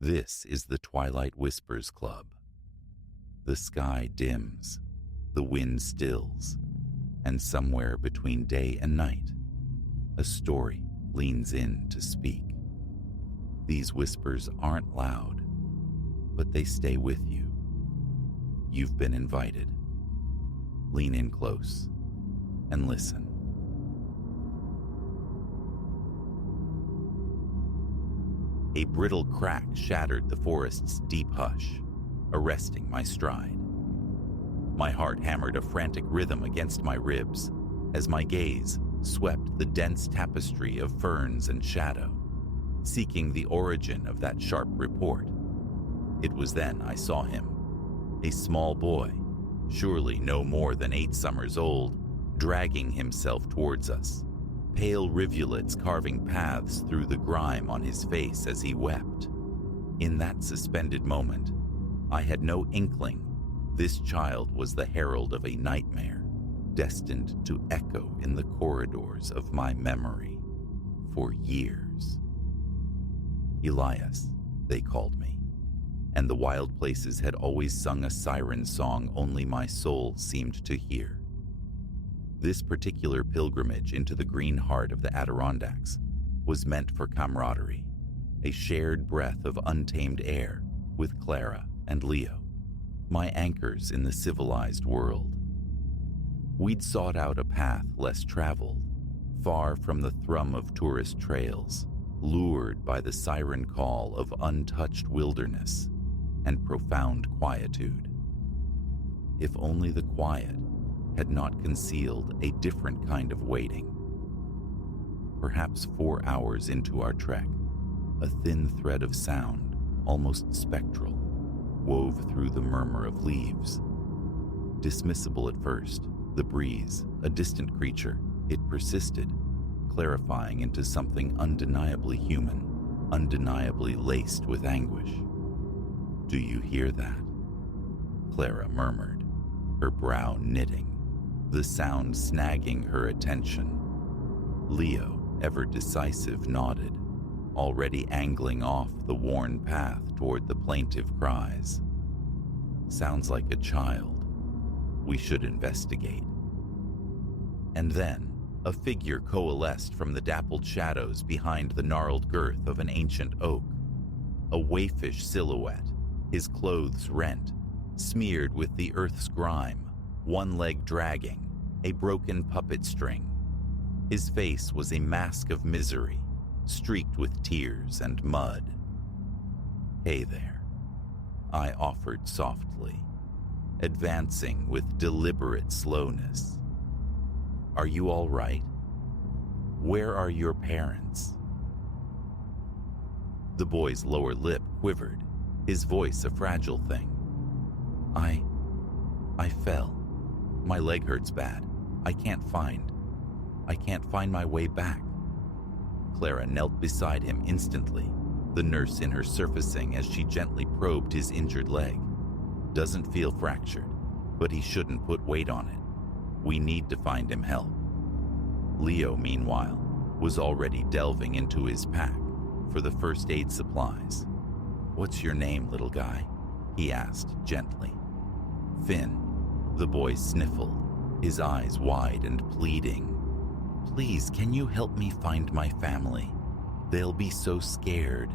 This is the Twilight Whispers Club. The sky dims, the wind stills, and somewhere between day and night, a story leans in to speak. These whispers aren't loud, but they stay with you. You've been invited. Lean in close and listen. A brittle crack shattered the forest's deep hush, arresting my stride. My heart hammered a frantic rhythm against my ribs as my gaze swept the dense tapestry of ferns and shadow, seeking the origin of that sharp report. It was then I saw him, a small boy, surely no more than 8 summers old, dragging himself towards us, pale rivulets carving paths through the grime on his face as he wept. In that suspended moment, I had no inkling this child was the herald of a nightmare, destined to echo in the corridors of my memory for years. Elias, they called me, and the wild places had always sung a siren song only my soul seemed to hear. This particular pilgrimage into the green heart of the Adirondacks was meant for camaraderie, a shared breath of untamed air with Clara and Leo, my anchors in the civilized world. We'd sought out a path less traveled, far from the thrum of tourist trails, lured by the siren call of untouched wilderness and profound quietude. If only the quiet had not concealed a different kind of waiting. Perhaps 4 hours into our trek, a thin thread of sound, almost spectral, wove through the murmur of leaves. Dismissible at first, the breeze, a distant creature, it persisted, clarifying into something undeniably human, undeniably laced with anguish. "Do you hear that?" Clara murmured, her brow knitting, the sound snagging her attention. Leo, ever decisive, nodded, already angling off the worn path toward the plaintive cries. "Sounds like a child. We should investigate." And then, a figure coalesced from the dappled shadows behind the gnarled girth of an ancient oak. A waifish silhouette, his clothes rent, smeared with the earth's grime, one leg dragging, a broken puppet string. His face was a mask of misery, streaked with tears and mud. "Hey there," I offered softly, advancing with deliberate slowness. "Are you all right? Where are your parents?" The boy's lower lip quivered, his voice a fragile thing. I fell. My leg hurts bad. I can't find my way back." Clara knelt beside him instantly, the nurse in her surfacing as she gently probed his injured leg. "Doesn't feel fractured, but he shouldn't put weight on it. We need to find him help." Leo, meanwhile, was already delving into his pack for the first aid supplies. "What's your name, little guy?" he asked gently. "Finn," the boy sniffled, his eyes wide and pleading. "Please, can you help me find my family? They'll be so scared."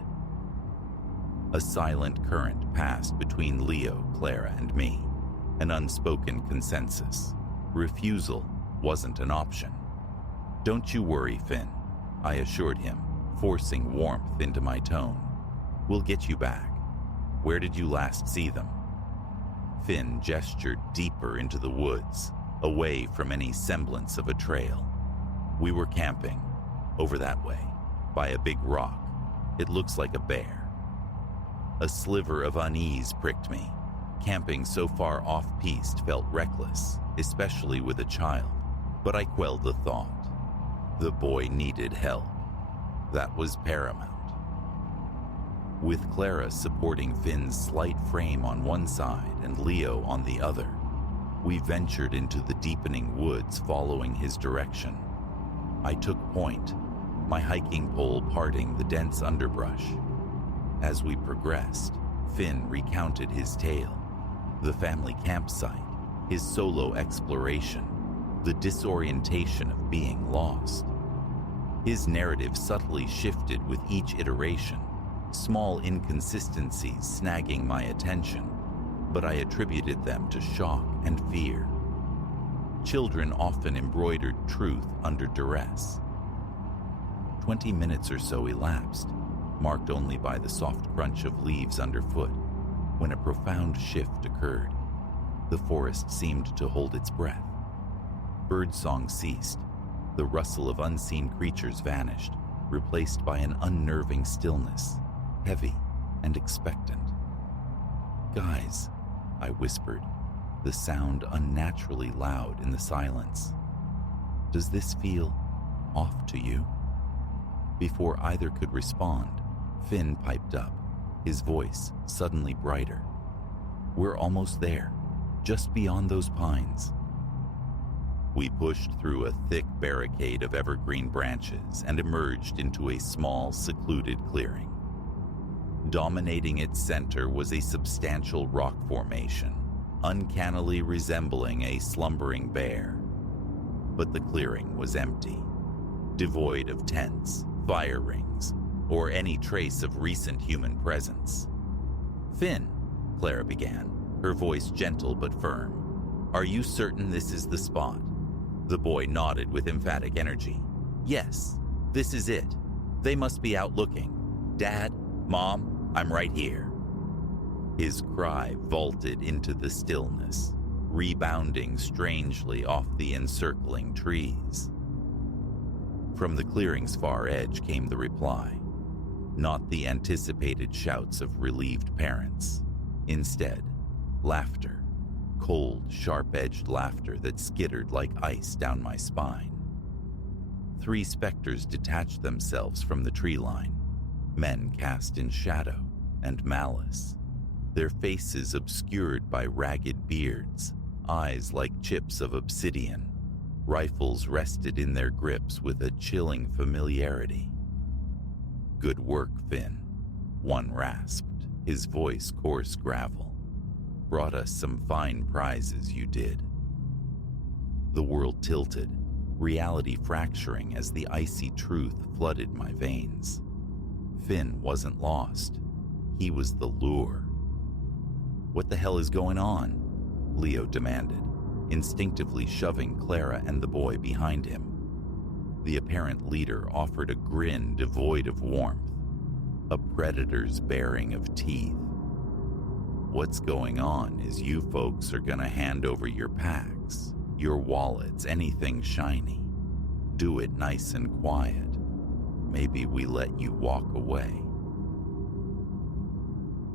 A silent current passed between Leo, Clara, and me, an unspoken consensus. Refusal wasn't an option. "Don't you worry, Finn," I assured him, forcing warmth into my tone. "We'll get you back. Where did you last see them?" Finn gestured deeper into the woods, away from any semblance of a trail. "We were camping, over that way, by a big rock. It looks like a bear." A sliver of unease pricked me. Camping so far off-piste felt reckless, especially with a child, but I quelled the thought. The boy needed help. That was paramount. With Clara supporting Finn's slight frame on one side and Leo on the other, we ventured into the deepening woods following his direction. I took point, my hiking pole parting the dense underbrush. As we progressed, Finn recounted his tale: the family campsite, his solo exploration, the disorientation of being lost. His narrative subtly shifted with each iteration, small inconsistencies snagging my attention, but I attributed them to shock and fear. Children often embroidered truth under duress. 20 minutes or so elapsed, marked only by the soft crunch of leaves underfoot, when a profound shift occurred. The forest seemed to hold its breath. Birdsong ceased. The rustle of unseen creatures vanished, replaced by an unnerving stillness, heavy and expectant. "Guys," I whispered, the sound unnaturally loud in the silence. "Does this feel off to you?" Before either could respond, Finn piped up, his voice suddenly brighter. "We're almost there, just beyond those pines." We pushed through a thick barricade of evergreen branches and emerged into a small, secluded clearing. Dominating its center was a substantial rock formation, uncannily resembling a slumbering bear. But the clearing was empty, devoid of tents, fire rings, or any trace of recent human presence. "Finn," Clara began, her voice gentle but firm, "are you certain this is the spot?" The boy nodded with emphatic energy. "Yes, this is it. They must be out looking. Dad, Mom, I'm right here." His cry vaulted into the stillness, rebounding strangely off the encircling trees. From the clearing's far edge came the reply, not the anticipated shouts of relieved parents. Instead, laughter. Cold, sharp-edged laughter that skittered like ice down my spine. 3 specters detached themselves from the tree line, men cast in shadow and malice, their faces obscured by ragged beards, eyes like chips of obsidian. Rifles rested in their grips with a chilling familiarity. "Good work, Finn," one rasped, his voice coarse gravel. "Brought us some fine prizes, you did." The world tilted, reality fracturing as the icy truth flooded my veins. Finn wasn't lost. He was the lure. "What the hell is going on?" Leo demanded, instinctively shoving Clara and the boy behind him. The apparent leader offered a grin devoid of warmth, a predator's baring of teeth. "What's going on is you folks are gonna hand over your packs, your wallets, anything shiny. Do it nice and quiet. Maybe we let you walk away."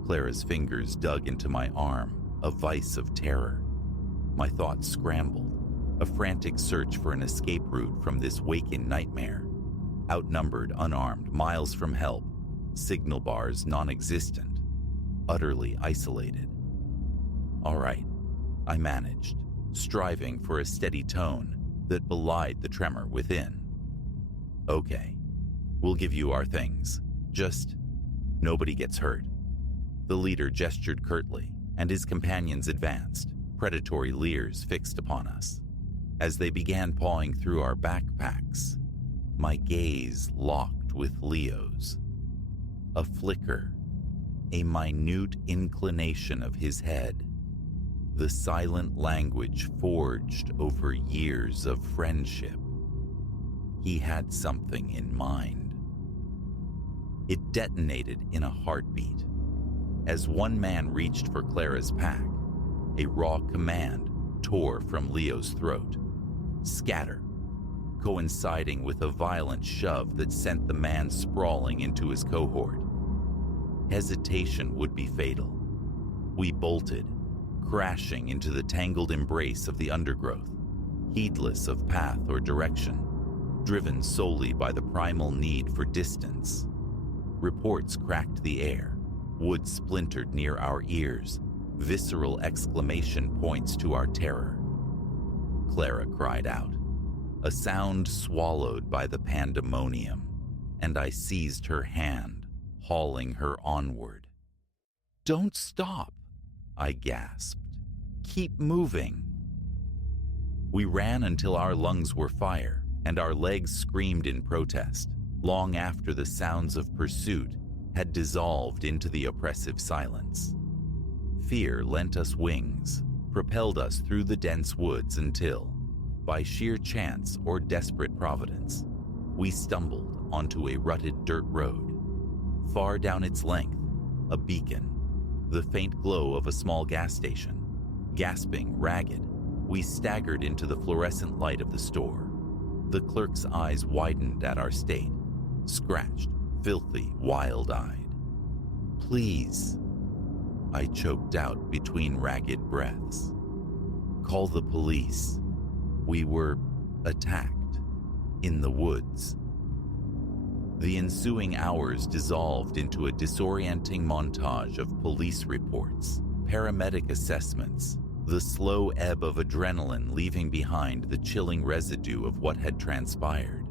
Clara's fingers dug into my arm, a vice of terror. My thoughts scrambled, a frantic search for an escape route from this waking nightmare. Outnumbered, unarmed, miles from help, signal bars non-existent. Utterly isolated. "All right," I managed, striving for a steady tone that belied the tremor within. "Okay, we'll give you our things. Just nobody gets hurt." The leader gestured curtly, and his companions advanced, predatory leers fixed upon us. As they began pawing through our backpacks, my gaze locked with Leo's. A flicker, a minute inclination of his head, the silent language forged over years of friendship. He had something in mind. It detonated in a heartbeat. As one man reached for Clara's pack, a raw command tore from Leo's throat. "Scatter," coinciding with a violent shove that sent the man sprawling into his cohort. Hesitation would be fatal. We bolted, crashing into the tangled embrace of the undergrowth, heedless of path or direction, driven solely by the primal need for distance. Reports cracked the air, wood splintered near our ears, visceral exclamation points to our terror. Clara cried out, a sound swallowed by the pandemonium, and I seized her hand, hauling her onward. "Don't stop," I gasped. "Keep moving." We ran until our lungs were fire and our legs screamed in protest, long after the sounds of pursuit had dissolved into the oppressive silence. Fear lent us wings, propelled us through the dense woods until, by sheer chance or desperate providence, we stumbled onto a rutted dirt road. Far down its length, a beacon, the faint glow of a small gas station. Gasping, ragged, we staggered into the fluorescent light of the store. The clerk's eyes widened at our state, scratched, filthy, wild-eyed. "Please," I choked out between ragged breaths. "Call the police. We were attacked in the woods." The ensuing hours dissolved into a disorienting montage of police reports, paramedic assessments, the slow ebb of adrenaline leaving behind the chilling residue of what had transpired.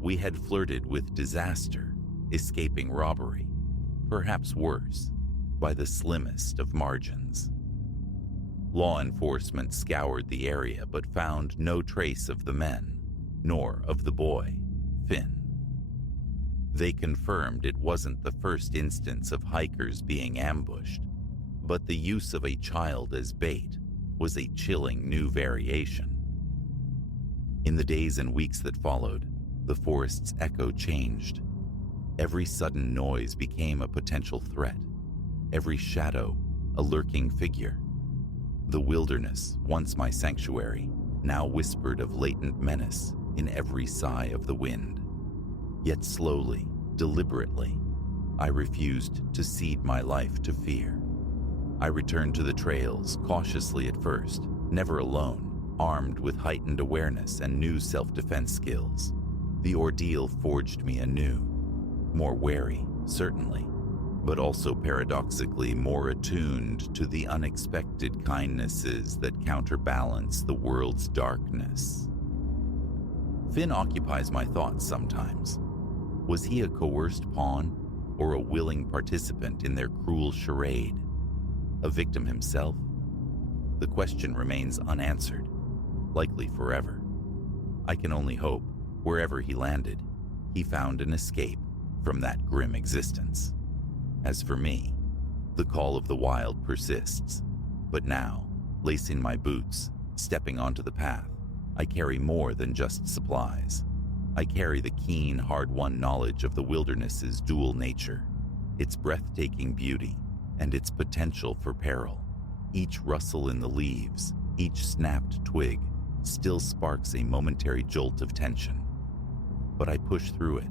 We had flirted with disaster, escaping robbery, perhaps worse, by the slimmest of margins. Law enforcement scoured the area but found no trace of the men, nor of the boy, Finn. They confirmed it wasn't the first instance of hikers being ambushed, but the use of a child as bait was a chilling new variation. In the days and weeks that followed, the forest's echo changed. Every sudden noise became a potential threat, every shadow a lurking figure. The wilderness, once my sanctuary, now whispered of latent menace in every sigh of the wind. Yet slowly, deliberately, I refused to cede my life to fear. I returned to the trails, cautiously at first, never alone, armed with heightened awareness and new self-defense skills. The ordeal forged me anew, more wary, certainly, but also paradoxically more attuned to the unexpected kindnesses that counterbalance the world's darkness. Finn occupies my thoughts sometimes. Was he a coerced pawn or a willing participant in their cruel charade? A victim himself? The question remains unanswered, likely forever. I can only hope, wherever he landed, he found an escape from that grim existence. As for me, the call of the wild persists. But now, lacing my boots, stepping onto the path, I carry more than just supplies. I carry the keen, hard-won knowledge of the wilderness's dual nature, its breathtaking beauty, and its potential for peril. Each rustle in the leaves, each snapped twig, still sparks a momentary jolt of tension. But I push through it,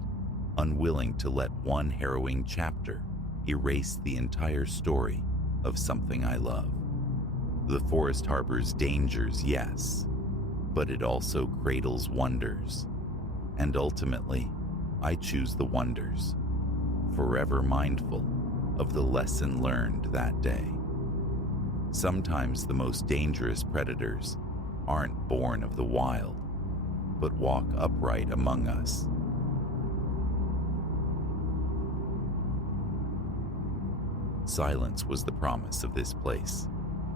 unwilling to let one harrowing chapter erase the entire story of something I love. The forest harbors dangers, yes, but it also cradles wonders. And ultimately, I choose the wonders, forever mindful of the lesson learned that day. Sometimes the most dangerous predators aren't born of the wild, but walk upright among us. Silence was the promise of this place,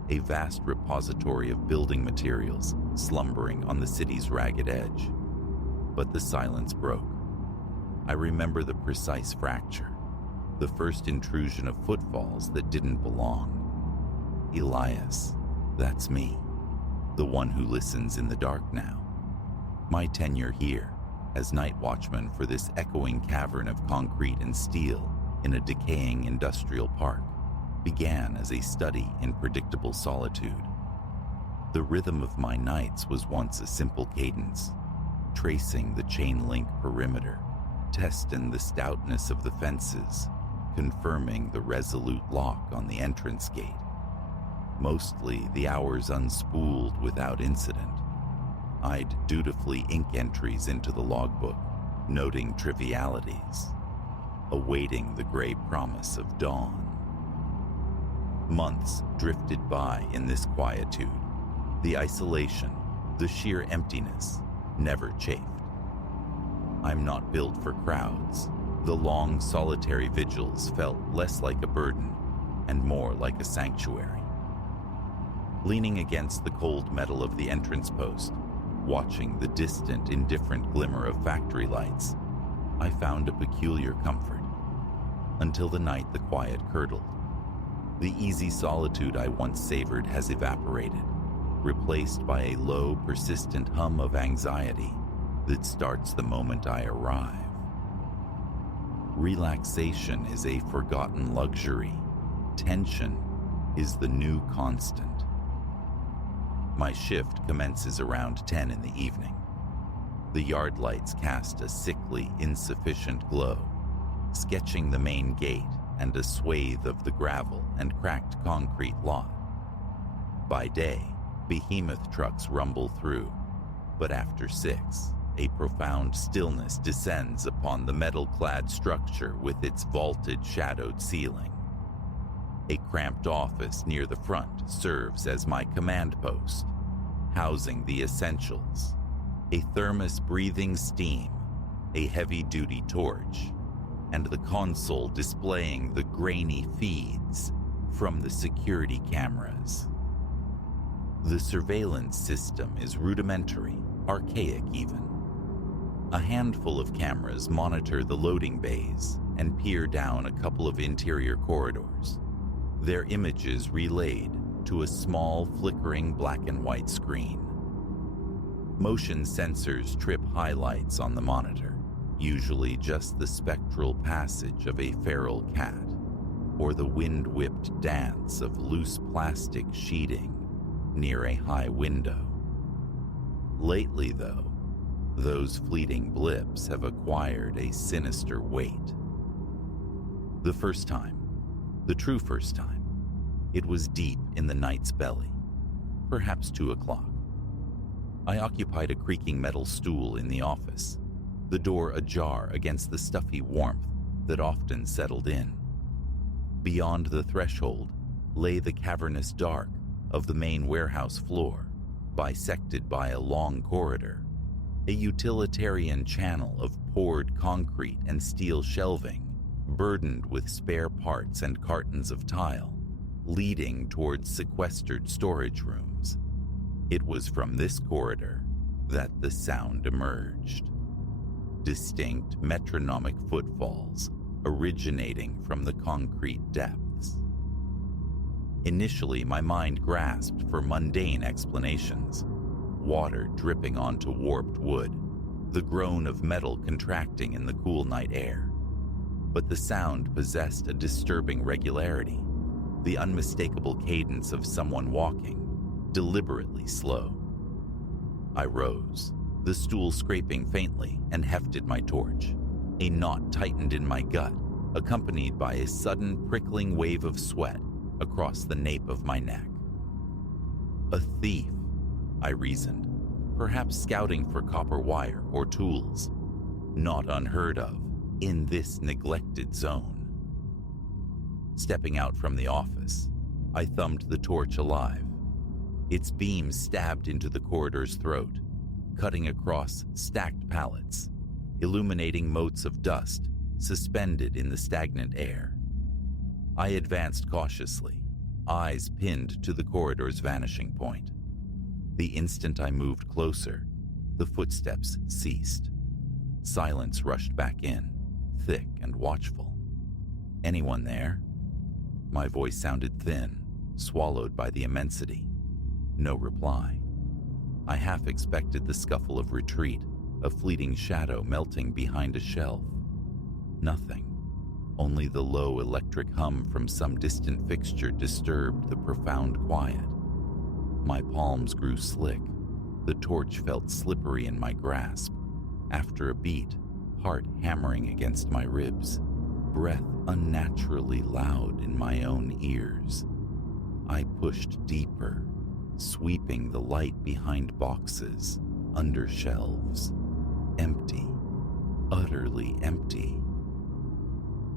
a vast repository of building materials slumbering on the city's ragged edge. But the silence broke. I remember the precise fracture, the first intrusion of footfalls that didn't belong. Elias, that's me, the one who listens in the dark now. My tenure here, as night watchman for this echoing cavern of concrete and steel in a decaying industrial park, began as a study in predictable solitude. The rhythm of my nights was once a simple cadence, tracing the chain-link perimeter, testing the stoutness of the fences, confirming the resolute lock on the entrance gate. Mostly the hours unspooled without incident. I'd dutifully ink entries into the logbook, noting trivialities, awaiting the gray promise of dawn. Months drifted by in this quietude. The isolation, the sheer emptiness, never chafed. I'm not built for crowds, The long, solitary vigils felt less like a burden and more like a sanctuary. Leaning against the cold metal of the entrance post, watching the distant, indifferent glimmer of factory lights, I found a peculiar comfort. Until the night the quiet curdled. The easy solitude I once savored has evaporated, replaced by a low, persistent hum of anxiety that starts the moment I arrive. Relaxation is a forgotten luxury. Tension is the new constant. My shift commences around 10 in the evening. The yard lights cast a sickly, insufficient glow, sketching the main gate and a swathe of the gravel and cracked concrete lot. By day, behemoth trucks rumble through, but after 6, a profound stillness descends upon the metal-clad structure with its vaulted, shadowed ceiling. A cramped office near the front serves as my command post, housing the essentials: a thermos breathing steam, a heavy-duty torch, and the console displaying the grainy feeds from the security cameras. The surveillance system is rudimentary, archaic even. A handful of cameras monitor the loading bays and peer down a couple of interior corridors, their images relayed to a small, flickering black and white screen. Motion sensors trip highlights on the monitor, usually just the spectral passage of a feral cat or the wind-whipped dance of loose plastic sheeting near a high window. Lately, though, those fleeting blips have acquired a sinister weight. The first time, the true first time, it was deep in the night's belly, perhaps 2 o'clock. I occupied a creaking metal stool in the office, the door ajar against the stuffy warmth that often settled in. Beyond the threshold lay the cavernous dark of the main warehouse floor, bisected by a long corridor, a utilitarian channel of poured concrete and steel shelving, burdened with spare parts and cartons of tile, leading towards sequestered storage rooms. It was from this corridor that the sound emerged. Distinct metronomic footfalls originating from the concrete depths. Initially, my mind grasped for mundane explanations: water dripping onto warped wood, the groan of metal contracting in the cool night air. But the sound possessed a disturbing regularity, the unmistakable cadence of someone walking, deliberately slow. I rose, the stool scraping faintly, and hefted my torch. A knot tightened in my gut, accompanied by a sudden prickling wave of sweat across the nape of my neck. A thief, I reasoned, perhaps scouting for copper wire or tools. Not unheard of in this neglected zone. Stepping out from the office, I thumbed the torch alive. Its beam stabbed into the corridor's throat, cutting across stacked pallets, illuminating motes of dust suspended in the stagnant air. I advanced cautiously, eyes pinned to the corridor's vanishing point. The instant I moved closer, the footsteps ceased. Silence rushed back in, thick and watchful. Anyone there? My voice sounded thin, swallowed by the immensity. No reply. I half expected the scuffle of retreat, a fleeting shadow melting behind a shelf. Nothing. Only the low electric hum from some distant fixture disturbed the profound quiet. My palms grew slick. The torch felt slippery in my grasp. After a beat, heart hammering against my ribs, breath unnaturally loud in my own ears. I pushed deeper, sweeping the light behind boxes, under shelves. Empty, utterly empty.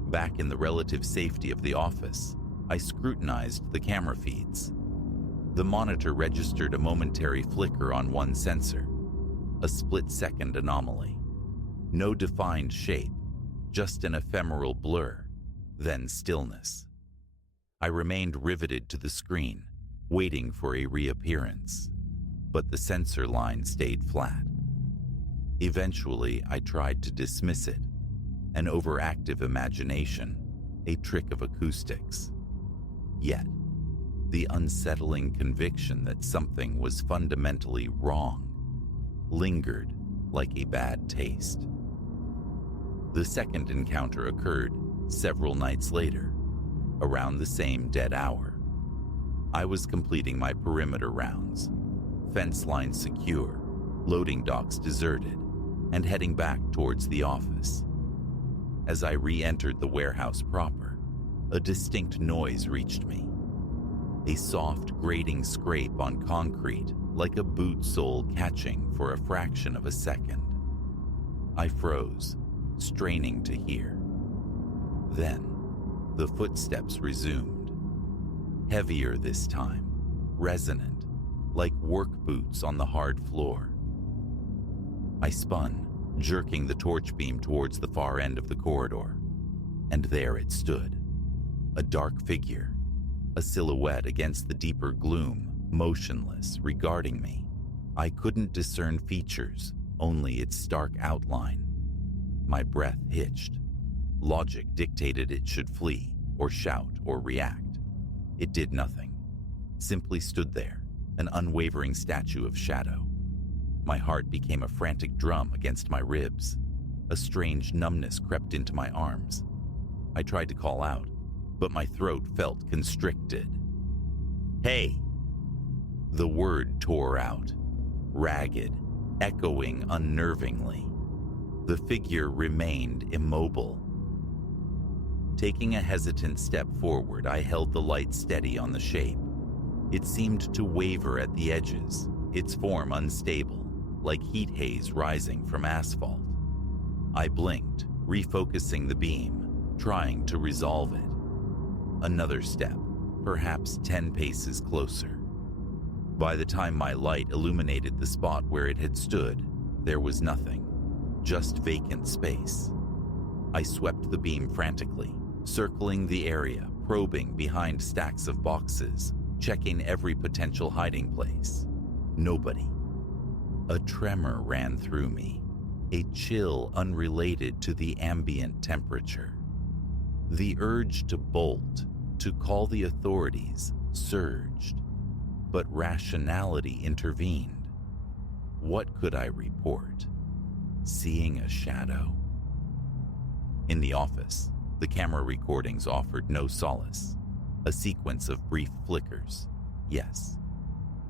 Back in the relative safety of the office, I scrutinized the camera feeds. The monitor registered a momentary flicker on one sensor, a split-second anomaly. No defined shape, just an ephemeral blur, then stillness. I remained riveted to the screen, waiting for a reappearance, but the sensor line stayed flat. Eventually, I tried to dismiss it, an overactive imagination, a trick of acoustics. Yet, the unsettling conviction that something was fundamentally wrong lingered like a bad taste. The second encounter occurred several nights later, around the same dead hour. I was completing my perimeter rounds, fence lines secure, loading docks deserted, and heading back towards the office. As I re-entered the warehouse proper, a distinct noise reached me. A soft, grating scrape on concrete, like a boot sole catching for a fraction of a second. I froze, straining to hear. Then, the footsteps resumed. Heavier this time, resonant, like work boots on the hard floor. I spun, jerking the torch beam towards the far end of the corridor, and there it stood. A dark figure, a silhouette against the deeper gloom, motionless, regarding me. I couldn't discern features, only its stark outline. My breath hitched. Logic dictated it should flee, or shout, or react. It did nothing, simply stood there, an unwavering statue of shadow. My heart became a frantic drum against my ribs. A strange numbness crept into my arms. I tried to call out, but my throat felt constricted. "Hey!" The word tore out, ragged, echoing unnervingly. The figure remained immobile. Taking a hesitant step forward, I held the light steady on the shape. It seemed to waver at the edges, its form unstable, like heat haze rising from asphalt. I blinked, refocusing the beam, trying to resolve it. Another step, perhaps 10 paces closer. By the time my light illuminated the spot where it had stood, there was nothing, just vacant space. I swept the beam frantically, circling the area, probing behind stacks of boxes, checking every potential hiding place. Nobody. A tremor ran through me, a chill unrelated to the ambient temperature. The urge to bolt, to call the authorities, surged, but rationality intervened. What could I report? Seeing a shadow? In the office, the camera recordings offered no solace. A sequence of brief flickers, yes.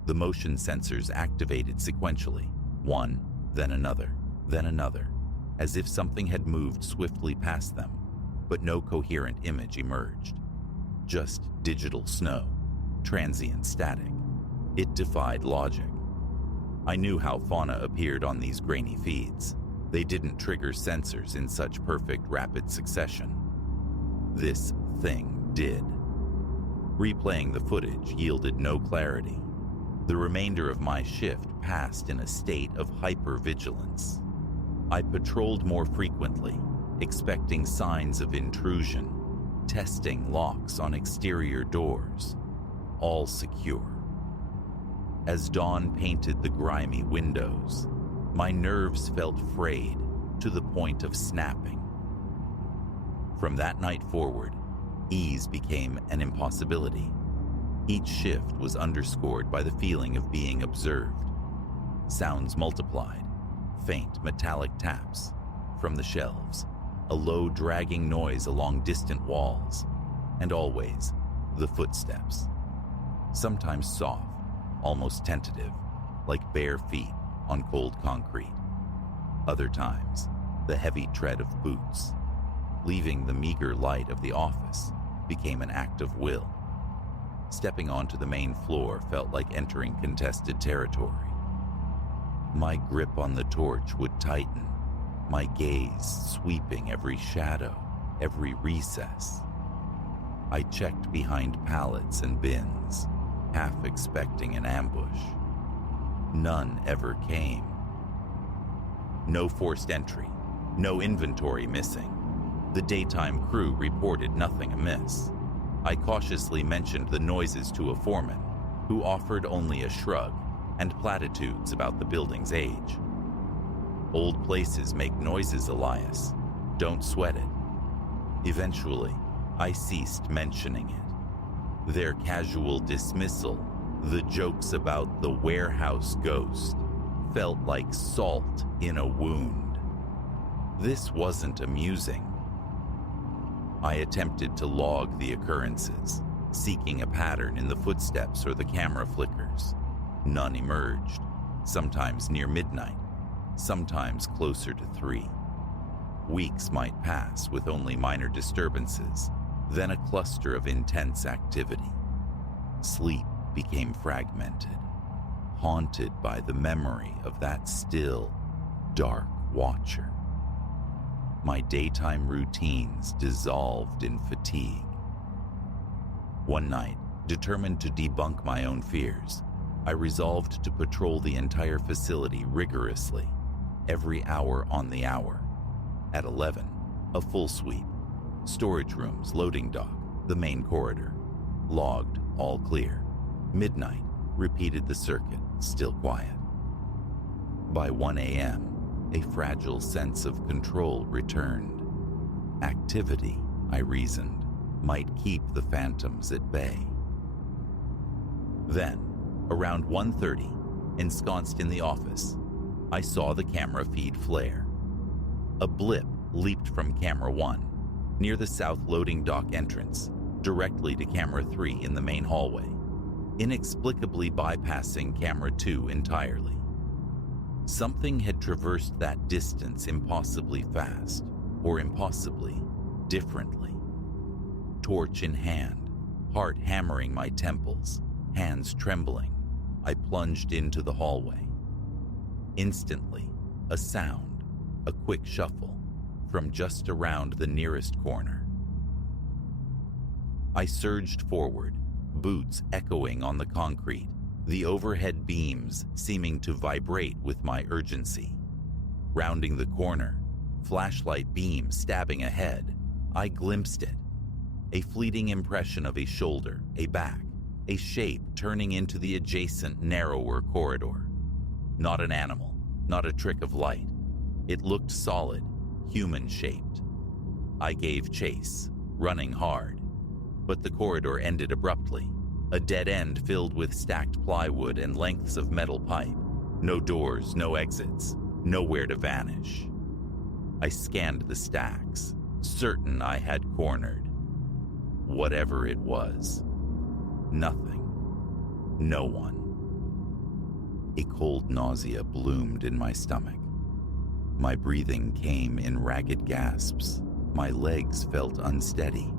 The motion sensors activated sequentially, one, then another, as if something had moved swiftly past them, but no coherent image emerged. Just digital snow, transient static. It defied logic. I knew how fauna appeared on these grainy feeds. They didn't trigger sensors in such perfect rapid succession. This thing did. Replaying the footage yielded no clarity. The remainder of my shift passed in a state of hypervigilance. I patrolled more frequently, expecting signs of intrusion, testing locks on exterior doors, all secure. As dawn painted the grimy windows, my nerves felt frayed to the point of snapping. From that night forward, ease became an impossibility. Each shift was underscored by the feeling of being observed. Sounds multiplied, faint metallic taps from the shelves, a low dragging noise along distant walls, and always the footsteps. Sometimes soft, almost tentative, like bare feet on cold concrete. Other times, the heavy tread of boots. Leaving the meager light of the office became an act of will. Stepping onto the main floor felt like entering contested territory. My grip on the torch would tighten, my gaze sweeping every shadow, every recess. I checked behind pallets and bins, half expecting an ambush. None ever came. No forced entry, no inventory missing, The daytime crew reported nothing amiss. I cautiously mentioned the noises to a foreman, who offered only a shrug and platitudes about the building's age. Old places make noises, Elias. Don't sweat it. Eventually, I ceased mentioning it. Their casual dismissal, the jokes about the warehouse ghost, felt like salt in a wound. This wasn't amusing. I attempted to log the occurrences, seeking a pattern in the footsteps or the camera flickers. None emerged, sometimes near midnight, sometimes closer to 3. Weeks might pass with only minor disturbances, then a cluster of intense activity. Sleep became fragmented, haunted by the memory of that still, dark watcher. My daytime routines dissolved in fatigue. One night, determined to debunk my own fears, I resolved to patrol the entire facility rigorously, every hour on the hour. At 11, a full sweep. Storage rooms, loading dock, the main corridor. Logged, all clear. Midnight, repeated the circuit, still quiet. By 1 a.m., a fragile sense of control returned. Activity, I reasoned, might keep the phantoms at bay. Then, around 1:30, ensconced in the office, I saw the camera feed flare. A blip leaped from camera 1, near the south loading dock entrance, directly to camera 3 in the main hallway, inexplicably bypassing camera 2 entirely. Something had traversed that distance impossibly fast, or impossibly differently. Torch in hand, heart hammering my temples, hands trembling, I plunged into the hallway. Instantly, a sound, a quick shuffle, from just around the nearest corner. I surged forward, boots echoing on the concrete, the overhead beams seeming to vibrate with my urgency. Rounding the corner, flashlight beam stabbing ahead, I glimpsed it. A fleeting impression of a shoulder, a back, a shape turning into the adjacent, narrower corridor. Not an animal, not a trick of light. It looked solid, human-shaped. I gave chase, running hard. But the corridor ended abruptly, a dead end filled with stacked plywood and lengths of metal pipe. No doors, no exits, nowhere to vanish. I scanned the stacks, certain I had cornered. Whatever it was. Nothing. No one. A cold nausea bloomed in my stomach. My breathing came in ragged gasps. My legs felt unsteady.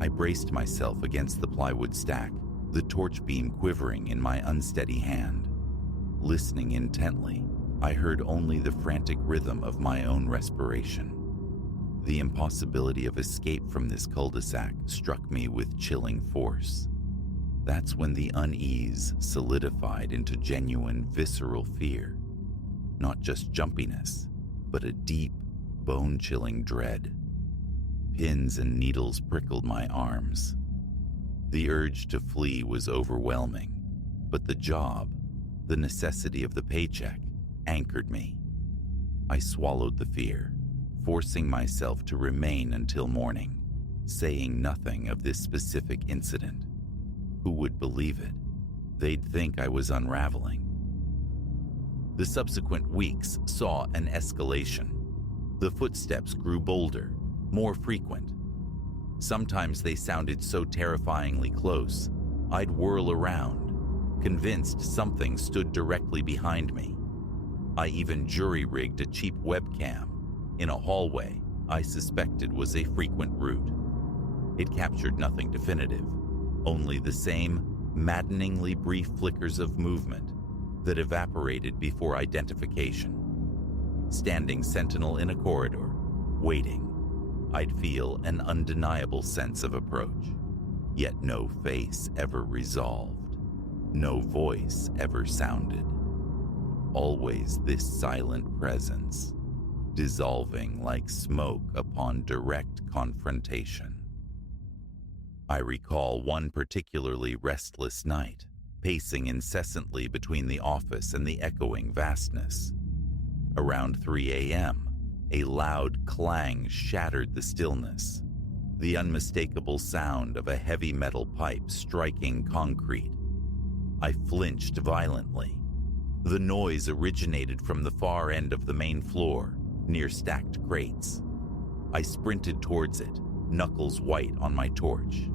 I braced myself against the plywood stack, the torch beam quivering in my unsteady hand. Listening intently, I heard only the frantic rhythm of my own respiration. The impossibility of escape from this cul-de-sac struck me with chilling force. That's when the unease solidified into genuine visceral fear. Not just jumpiness, but a deep, bone-chilling dread. Pins and needles prickled my arms. The urge to flee was overwhelming, but the job, the necessity of the paycheck, anchored me. I swallowed the fear, forcing myself to remain until morning, saying nothing of this specific incident. Who would believe it? They'd think I was unraveling. The subsequent weeks saw an escalation. The footsteps grew bolder, more frequent. Sometimes they sounded so terrifyingly close, I'd whirl around, convinced something stood directly behind me. I even jury-rigged a cheap webcam in a hallway I suspected was a frequent route. It captured nothing definitive, only the same maddeningly brief flickers of movement that evaporated before identification. Standing sentinel in a corridor, waiting, I'd feel an undeniable sense of approach, yet no face ever resolved, no voice ever sounded. Always this silent presence, dissolving like smoke upon direct confrontation. I recall one particularly restless night, pacing incessantly between the office and the echoing vastness. Around 3 a.m., a loud clang shattered the stillness, the unmistakable sound of a heavy metal pipe striking concrete. I flinched violently. The noise originated from the far end of the main floor, near stacked crates. I sprinted towards it, knuckles white on my torch.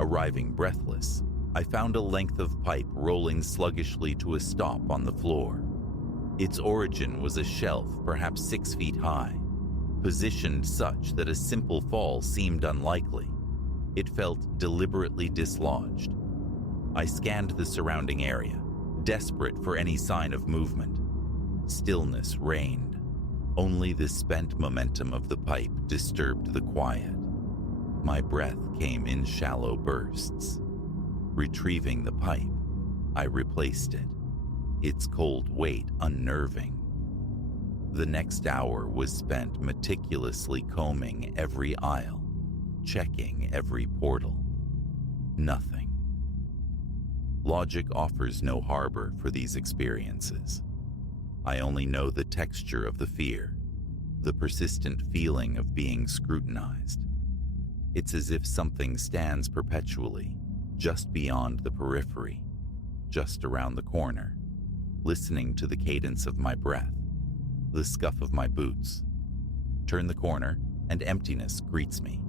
Arriving breathless, I found a length of pipe rolling sluggishly to a stop on the floor. Its origin was a shelf perhaps 6 feet high, positioned such that a simple fall seemed unlikely. It felt deliberately dislodged. I scanned the surrounding area, desperate for any sign of movement. Stillness reigned. Only the spent momentum of the pipe disturbed the quiet. My breath came in shallow bursts. Retrieving the pipe, I replaced it, its cold weight unnerving. The next hour was spent meticulously combing every aisle, checking every portal. Nothing. Logic offers no harbor for these experiences. I only know the texture of the fear, the persistent feeling of being scrutinized. It's as if something stands perpetually, just beyond the periphery, just around the corner, listening to the cadence of my breath, the scuff of my boots. Turn the corner, and emptiness greets me.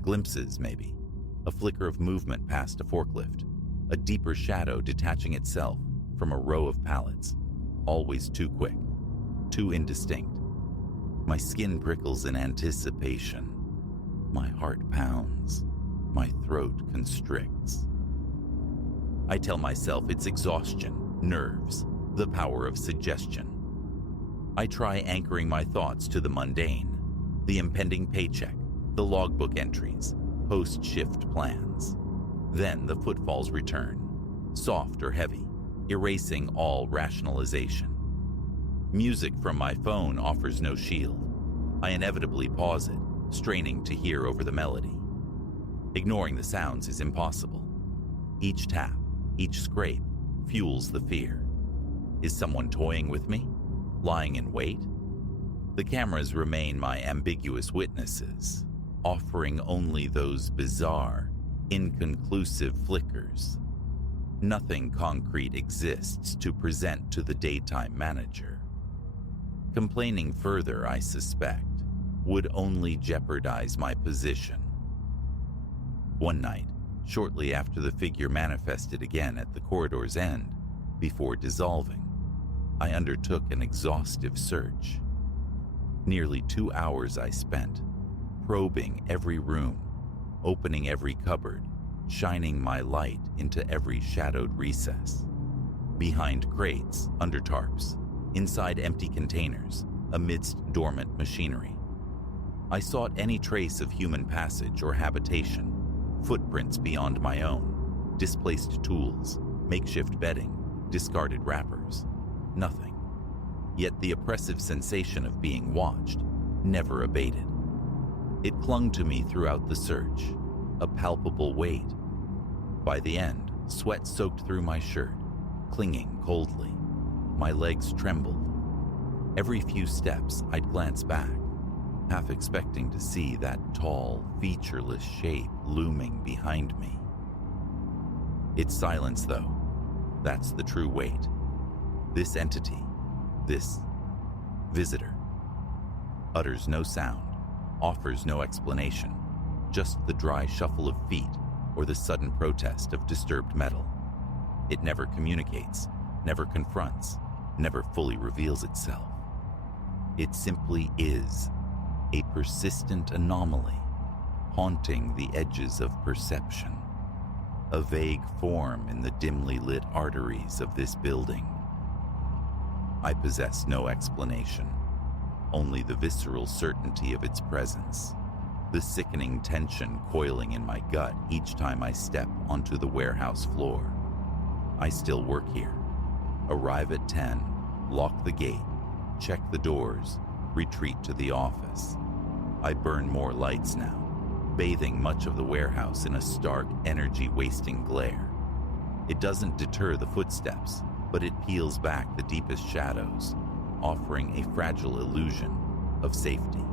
Glimpses, maybe, a flicker of movement past a forklift, a deeper shadow detaching itself from a row of pallets, always too quick, too indistinct. My skin prickles in anticipation. My heart pounds. My throat constricts. I tell myself it's exhaustion, nerves, the power of suggestion. I try anchoring my thoughts to the mundane, the impending paycheck, the logbook entries, post-shift plans. Then the footfalls return, soft or heavy, erasing all rationalization. Music from my phone offers no shield. I inevitably pause it, straining to hear over the melody. Ignoring the sounds is impossible. Each tap, each scrape, fuels the fear. Is someone toying with me? Lying in wait? The cameras remain my ambiguous witnesses, offering only those bizarre, inconclusive flickers. Nothing concrete exists to present to the daytime manager. Complaining further, I suspect, would only jeopardize my position. One night, shortly after the figure manifested again at the corridor's end, before dissolving, I undertook an exhaustive search. Nearly 2 hours I spent, probing every room, opening every cupboard, shining my light into every shadowed recess. Behind crates, under tarps, inside empty containers, amidst dormant machinery. I sought any trace of human passage or habitation, footprints beyond my own, displaced tools, makeshift bedding, discarded wrappers. Nothing. Yet the oppressive sensation of being watched never abated. It clung to me throughout the search, a palpable weight. By the end, sweat soaked through my shirt, clinging coldly. My legs trembled. Every few steps, I'd glance back, half expecting to see that tall, featureless shape looming behind me. It's silence, though. That's the true weight. This entity, this visitor, utters no sound, offers no explanation, just the dry shuffle of feet or the sudden protest of disturbed metal. It never communicates, never confronts, never fully reveals itself. It simply is, a persistent anomaly, haunting the edges of perception, a vague form in the dimly lit arteries of this building. I possess no explanation, only the visceral certainty of its presence, the sickening tension coiling in my gut each time I step onto the warehouse floor. I still work here. Arrive at 10, lock the gate, check the doors, retreat to the office. I burn more lights now, bathing much of the warehouse in a stark, energy-wasting glare. It doesn't deter the footsteps, but it peels back the deepest shadows, offering a fragile illusion of safety.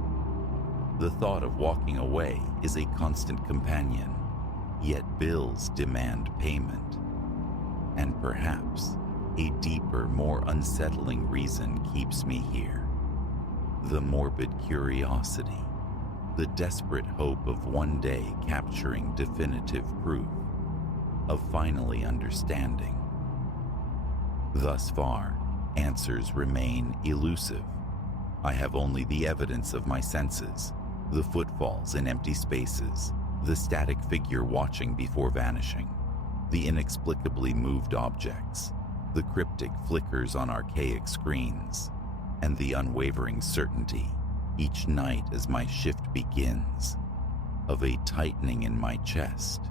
The thought of walking away is a constant companion, yet bills demand payment. And perhaps a deeper, more unsettling reason keeps me here. The morbid curiosity, the desperate hope of one day capturing definitive proof, of finally understanding. Thus far, answers remain elusive. I have only the evidence of my senses, the footfalls in empty spaces, the static figure watching before vanishing, the inexplicably moved objects, the cryptic flickers on archaic screens, and the unwavering certainty, each night as my shift begins, of a tightening in my chest,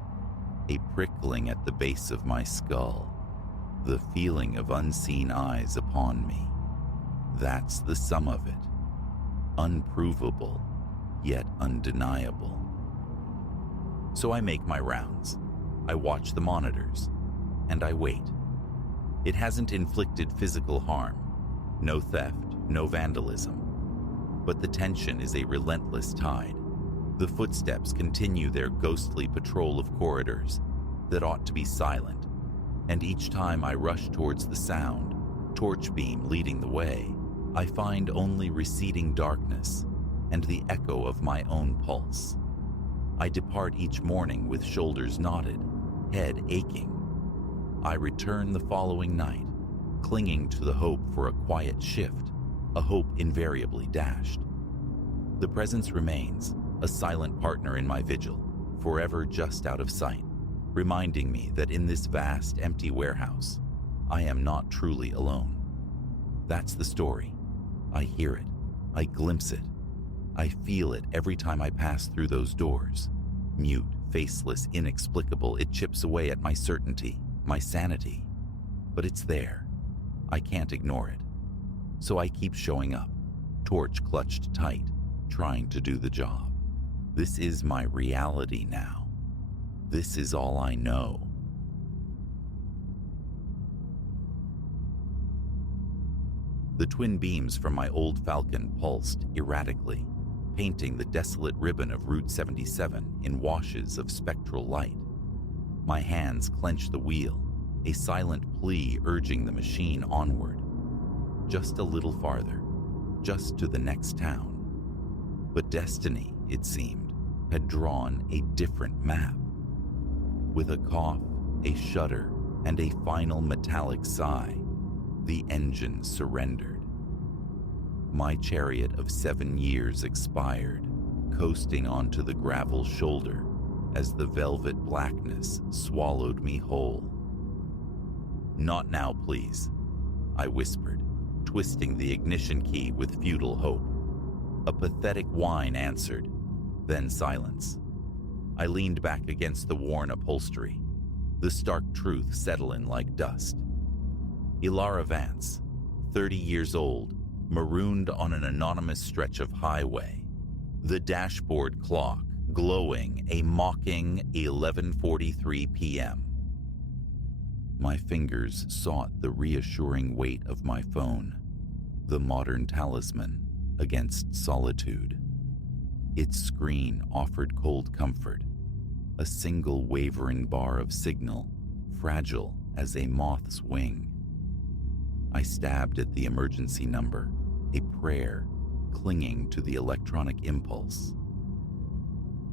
a prickling at the base of my skull, the feeling of unseen eyes upon me. That's the sum of it. Unprovable, yet undeniable. So I make my rounds. I watch the monitors, and I wait. It hasn't inflicted physical harm. No theft, no vandalism. But the tension is a relentless tide. The footsteps continue their ghostly patrol of corridors that ought to be silent, and each time I rush towards the sound, torch beam leading the way, I find only receding darkness and the echo of my own pulse. I depart each morning with shoulders knotted, head aching. I return the following night, clinging to the hope for a quiet shift, a hope invariably dashed. The presence remains, a silent partner in my vigil, forever just out of sight, reminding me that in this vast, empty warehouse, I am not truly alone. That's the story. I hear it. I glimpse it. I feel it every time I pass through those doors. Mute, faceless, inexplicable, it chips away at my certainty, my sanity. But it's there. I can't ignore it. So I keep showing up, torch clutched tight, trying to do the job. This is my reality now. This is all I know. The twin beams from my old Falcon pulsed erratically, painting the desolate ribbon of Route 77 in washes of spectral light. My hands clenched the wheel, a silent plea urging the machine onward. Just a little farther, just to the next town. But destiny, it seemed, had drawn a different map. With a cough, a shudder, and a final metallic sigh, the engine surrendered. My chariot of 7 years expired, coasting onto the gravel shoulder as the velvet blackness swallowed me whole. "Not now, please," I whispered, twisting the ignition key with futile hope. A pathetic whine answered, then silence. I leaned back against the worn upholstery, the stark truth settling like dust. Ilara Vance, 30 years old, marooned on an anonymous stretch of highway, the dashboard clock glowing a mocking 11:43 p.m. My fingers sought the reassuring weight of my phone, the modern talisman against solitude. Its screen offered cold comfort, a single wavering bar of signal, fragile as a moth's wing. I stabbed at the emergency number, a prayer clinging to the electronic impulse.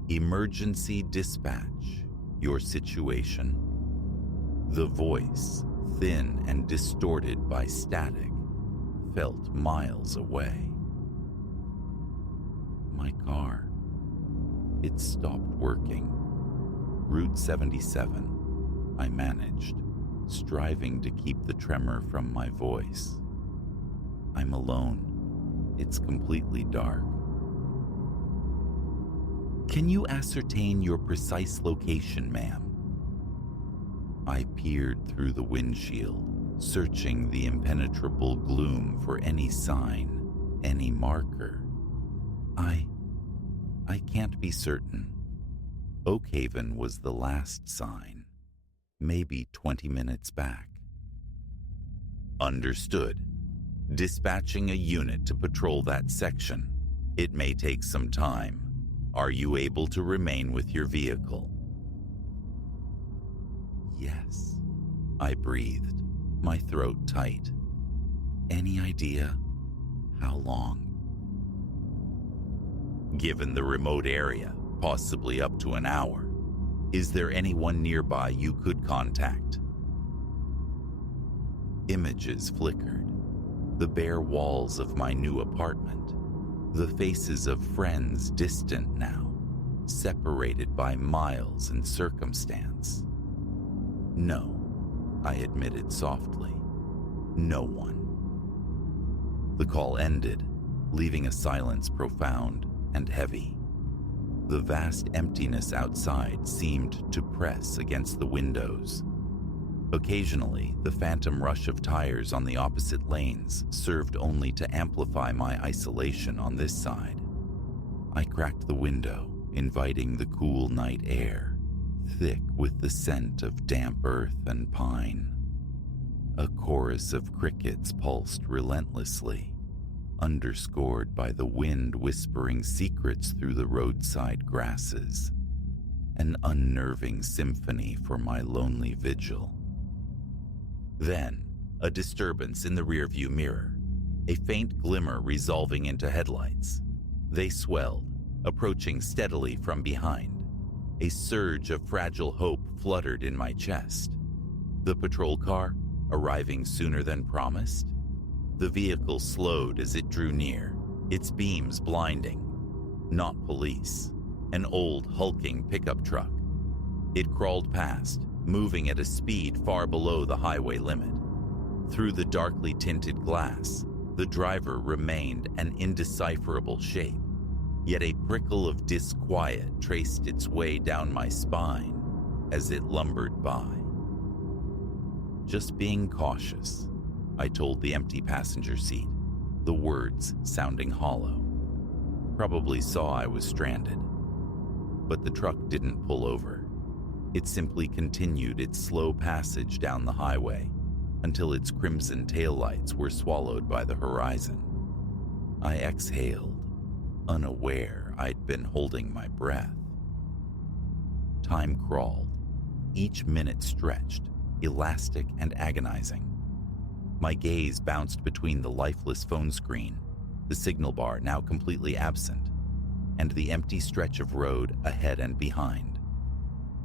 "Emergency dispatch, your situation." The voice, thin and distorted by static, felt miles away. My car. It stopped working. Route 77, I managed, striving to keep the tremor from my voice. I'm alone. It's completely dark. "Can you ascertain your precise location, ma'am?" I peered through the windshield, searching the impenetrable gloom for any sign. Any marker? I can't be certain. Oakhaven was the last sign, maybe 20 minutes back. Understood. Dispatching a unit to patrol that section. It may take some time. Are you able to remain with your vehicle? Yes, I breathed, my throat tight. Any idea how long? Given the remote area, possibly up to an hour, is there anyone nearby you could contact? Images flickered. The bare walls of my new apartment. The faces of friends distant now, separated by miles and circumstance. No, I admitted softly. No one. The call ended, leaving a silence profound and heavy. The vast emptiness outside seemed to press against the windows. Occasionally, the phantom rush of tires on the opposite lanes served only to amplify my isolation on this side. I cracked the window, inviting the cool night air, thick with the scent of damp earth and pine. A chorus of crickets pulsed relentlessly, underscored by the wind whispering secrets through the roadside grasses. An unnerving symphony for my lonely vigil. Then, a disturbance in the rearview mirror, a faint glimmer resolving into headlights. They swelled, approaching steadily from behind. A surge of fragile hope fluttered in my chest. The patrol car, arriving sooner than promised? The vehicle slowed as it drew near, its beams blinding. Not police, an old hulking pickup truck. It crawled past, moving at a speed far below the highway limit. Through the darkly tinted glass, the driver remained an indecipherable shape, yet a prickle of disquiet traced its way down my spine as it lumbered by. Just being cautious, I told the empty passenger seat, the words sounding hollow. Probably saw I was stranded. But the truck didn't pull over. It simply continued its slow passage down the highway until its crimson taillights were swallowed by the horizon. I exhaled, unaware I'd been holding my breath. Time crawled, each minute stretched, elastic and agonizing. My gaze bounced between the lifeless phone screen, the signal bar now completely absent, and the empty stretch of road ahead and behind.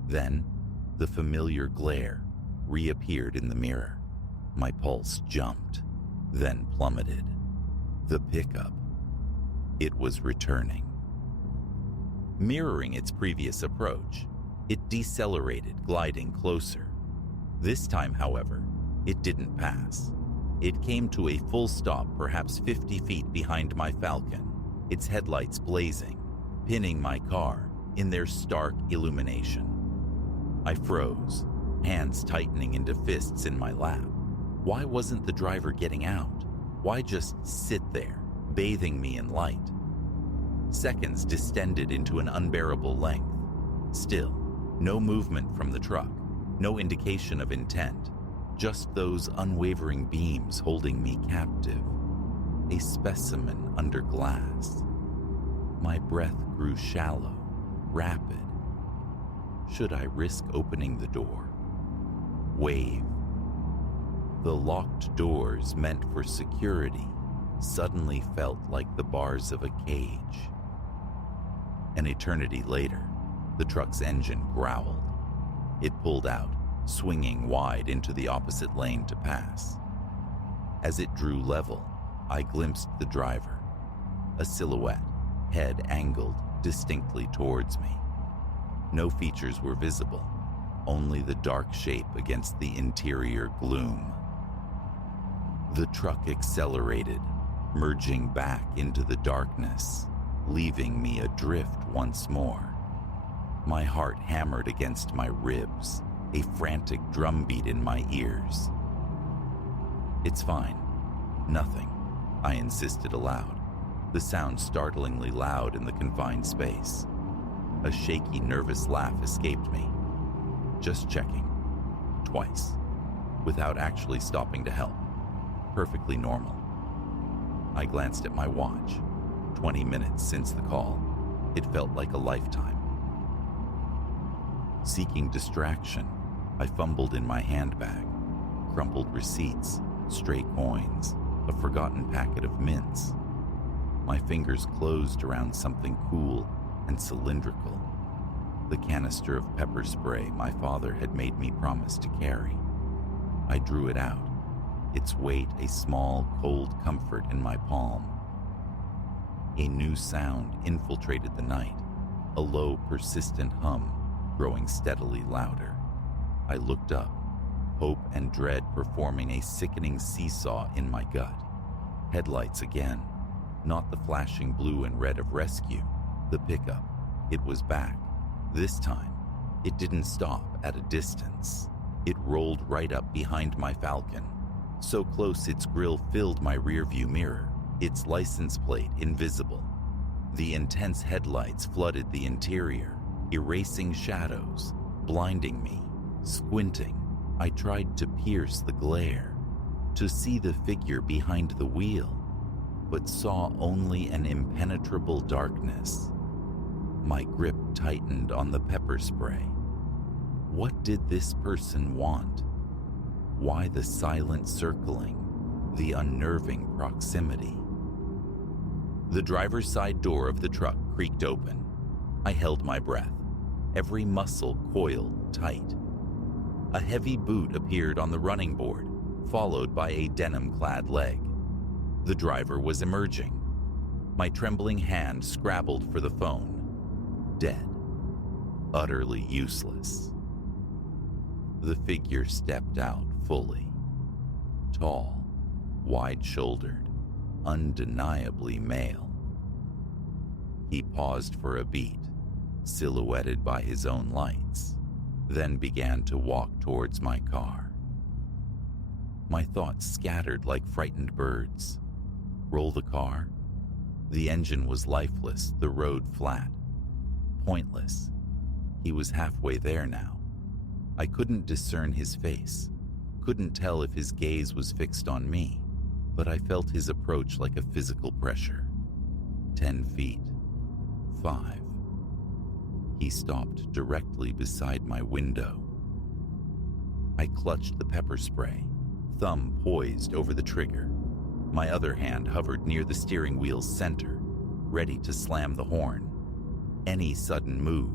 Then, the familiar glare reappeared in the mirror. My pulse jumped, then plummeted. The pickup. It was returning. Mirroring its previous approach, it decelerated, gliding closer. This time, however, it didn't pass. It came to a full stop perhaps 50 feet behind my Falcon, its headlights blazing, pinning my car in their stark illumination. I froze, hands tightening into fists in my lap. Why wasn't the driver getting out? Why just sit there, bathing me in light? Seconds distended into an unbearable length. Still, no movement from the truck, no indication of intent, just those unwavering beams holding me captive. A specimen under glass. My breath grew shallow, rapid. Should I risk opening the door? Wave. The locked doors meant for security suddenly felt like the bars of a cage. An eternity later, the truck's engine growled. It pulled out, swinging wide into the opposite lane to pass. As it drew level, I glimpsed the driver, a silhouette, head angled distinctly towards me. No features were visible, only the dark shape against the interior gloom. The truck accelerated, merging back into the darkness, leaving me adrift once more. My heart hammered against my ribs, a frantic drumbeat in my ears. "It's fine. Nothing," I insisted aloud. the sound startlingly loud in the confined space. A shaky, nervous laugh escaped me. Just checking. Twice. Without actually stopping to help. Perfectly normal. I glanced at my watch. 20 minutes since the call. It felt like a lifetime. Seeking distraction, I fumbled in my handbag. Crumpled receipts, stray coins, a forgotten packet of mints. My fingers closed around something cool and cylindrical. The canister of pepper spray my father had made me promise to carry. I drew it out, its weight a small, cold comfort in my palm. A new sound infiltrated the night, a low, persistent hum, growing steadily louder. I looked up, hope and dread performing a sickening seesaw in my gut. Headlights again, not the flashing blue and red of rescue. The pickup, it was back. This time, it didn't stop at a distance. It rolled right up behind my Falcon, so close its grille filled my rearview mirror, its license plate invisible. The intense headlights flooded the interior, erasing shadows, blinding me. Squinting, I tried to pierce the glare, to see the figure behind the wheel, but saw only an impenetrable darkness. My grip tightened on the pepper spray. What did this person want? Why the silent circling, the unnerving proximity? The driver's side door of the truck creaked open. I held my breath, every muscle coiled tight. A heavy boot appeared on the running board, followed by a denim-clad leg. The driver was emerging. My trembling hand scrabbled for the phone. Dead. Utterly useless. The figure stepped out fully. Tall, wide-shouldered, undeniably male. He paused for a beat, silhouetted by his own lights, then began to walk towards my car. My thoughts scattered like frightened birds. Roll the car? The engine was lifeless, the road flat. Pointless. He was halfway there now. I couldn't discern his face, couldn't tell if his gaze was fixed on me, but I felt his approach like a physical pressure. 10 feet. 5. He stopped directly beside my window. I clutched the pepper spray, thumb poised over the trigger. My other hand hovered near the steering wheel's center, ready to slam the horn. Any sudden move,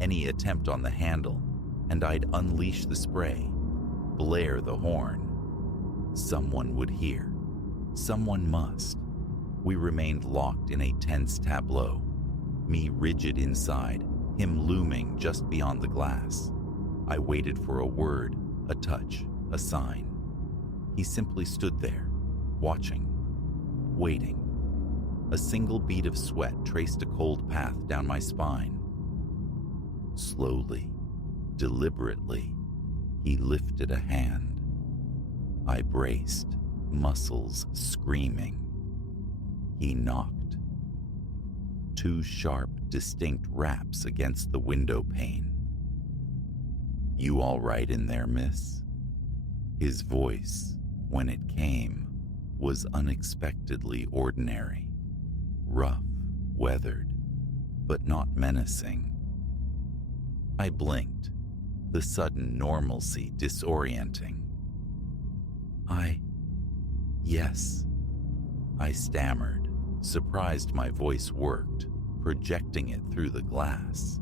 any attempt on the handle, and I'd unleash the spray, blare the horn. Someone would hear. Someone must. We remained locked in a tense tableau, me rigid inside, him looming just beyond the glass. I waited for a word, a touch, a sign. He simply stood there, watching, waiting. A single bead of sweat traced a cold path down my spine. Slowly, deliberately, he lifted a hand. I braced, muscles screaming. He knocked. 2 sharp, distinct raps against the window pane. "You all right in there, miss?" His voice, when it came, was unexpectedly ordinary. Rough, weathered, but not menacing. I blinked, the sudden normalcy disorienting. Yes, I stammered, surprised my voice worked, projecting it through the glass.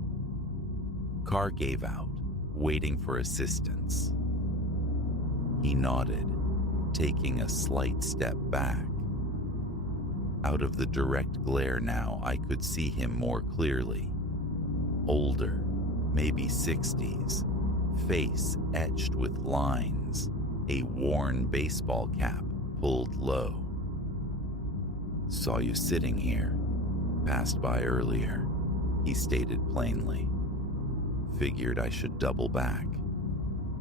Car gave out, waiting for assistance. He nodded, taking a slight step back. Out of the direct glare now, I could see him more clearly. Older, maybe 60s, face etched with lines, a worn baseball cap pulled low. "Saw you sitting here. Passed by earlier," he stated plainly. "Figured I should double back.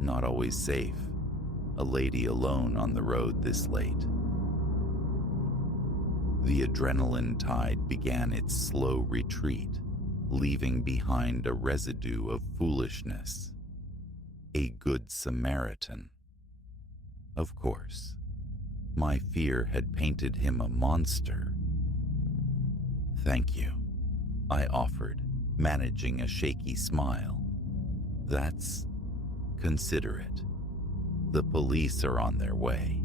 Not always safe. A lady alone on the road this late." The adrenaline tide began its slow retreat, leaving behind a residue of foolishness. A good Samaritan. Of course, my fear had painted him a monster. "Thank you," I offered, managing a shaky smile. "That's considerate. The police are on their way."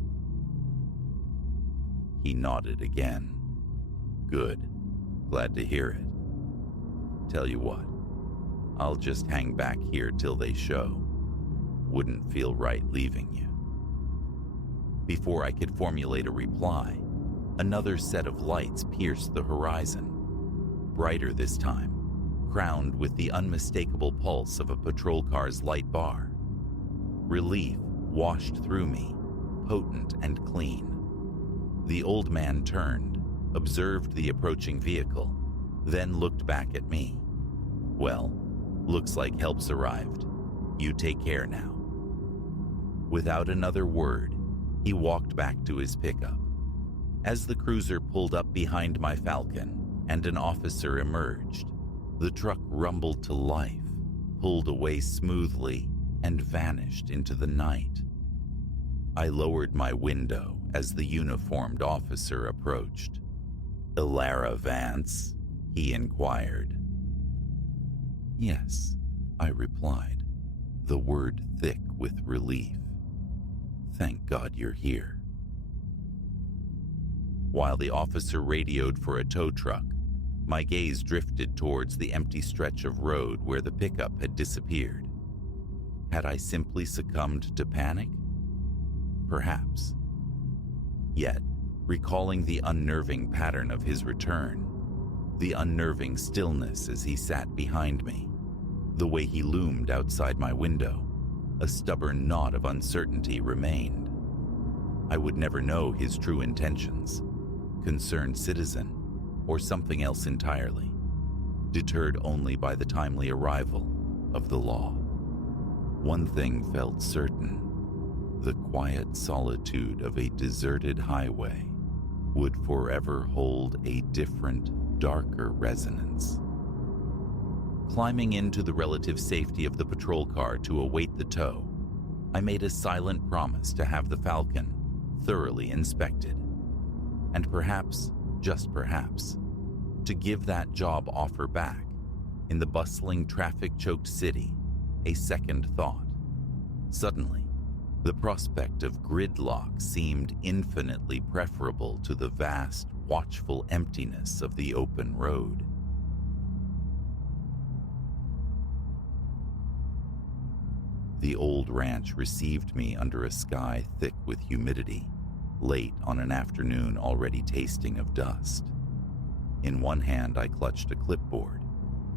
He nodded again. "Good. Glad to hear it. Tell you what, I'll just hang back here till they show. Wouldn't feel right leaving you." Before I could formulate a reply, another set of lights pierced the horizon. Brighter this time, crowned with the unmistakable pulse of a patrol car's light bar. Relief washed through me, potent and clean. The old man turned, observed the approaching vehicle, then looked back at me. "Well, looks like help's arrived. You take care now." Without another word, he walked back to his pickup. As the cruiser pulled up behind my Falcon and an officer emerged, the truck rumbled to life, pulled away smoothly, and vanished into the night. I lowered my window as the uniformed officer approached. "Elara Vance?" he inquired. "Yes," I replied, the word thick with relief. "Thank God you're here." While the officer radioed for a tow truck, my gaze drifted towards the empty stretch of road where the pickup had disappeared. Had I simply succumbed to panic? Perhaps. Yet, recalling the unnerving pattern of his return, the unnerving stillness as he sat behind me, the way he loomed outside my window, a stubborn knot of uncertainty remained. I would never know his true intentions, concerned citizen, or something else entirely, deterred only by the timely arrival of the law. One thing felt certain: the quiet solitude of a deserted highway would forever hold a different, darker resonance. Climbing into the relative safety of the patrol car to await the tow, I made a silent promise to have the Falcon thoroughly inspected, and perhaps, just perhaps, to give that job offer back, in the bustling, traffic-choked city, a second thought. Suddenly, the prospect of gridlock seemed infinitely preferable to the vast, watchful emptiness of the open road. The old ranch received me under a sky thick with humidity, late on an afternoon already tasting of dust. In one hand, I clutched a clipboard.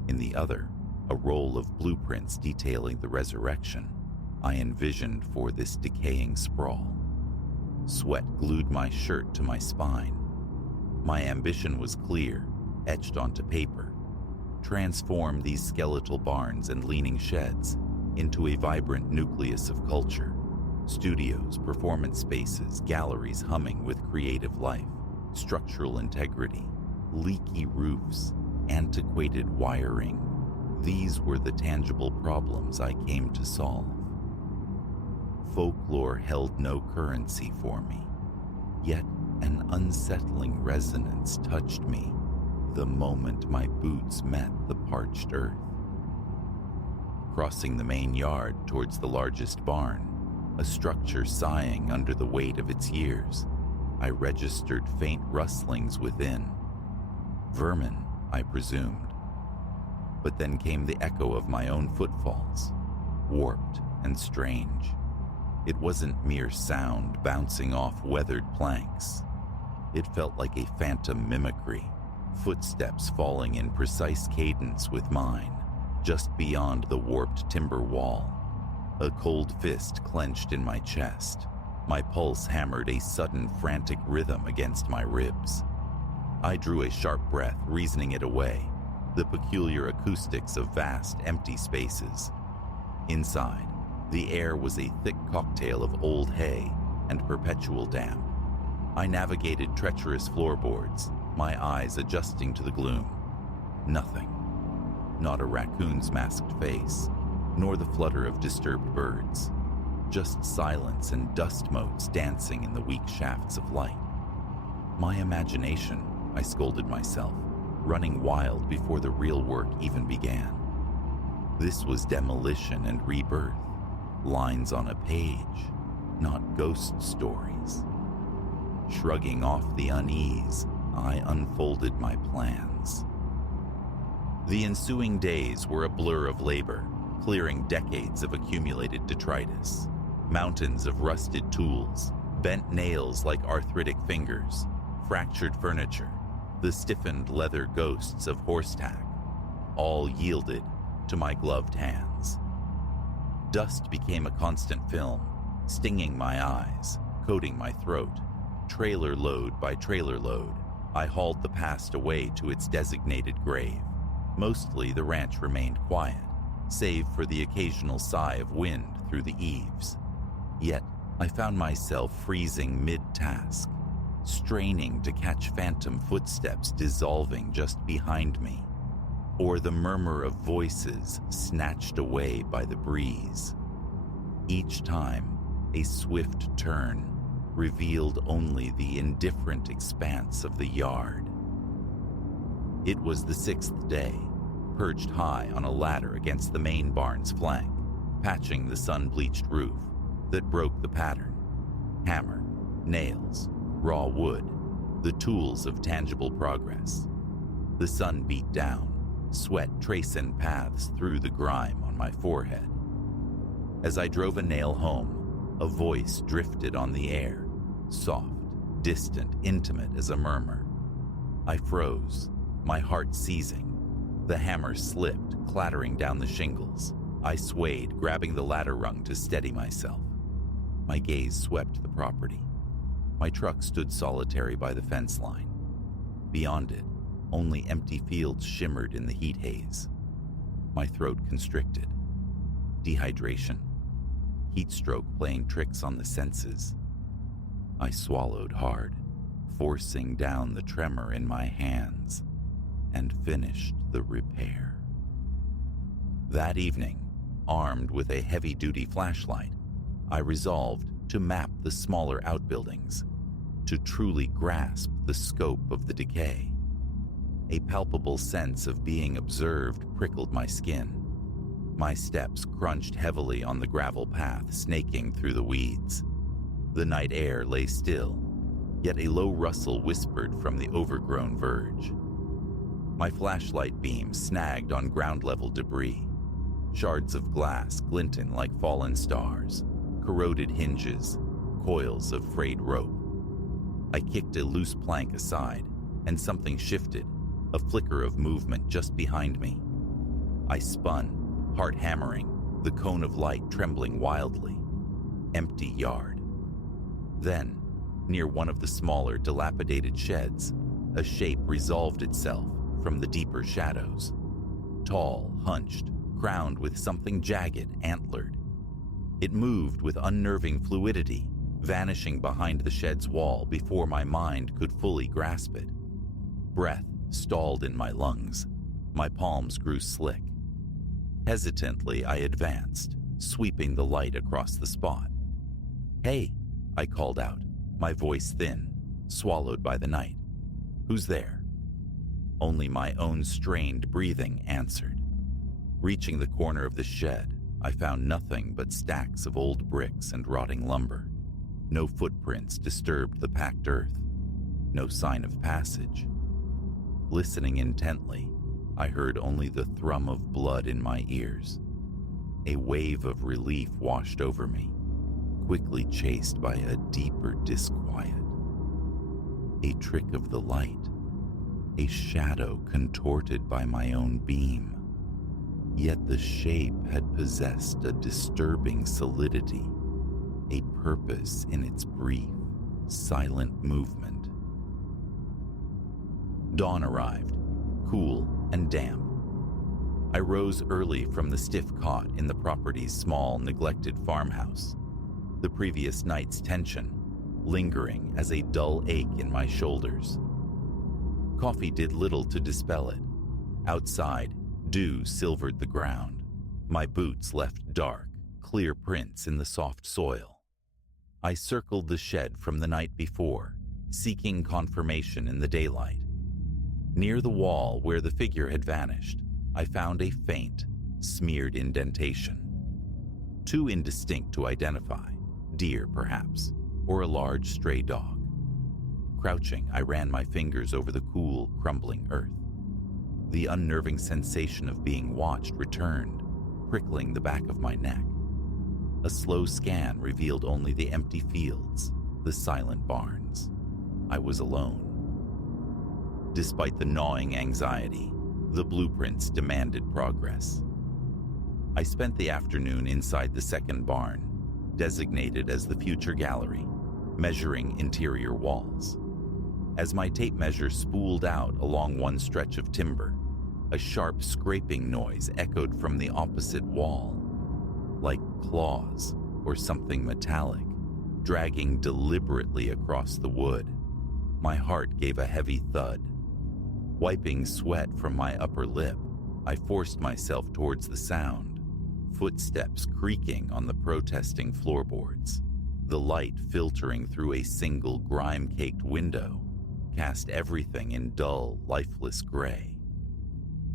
In the other, a roll of blueprints detailing the resurrection I envisioned for this decaying sprawl. Sweat glued my shirt to my spine. My ambition was clear, etched onto paper. Transform these skeletal barns and leaning sheds into a vibrant nucleus of culture. Studios, performance spaces, galleries humming with creative life, structural integrity, leaky roofs, antiquated wiring. These were the tangible problems I came to solve. Folklore held no currency for me, yet an unsettling resonance touched me the moment my boots met the parched earth. Crossing the main yard towards the largest barn, a structure sighing under the weight of its years, I registered faint rustlings within. Vermin, I presumed. But then came the echo of my own footfalls, warped and strange. It wasn't mere sound bouncing off weathered planks. It felt like a phantom mimicry, footsteps falling in precise cadence with mine, just beyond the warped timber wall. A cold fist clenched in my chest. My pulse hammered a sudden frantic rhythm against my ribs. I drew a sharp breath, reasoning it away, the peculiar acoustics of vast, empty spaces. Inside, the air was a thick cocktail of old hay and perpetual damp. I navigated treacherous floorboards, my eyes adjusting to the gloom. Nothing. Not a raccoon's masked face, nor the flutter of disturbed birds. Just silence and dust motes dancing in the weak shafts of light. My imagination, I scolded myself, running wild before the real work even began. This was demolition and rebirth, lines on a page, not ghost stories. Shrugging off the unease, I unfolded my plans. The ensuing days were a blur of labor, clearing decades of accumulated detritus, mountains of rusted tools, bent nails like arthritic fingers, fractured furniture, the stiffened leather ghosts of horse tack, all yielded to my gloved hands. Dust became a constant film, stinging my eyes, coating my throat. Trailer load by trailer load, I hauled the past away to its designated grave. Mostly the ranch remained quiet, save for the occasional sigh of wind through the eaves. Yet I found myself freezing mid-task, straining to catch phantom footsteps dissolving just behind me, or the murmur of voices snatched away by the breeze. Each time, a swift turn revealed only the indifferent expanse of the yard. It was the 6th day, perched high on a ladder against the main barn's flank, patching the sun-bleached roof, that broke the pattern. Hammer, nails, raw wood, the tools of tangible progress. The sun beat down, sweat tracing paths through the grime on my forehead. As I drove a nail home, a voice drifted on the air, soft, distant, intimate as a murmur. I froze, my heart seizing. The hammer slipped, clattering down the shingles. I swayed, grabbing the ladder rung to steady myself. My gaze swept the property. My truck stood solitary by the fence line. Beyond it, only empty fields shimmered in the heat haze. My throat constricted. Dehydration. Heat stroke playing tricks on the senses. I swallowed hard, forcing down the tremor in my hands, and finished the repair. That evening, armed with a heavy-duty flashlight, I resolved to map the smaller outbuildings, to truly grasp the scope of the decay. A palpable sense of being observed prickled my skin. My steps crunched heavily on the gravel path snaking through the weeds. The night air lay still, yet a low rustle whispered from the overgrown verge. My flashlight beam snagged on ground-level debris, shards of glass glinting like fallen stars, corroded hinges, coils of frayed rope. I kicked a loose plank aside, and something shifted, a flicker of movement just behind me. I spun, heart hammering, the cone of light trembling wildly. Empty yard. Then, near one of the smaller, dilapidated sheds, a shape resolved itself from the deeper shadows. Tall, hunched, crowned with something jagged, antlered. It moved with unnerving fluidity, vanishing behind the shed's wall before my mind could fully grasp it. Breath stalled in my lungs. My palms grew slick. Hesitantly, I advanced, sweeping the light across the spot. "Hey," I called out, my voice thin, swallowed by the night. "Who's there?" Only my own strained breathing answered. Reaching the corner of the shed, I found nothing but stacks of old bricks and rotting lumber. No footprints disturbed the packed earth. No sign of passage. Listening intently, I heard only the thrum of blood in my ears. A wave of relief washed over me, quickly chased by a deeper disquiet. A trick of the light, a shadow contorted by my own beam. Yet the shape had possessed a disturbing solidity, a purpose in its brief, silent movement. Dawn arrived, cool and damp. I rose early from the stiff cot in the property's small, neglected farmhouse. The previous night's tension, lingering as a dull ache in my shoulders. Coffee did little to dispel it. Outside, dew silvered the ground. My boots left dark, clear prints in the soft soil. I circled the shed from the night before, seeking confirmation in the daylight. Near the wall where the figure had vanished, I found a faint, smeared indentation. Too indistinct to identify, deer perhaps, or a large stray dog. Crouching, I ran my fingers over the cool, crumbling earth. The unnerving sensation of being watched returned, prickling the back of my neck. A slow scan revealed only the empty fields, the silent barns. I was alone. Despite the gnawing anxiety, the blueprints demanded progress. I spent the afternoon inside the second barn, designated as the future gallery, measuring interior walls. As my tape measure spooled out along one stretch of timber, a sharp scraping noise echoed from the opposite wall, like claws or something metallic, dragging deliberately across the wood. My heart gave a heavy thud. Wiping sweat from my upper lip, I forced myself towards the sound, footsteps creaking on the protesting floorboards. The light filtering through a single grime-caked window cast everything in dull, lifeless gray.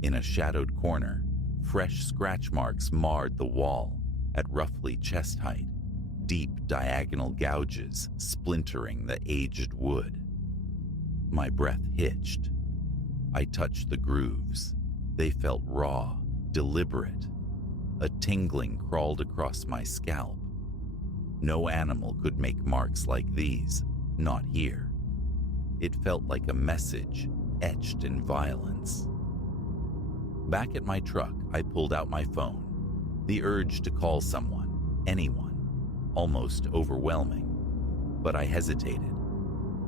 In a shadowed corner, fresh scratch marks marred the wall at roughly chest height, deep diagonal gouges splintering the aged wood. My breath hitched. I touched the grooves. They felt raw, deliberate. A tingling crawled across my scalp. No animal could make marks like these, not here. It felt like a message etched in violence. Back at my truck, I pulled out my phone. The urge to call someone, anyone, almost overwhelming. But I hesitated.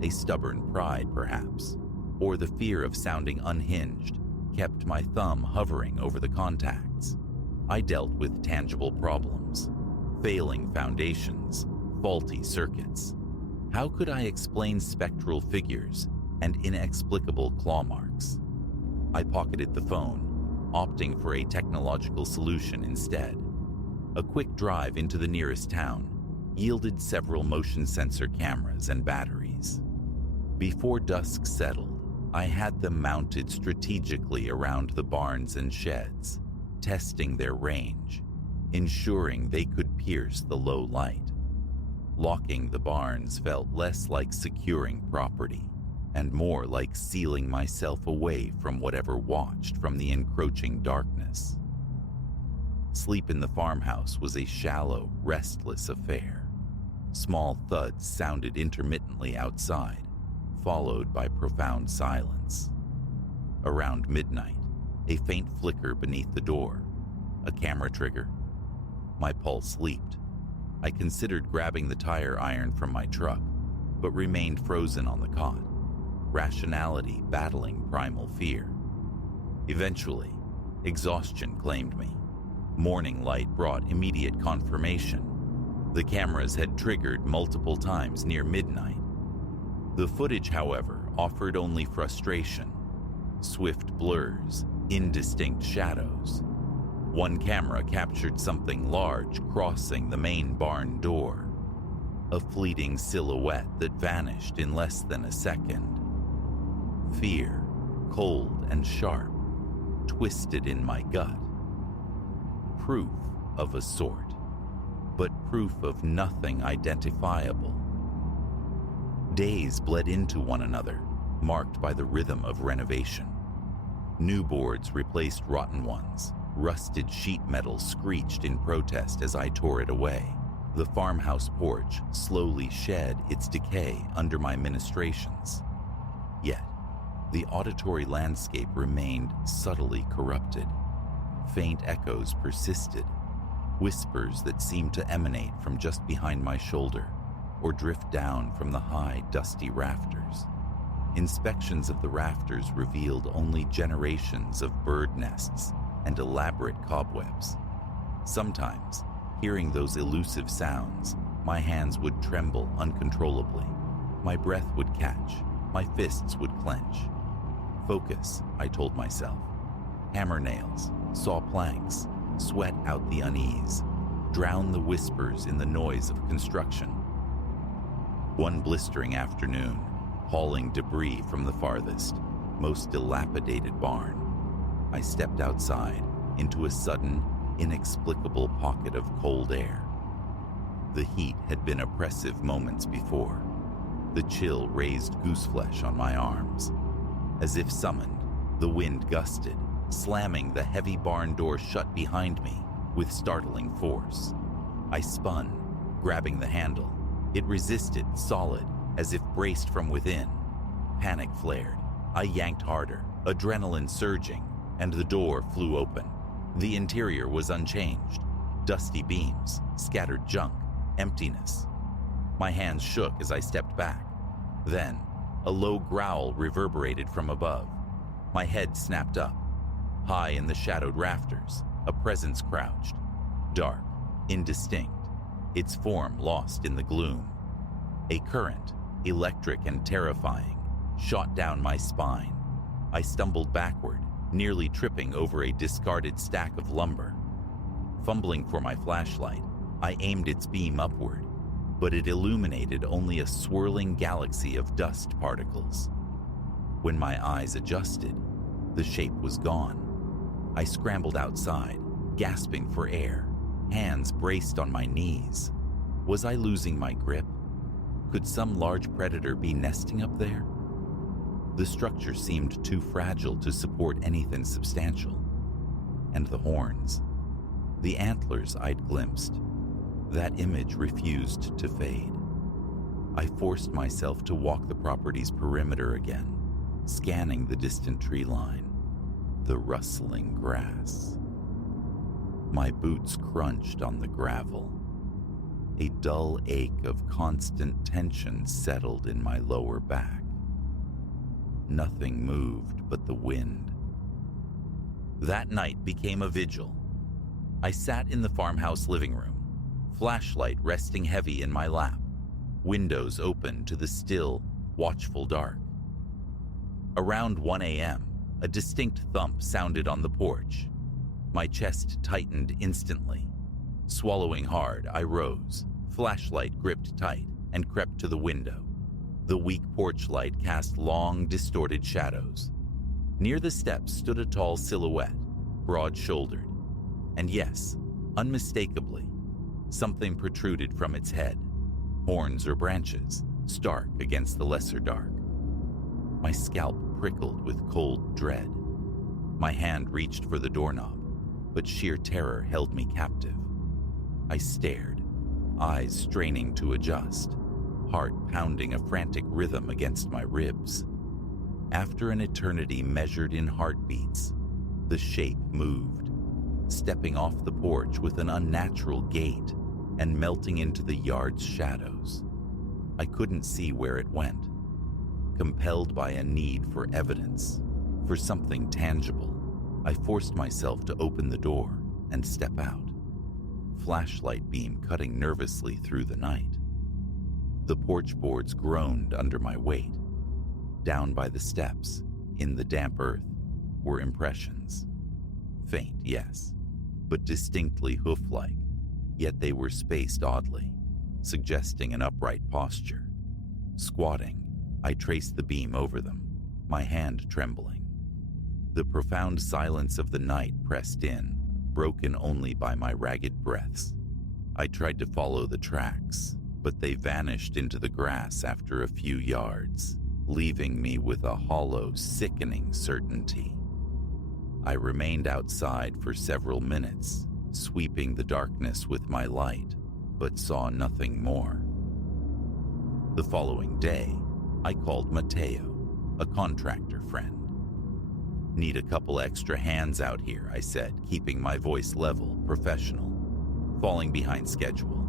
A stubborn pride, perhaps, or the fear of sounding unhinged, kept my thumb hovering over the contacts. I dealt with tangible problems, failing foundations, faulty circuits. How could I explain spectral figures and inexplicable claw marks? I pocketed the phone, opting for a technological solution instead. A quick drive into the nearest town yielded several motion sensor cameras and batteries. Before dusk settled, I had them mounted strategically around the barns and sheds, testing their range, ensuring they could pierce the low light. Locking the barns felt less like securing property and more like sealing myself away from whatever watched from the encroaching darkness. Sleep in the farmhouse was a shallow, restless affair. Small thuds sounded intermittently outside, followed by profound silence. Around midnight, a faint flicker beneath the door, a camera trigger. My pulse leaped. I considered grabbing the tire iron from my truck, but remained frozen on the cot, rationality battling primal fear. Eventually, exhaustion claimed me. Morning light brought immediate confirmation. The cameras had triggered multiple times near midnight. The footage, however, offered only frustration. Swift blurs, indistinct shadows. One camera captured something large crossing the main barn door. A fleeting silhouette that vanished in less than a second. Fear, cold and sharp, twisted in my gut. Proof of a sort, but proof of nothing identifiable. Days bled into one another, marked by the rhythm of renovation. New boards replaced rotten ones. Rusted sheet metal screeched in protest as I tore it away. The farmhouse porch slowly shed its decay under my ministrations. Yet, the auditory landscape remained subtly corrupted. Faint echoes persisted, whispers that seemed to emanate from just behind my shoulder or drift down from the high, dusty rafters. Inspections of the rafters revealed only generations of bird nests and elaborate cobwebs. Sometimes, hearing those elusive sounds My hands would tremble uncontrollably. My breath would catch. My fists would clench. Focus, I told myself. Hammer nails, saw planks, sweat out the unease, drown the whispers in the noise of construction. One blistering afternoon, hauling debris from the farthest, most dilapidated barn, I stepped outside into a sudden, inexplicable pocket of cold air. The heat had been oppressive moments before. The chill raised gooseflesh on my arms. As if summoned, the wind gusted, slamming the heavy barn door shut behind me with startling force. I spun, grabbing the handle. It resisted, solid, as if braced from within. Panic flared. I yanked harder, adrenaline surging, and the door flew open. The interior was unchanged. Dusty beams, scattered junk, emptiness. My hands shook as I stepped back. Then, a low growl reverberated from above. My head snapped up. High in the shadowed rafters, a presence crouched. Dark, indistinct, its form lost in the gloom. A current, electric and terrifying, shot down my spine. I stumbled backward, nearly tripping over a discarded stack of lumber. Fumbling for my flashlight, I aimed its beam upward, but it illuminated only a swirling galaxy of dust particles. When my eyes adjusted, the shape was gone. I scrambled outside, gasping for air, hands braced on my knees. Was I losing my grip? Could some large predator be nesting up there? The structure seemed too fragile to support anything substantial. And the horns, the antlers I'd glimpsed, that image refused to fade. I forced myself to walk the property's perimeter again, scanning the distant tree line, the rustling grass. My boots crunched on the gravel. A dull ache of constant tension settled in my lower back. Nothing moved but the wind. That night became a vigil. I sat in the farmhouse living room, flashlight resting heavy in my lap, windows open to the still, watchful dark. Around 1 a.m., a distinct thump sounded on the porch. My chest tightened instantly. Swallowing hard, I rose, flashlight gripped tight, and crept to the window. The weak porch light cast long, distorted shadows. Near the steps stood a tall silhouette, broad-shouldered. And yes, unmistakably, something protruded from its head, horns or branches, stark against the lesser dark. My scalp prickled with cold dread. My hand reached for the doorknob, but sheer terror held me captive. I stared, eyes straining to adjust, heart pounding a frantic rhythm against my ribs. After an eternity measured in heartbeats, the shape moved, stepping off the porch with an unnatural gait and melting into the yard's shadows. I couldn't see where it went. Compelled by a need for evidence, for something tangible, I forced myself to open the door and step out, flashlight beam cutting nervously through the night. The porch boards groaned under my weight. Down by the steps, in the damp earth, were impressions. Faint, yes, but distinctly hoof-like, yet they were spaced oddly, suggesting an upright posture. Squatting, I traced the beam over them, my hand trembling. The profound silence of the night pressed in, broken only by my ragged breaths. I tried to follow the tracks, but they vanished into the grass after a few yards, leaving me with a hollow, sickening certainty. I remained outside for several minutes, sweeping the darkness with my light, but saw nothing more. The following day, I called Mateo, a contractor friend. "Need a couple extra hands out here," I said, keeping my voice level, professional, falling behind schedule.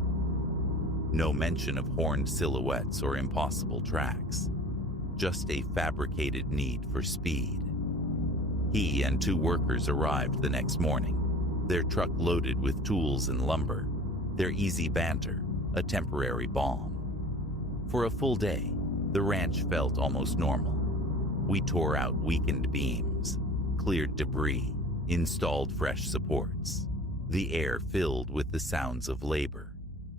No mention of horned silhouettes or impossible tracks, just a fabricated need for speed. He and 2 workers arrived the next morning, their truck loaded with tools and lumber, their easy banter, a temporary balm. For a full day, the ranch felt almost normal. We tore out weakened beams, cleared debris, installed fresh supports. The air filled with the sounds of labor,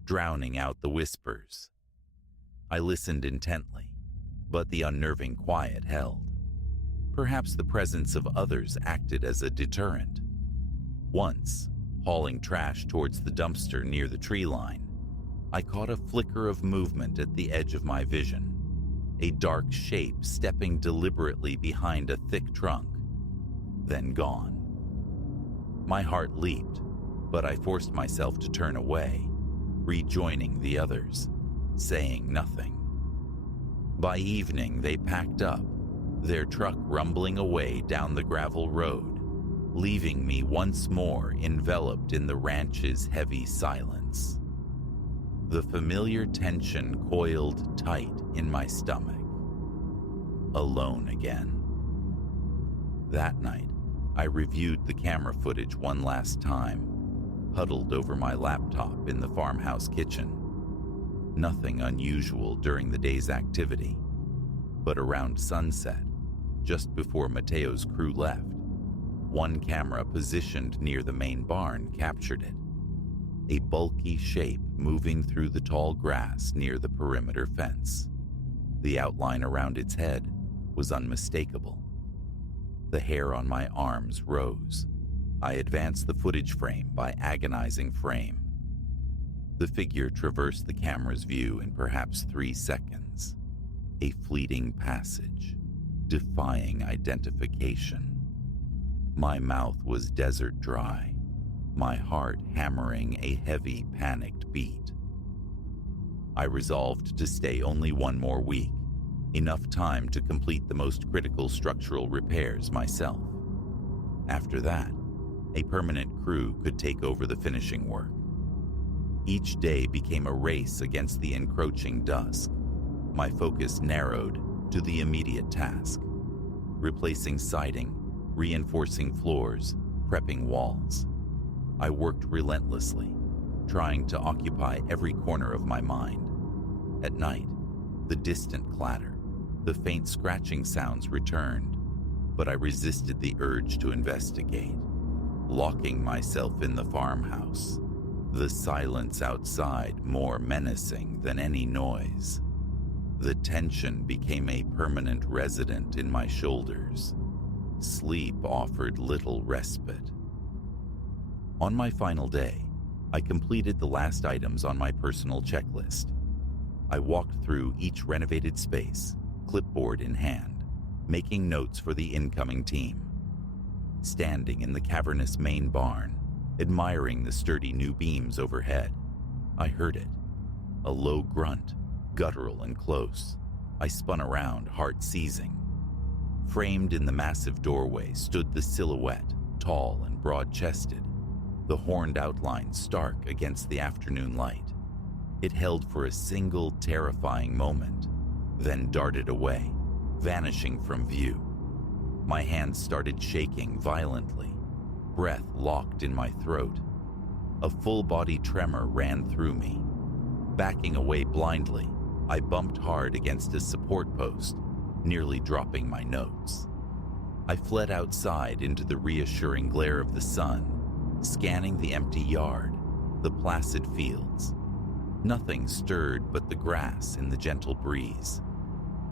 drowning out the whispers. I listened intently, but the unnerving quiet held. Perhaps the presence of others acted as a deterrent. Once, hauling trash towards the dumpster near the tree line, I caught a flicker of movement at the edge of my vision, a dark shape stepping deliberately behind a thick trunk, then gone. My heart leaped, but I forced myself to turn away, rejoining the others, saying nothing. By evening, they packed up, their truck rumbling away down the gravel road, leaving me once more enveloped in the ranch's heavy silence. The familiar tension coiled tight in my stomach. Alone again. That night, I reviewed the camera footage one last time, huddled over my laptop in the farmhouse kitchen. Nothing unusual during the day's activity, but around sunset, just before Mateo's crew left, one camera positioned near the main barn captured it. A bulky shape moving through the tall grass near the perimeter fence. The outline around its head was unmistakable. The hair on my arms rose. I advanced the footage frame by agonizing frame. The figure traversed the camera's view in perhaps 3 seconds. A fleeting passage, defying identification. My mouth was desert dry, my heart hammering a heavy, panicked beat. I resolved to stay only 1 more week, enough time to complete the most critical structural repairs myself. After that, a permanent crew could take over the finishing work. Each day became a race against the encroaching dusk. My focus narrowed to the immediate task: replacing siding, reinforcing floors, prepping walls. I worked relentlessly, trying to occupy every corner of my mind. At night, the distant clatter, the faint scratching sounds returned, but I resisted the urge to investigate, locking myself in the farmhouse, the silence outside more menacing than any noise. The tension became a permanent resident in my shoulders. Sleep offered little respite. On my final day, I completed the last items on my personal checklist. I walked through each renovated space, clipboard in hand, making notes for the incoming team. Standing in the cavernous main barn, admiring the sturdy new beams overhead, I heard it. A low grunt, guttural and close. I spun around, heart seizing. Framed in the massive doorway stood the silhouette, tall and broad-chested, the horned outline stark against the afternoon light. It held for a single terrifying moment, then darted away, vanishing from view. My hands started shaking violently, breath locked in my throat. A full-body tremor ran through me. Backing away blindly, I bumped hard against a support post, nearly dropping my notes. I fled outside into the reassuring glare of the sun, scanning the empty yard, the placid fields. Nothing stirred but the grass in the gentle breeze.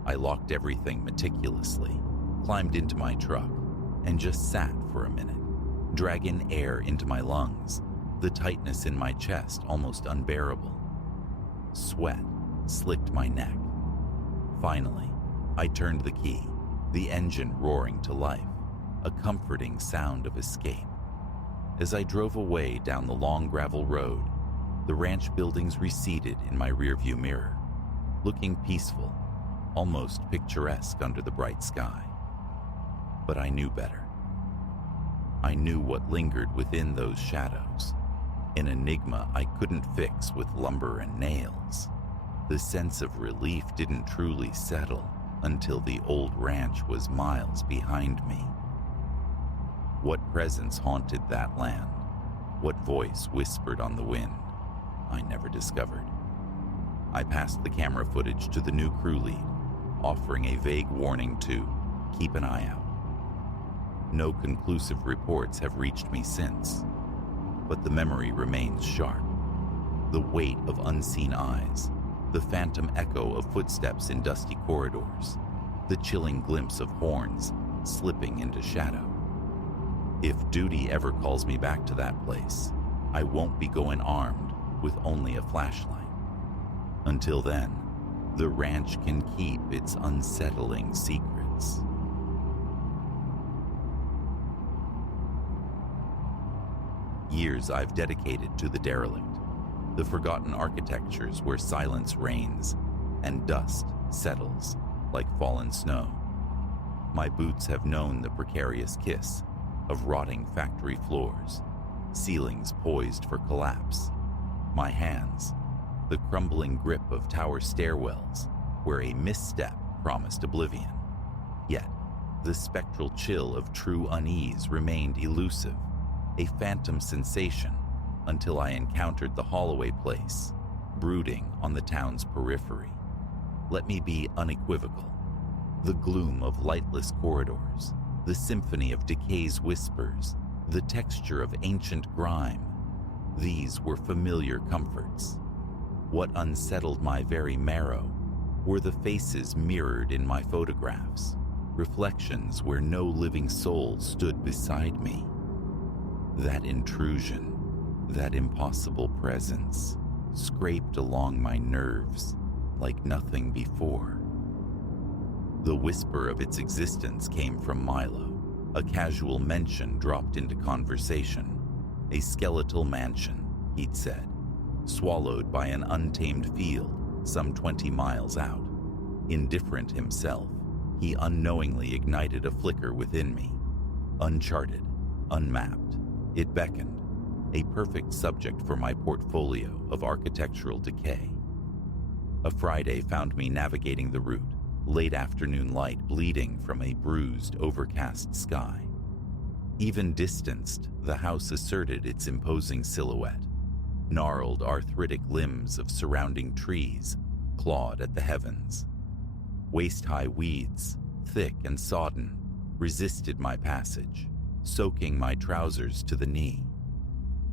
I locked everything meticulously, climbed into my truck, and just sat for a minute, dragging air into my lungs, the tightness in my chest almost unbearable. Sweat slicked my neck. Finally, I turned the key, the engine roaring to life, a comforting sound of escape. As I drove away down the long gravel road, the ranch buildings receded in my rearview mirror, looking peaceful, almost picturesque under the bright sky. But I knew better. I knew what lingered within those shadows, an enigma I couldn't fix with lumber and nails. The sense of relief didn't truly settle until the old ranch was miles behind me. What presence haunted that land? What voice whispered on the wind? I never discovered. I passed the camera footage to the new crew lead, offering a vague warning to keep an eye out. No conclusive reports have reached me since, but the memory remains sharp. The weight of unseen eyes, the phantom echo of footsteps in dusty corridors, the chilling glimpse of horns slipping into shadow. If duty ever calls me back to that place, I won't be going armed with only a flashlight. Until then, the ranch can keep its unsettling secrets. Years I've dedicated to the derelict, the forgotten architectures where silence reigns and dust settles like fallen snow. My boots have known the precarious kiss of rotting factory floors, ceilings poised for collapse. My hands, the crumbling grip of tower stairwells where a misstep promised oblivion. Yet, the spectral chill of true unease remained elusive, a phantom sensation until I encountered the Holloway place, brooding on the town's periphery. Let me be unequivocal. The gloom of lightless corridors, the symphony of decay's whispers, the texture of ancient grime, these were familiar comforts. What unsettled my very marrow were the faces mirrored in my photographs, reflections where no living soul stood beside me. That intrusion, that impossible presence, scraped along my nerves like nothing before. The whisper of its existence came from Milo, a casual mention dropped into conversation. A skeletal mansion, he'd said, swallowed by an untamed field some 20 miles out. Indifferent himself, he unknowingly ignited a flicker within me. Uncharted, unmapped, it beckoned, a perfect subject for my portfolio of architectural decay. A Friday found me navigating the route, late afternoon light bleeding from a bruised, overcast sky. Even distanced, the house asserted its imposing silhouette. Gnarled, arthritic limbs of surrounding trees clawed at the heavens. Waist-high weeds, thick and sodden, resisted my passage, soaking my trousers to the knee.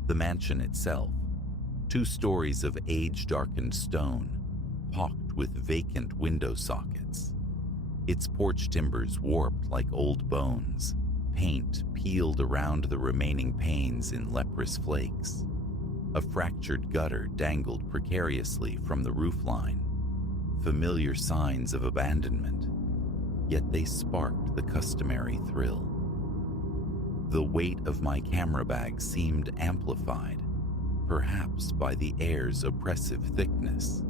The mansion itself, 2 stories of age-darkened stone, pocked with vacant window sockets. Its porch timbers warped like old bones, paint peeled around the remaining panes in leprous flakes. A fractured gutter dangled precariously from the roofline, familiar signs of abandonment, yet they sparked the customary thrill. The weight of my camera bag seemed amplified, perhaps by the air's oppressive thickness.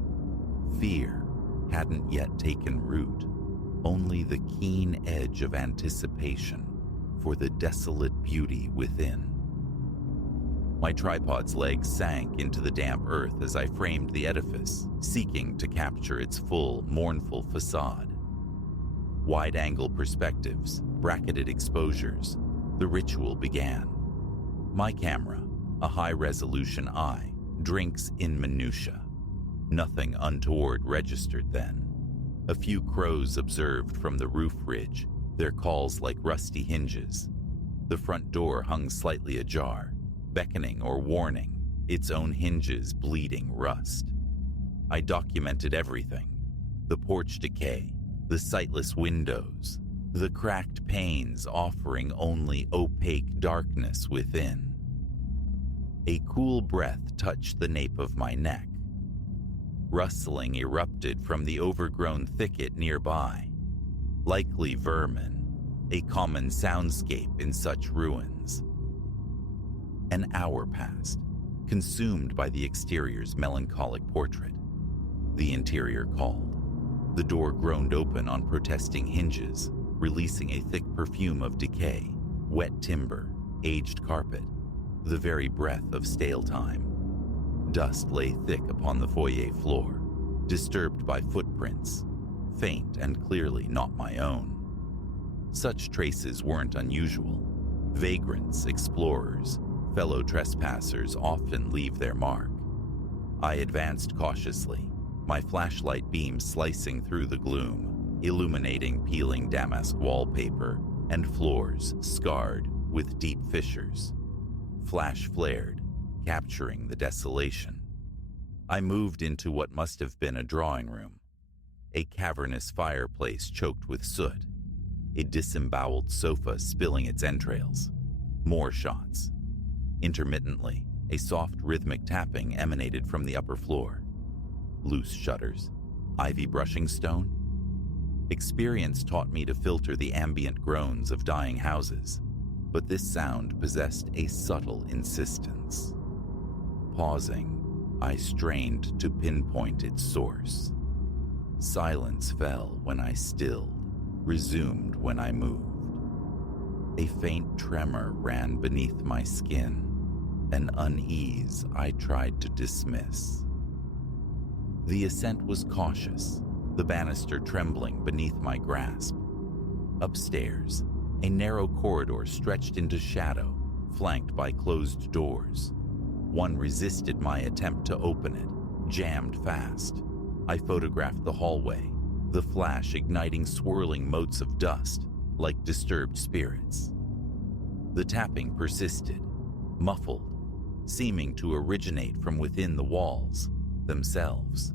Fear hadn't yet taken root, only the keen edge of anticipation for the desolate beauty within. My tripod's legs sank into the damp earth as I framed the edifice, seeking to capture its full, mournful facade. Wide-angle perspectives, bracketed exposures, the ritual began. My camera, a high-resolution eye, drinks in minutia. Nothing untoward registered then. A few crows observed from the roof ridge, their calls like rusty hinges. The front door hung slightly ajar, beckoning or warning, its own hinges bleeding rust. I documented everything: the porch decay, the sightless windows, the cracked panes offering only opaque darkness within. A cool breath touched the nape of my neck. Rustling erupted from the overgrown thicket nearby. Likely vermin, a common soundscape in such ruins. An hour passed, consumed by the exterior's melancholic portrait. The interior called. The door groaned open on protesting hinges, releasing a thick perfume of decay, wet timber, aged carpet, the very breath of stale time. Dust lay thick upon the foyer floor, disturbed by footprints, faint and clearly not my own. Such traces weren't unusual. Vagrants, explorers, fellow trespassers often leave their mark. I advanced cautiously, my flashlight beam slicing through the gloom, illuminating peeling damask wallpaper and floors scarred with deep fissures. Flash flared, capturing the desolation. I moved into what must have been a drawing room. A cavernous fireplace choked with soot, a disemboweled sofa spilling its entrails. More shots. Intermittently, a soft rhythmic tapping emanated from the upper floor. Loose shutters, ivy brushing stone. Experience taught me to filter the ambient groans of dying houses, but this sound possessed a subtle insistence. Pausing, I strained to pinpoint its source. Silence fell when I stilled, resumed when I moved. A faint tremor ran beneath my skin, an unease I tried to dismiss. The ascent was cautious, the banister trembling beneath my grasp. Upstairs, a narrow corridor stretched into shadow, flanked by closed doors. One resisted my attempt to open it, jammed fast. I photographed the hallway, the flash igniting swirling motes of dust like disturbed spirits. The tapping persisted, muffled, seeming to originate from within the walls themselves.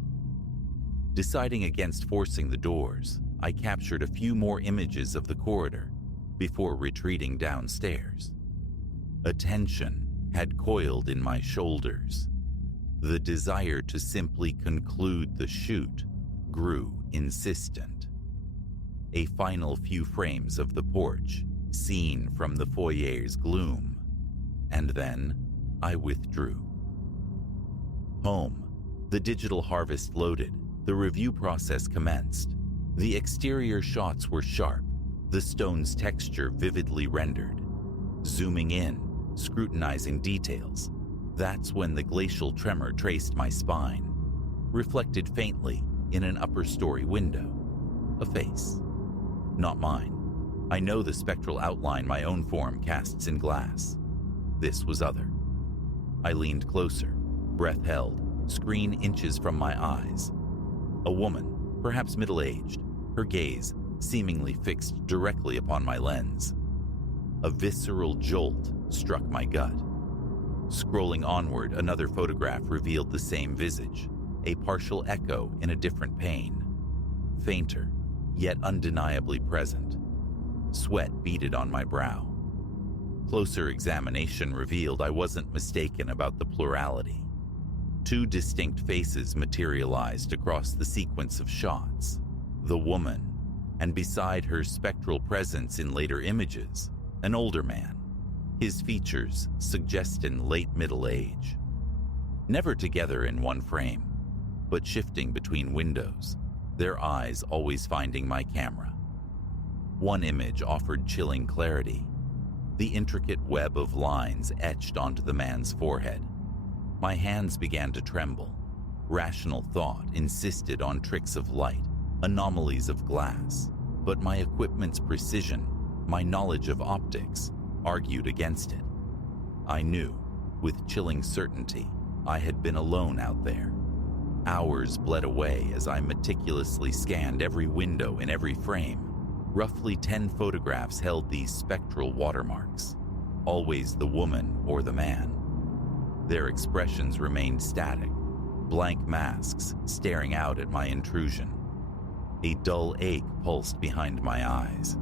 Deciding against forcing the doors, I captured a few more images of the corridor before retreating downstairs. A tension had coiled in my shoulders. The desire to simply conclude the shoot grew insistent. A final few frames of the porch, seen from the foyer's gloom, and then I withdrew. Home, the digital harvest loaded, the review process commenced. The exterior shots were sharp, the stone's texture vividly rendered. Zooming in, scrutinizing details, that's when the glacial tremor traced my spine, reflected faintly in an upper story window. A face. Not mine. I know the spectral outline my own form casts in glass. This was other. I leaned closer, breath held, screen inches from my eyes. A woman, perhaps middle-aged, her gaze seemingly fixed directly upon my lens. A visceral jolt struck my gut. Scrolling onward, another photograph revealed the same visage, a partial echo in a different pane. Fainter, yet undeniably present. Sweat beaded on my brow. Closer examination revealed I wasn't mistaken about the plurality. Two distinct faces materialized across the sequence of shots. The woman, and beside her spectral presence in later images, an older man, his features suggesting late middle age. Never together in one frame, but shifting between windows, their eyes always finding my camera. One image offered chilling clarity, the intricate web of lines etched onto the man's forehead. My hands began to tremble. Rational thought insisted on tricks of light, anomalies of glass, but my equipment's precision, my knowledge of optics, argued against it. I knew, with chilling certainty, I had been alone out there. Hours bled away as I meticulously scanned every window in every frame. Roughly 10 photographs held these spectral watermarks, always the woman or the man. Their expressions remained static, blank masks staring out at my intrusion. A dull ache pulsed behind my eyes.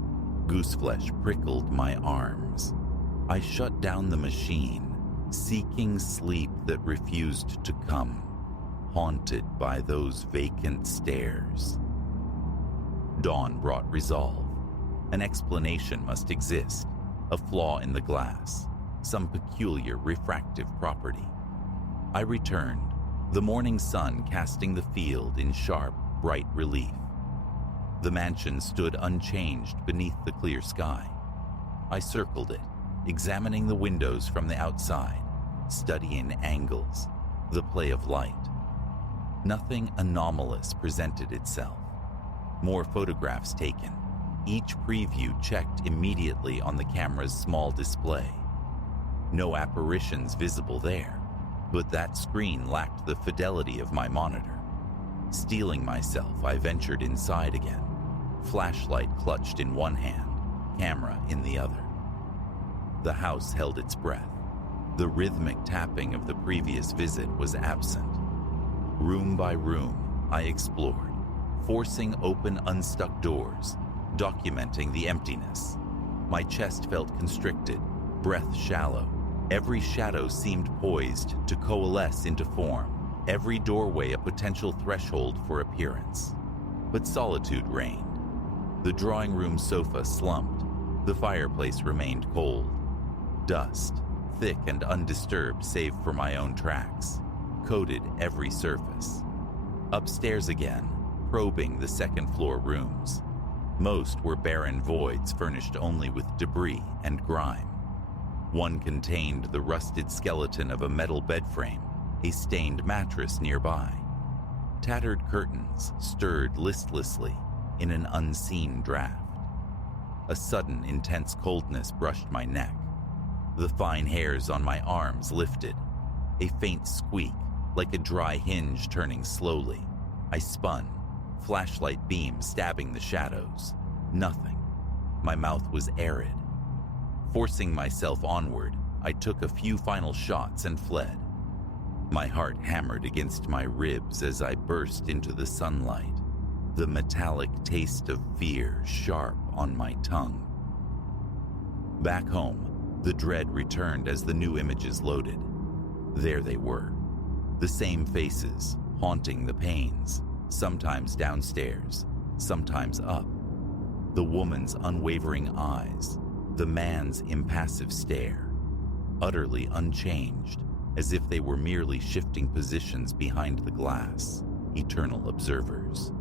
Gooseflesh prickled my arms. I shut down the machine, seeking sleep that refused to come, haunted by those vacant stares. Dawn brought resolve. An explanation must exist, a flaw in the glass, some peculiar refractive property. I returned, the morning sun casting the field in sharp, bright relief. The mansion stood unchanged beneath the clear sky. I circled it, examining the windows from the outside, studying angles, the play of light. Nothing anomalous presented itself. More photographs taken, each preview checked immediately on the camera's small display. No apparitions visible there, but that screen lacked the fidelity of my monitor. Steeling myself, I ventured inside again, flashlight clutched in one hand, camera in the other. The house held its breath. The rhythmic tapping of the previous visit was absent. Room by room, I explored, forcing open unstuck doors, documenting the emptiness. My chest felt constricted, breath shallow. Every shadow seemed poised to coalesce into form, every doorway a potential threshold for appearance. But solitude reigned. The drawing room sofa slumped. The fireplace remained cold. Dust, thick and undisturbed save for my own tracks, coated every surface. Upstairs again, probing the second-floor rooms. Most were barren voids furnished only with debris and grime. One contained the rusted skeleton of a metal bed frame, a stained mattress nearby. Tattered curtains stirred listlessly in an unseen draft. A sudden, intense coldness brushed my neck. The fine hairs on my arms lifted. A faint squeak, like a dry hinge turning slowly. I spun, flashlight beam stabbing the shadows. Nothing. My mouth was arid. Forcing myself onward, I took a few final shots and fled. My heart hammered against my ribs as I burst into the sunlight, the metallic taste of fear sharp on my tongue. Back home, the dread returned as the new images loaded. There they were, the same faces, haunting the panes, sometimes downstairs, sometimes up. The woman's unwavering eyes, the man's impassive stare, utterly unchanged, as if they were merely shifting positions behind the glass, eternal observers.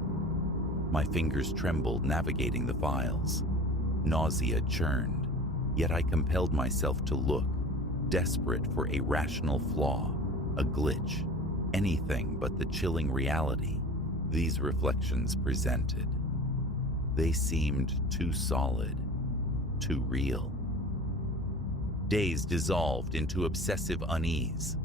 My fingers trembled navigating the files. Nausea churned, yet I compelled myself to look, desperate for a rational flaw, a glitch, anything but the chilling reality these reflections presented. They seemed too solid, too real. Days dissolved into obsessive unease.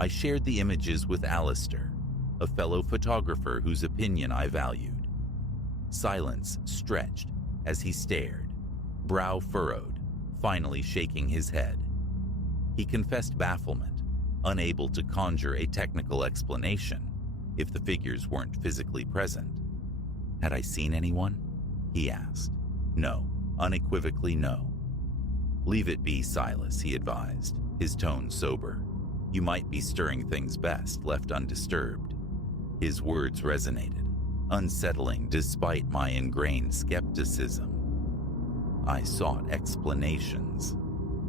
I shared the images with Alistair, a fellow photographer whose opinion I valued. Silence stretched as he stared, brow furrowed, finally shaking his head. He confessed bafflement, unable to conjure a technical explanation if the figures weren't physically present. Had I seen anyone? He asked. No, unequivocally no. Leave it be, Silas, he advised, his tone sober. You might be stirring things best left undisturbed. His words resonated, unsettling despite my ingrained skepticism. I sought explanations,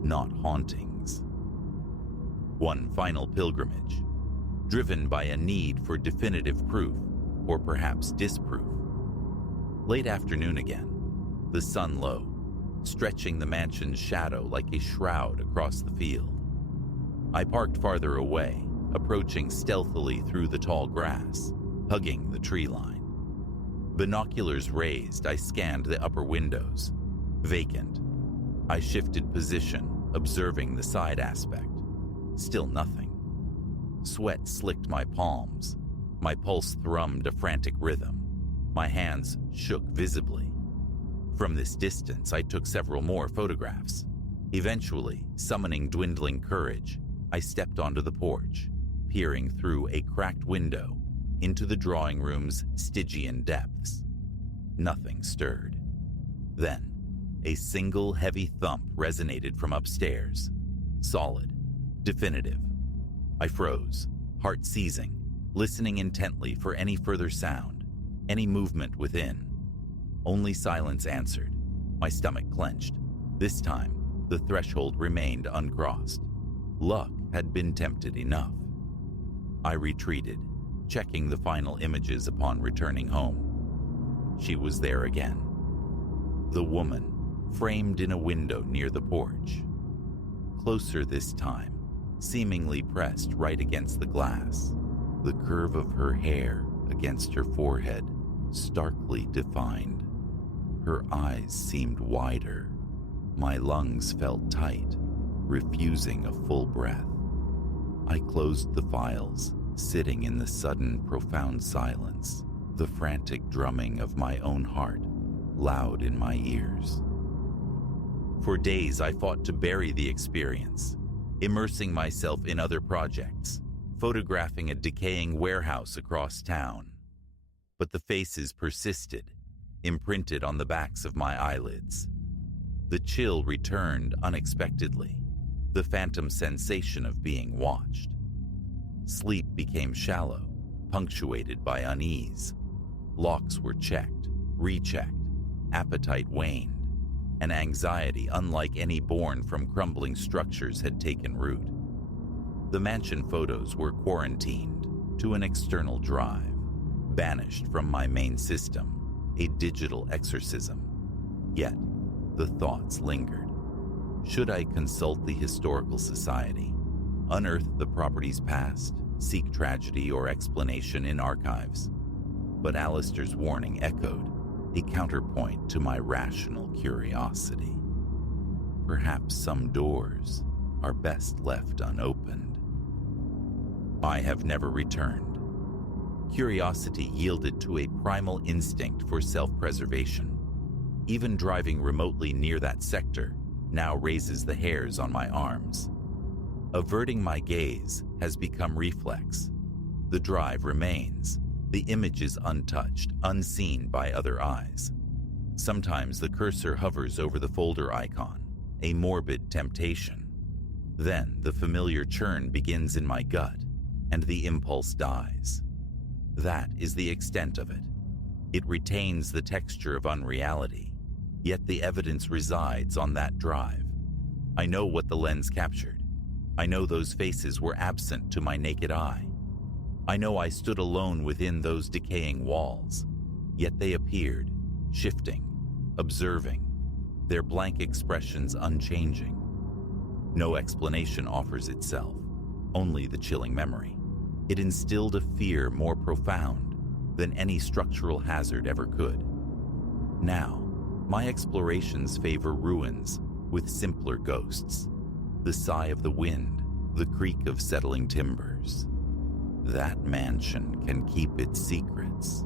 not hauntings. One final pilgrimage, driven by a need for definitive proof, or perhaps disproof. Late afternoon again, the sun low, stretching the mansion's shadow like a shroud across the field. I parked farther away, approaching stealthily through the tall grass, hugging the tree line. Binoculars raised, I scanned the upper windows. Vacant. I shifted position, observing the side aspect. Still nothing. Sweat slicked my palms. My pulse thrummed a frantic rhythm. My hands shook visibly. From this distance, I took several more photographs. Eventually, summoning dwindling courage, I stepped onto the porch, peering through a cracked window into the drawing room's Stygian depths. Nothing stirred. Then, a single heavy thump resonated from upstairs. Solid. Definitive. I froze, heart seizing, listening intently for any further sound, any movement within. Only silence answered. My stomach clenched. This time, the threshold remained uncrossed. Luck had been tempted enough. I retreated, checking the final images upon returning home. She was there again. The woman, framed in a window near the porch. Closer this time, seemingly pressed right against the glass. The curve of her hair against her forehead, starkly defined. Her eyes seemed wider. My lungs felt tight, refusing a full breath. I closed the files, Sitting in the sudden, profound silence, the frantic drumming of my own heart loud in my ears. For days, I fought to bury the experience, immersing myself in other projects, photographing a decaying warehouse across town. But the faces persisted, imprinted on the backs of my eyelids. The chill returned unexpectedly, the phantom sensation of being watched. Sleep became shallow, punctuated by unease. Locks were checked, rechecked, appetite waned, and anxiety unlike any born from crumbling structures had taken root. The mansion photos were quarantined to an external drive, banished from my main system, a digital exorcism. Yet, the thoughts lingered. Should I consult the Historical Society, unearth the property's past, seek tragedy or explanation in archives? But Alistair's warning echoed, a counterpoint to my rational curiosity. Perhaps some doors are best left unopened. I have never returned. Curiosity yielded to a primal instinct for self-preservation. Even driving remotely near that sector now raises the hairs on my arms. Averting my gaze has become reflex. The drive remains, the images untouched, unseen by other eyes. Sometimes the cursor hovers over the folder icon, a morbid temptation. Then the familiar churn begins in my gut, and the impulse dies. That is the extent of it. It retains the texture of unreality, yet the evidence resides on that drive. I know what the lens captured. I know those faces were absent to my naked eye. I know I stood alone within those decaying walls, yet they appeared, shifting, observing, their blank expressions unchanging. No explanation offers itself, only the chilling memory. It instilled a fear more profound than any structural hazard ever could. Now, my explorations favor ruins with simpler ghosts, the sigh of the wind, the creak of settling timbers. That mansion can keep its secrets,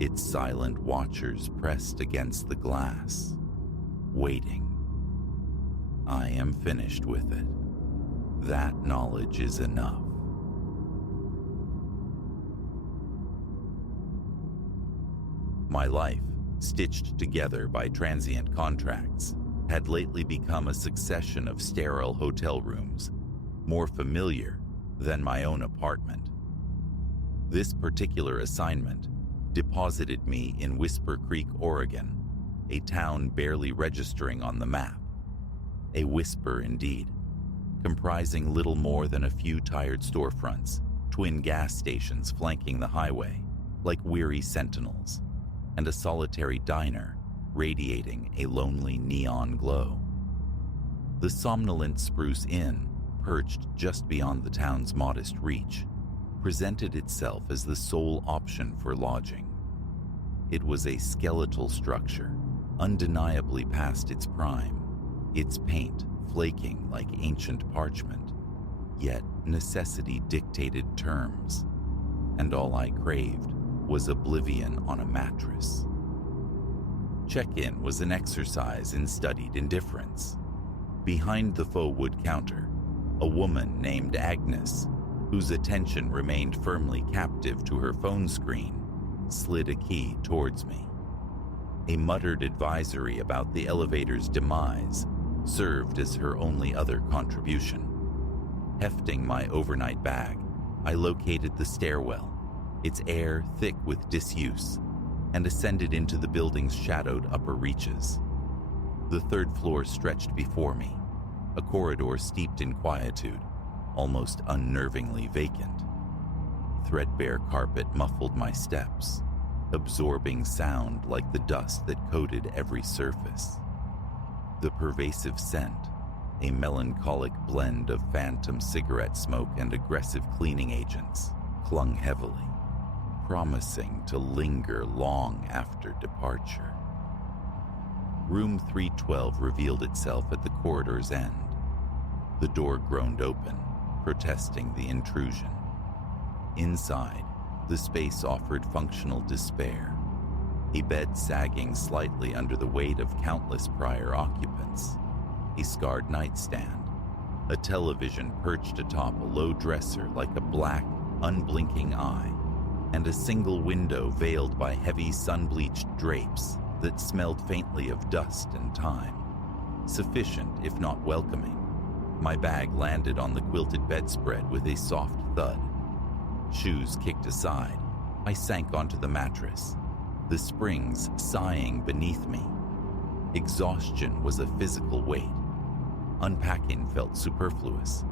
its silent watchers pressed against the glass, waiting. I am finished with it. That knowledge is enough. My life, stitched together by transient contracts, had lately become a succession of sterile hotel rooms, more familiar than my own apartment. This particular assignment deposited me in Whisper Creek, Oregon, a town barely registering on the map. A whisper indeed, comprising little more than a few tired storefronts, twin gas stations flanking the highway, like weary sentinels, and a solitary diner radiating a lonely neon glow. The somnolent Spruce Inn, perched just beyond the town's modest reach, presented itself as the sole option for lodging. It was a skeletal structure, undeniably past its prime, its paint flaking like ancient parchment, yet necessity dictated terms, and all I craved was oblivion on a mattress. Check-in was an exercise in studied indifference. Behind the faux wood counter, a woman named Agnes, whose attention remained firmly captive to her phone screen, slid a key towards me. A muttered advisory about the elevator's demise served as her only other contribution. Hefting my overnight bag, I located the stairwell, its air thick with disuse, and ascended into the building's shadowed upper reaches. The third floor stretched before me, a corridor steeped in quietude, almost unnervingly vacant. Threadbare carpet muffled my steps, absorbing sound like the dust that coated every surface. The pervasive scent, a melancholic blend of phantom cigarette smoke and aggressive cleaning agents, clung heavily, promising to linger long after departure. Room 312 revealed itself at the corridor's end. The door groaned open, protesting the intrusion. Inside, the space offered functional despair. A bed sagging slightly under the weight of countless prior occupants, a scarred nightstand, a television perched atop a low dresser like a black, unblinking eye, and a single window veiled by heavy sun-bleached drapes that smelled faintly of dust and time. Sufficient, if not welcoming. My bag landed on the quilted bedspread with a soft thud. Shoes kicked aside, I sank onto the mattress, the springs sighing beneath me. Exhaustion was a physical weight. Unpacking felt superfluous.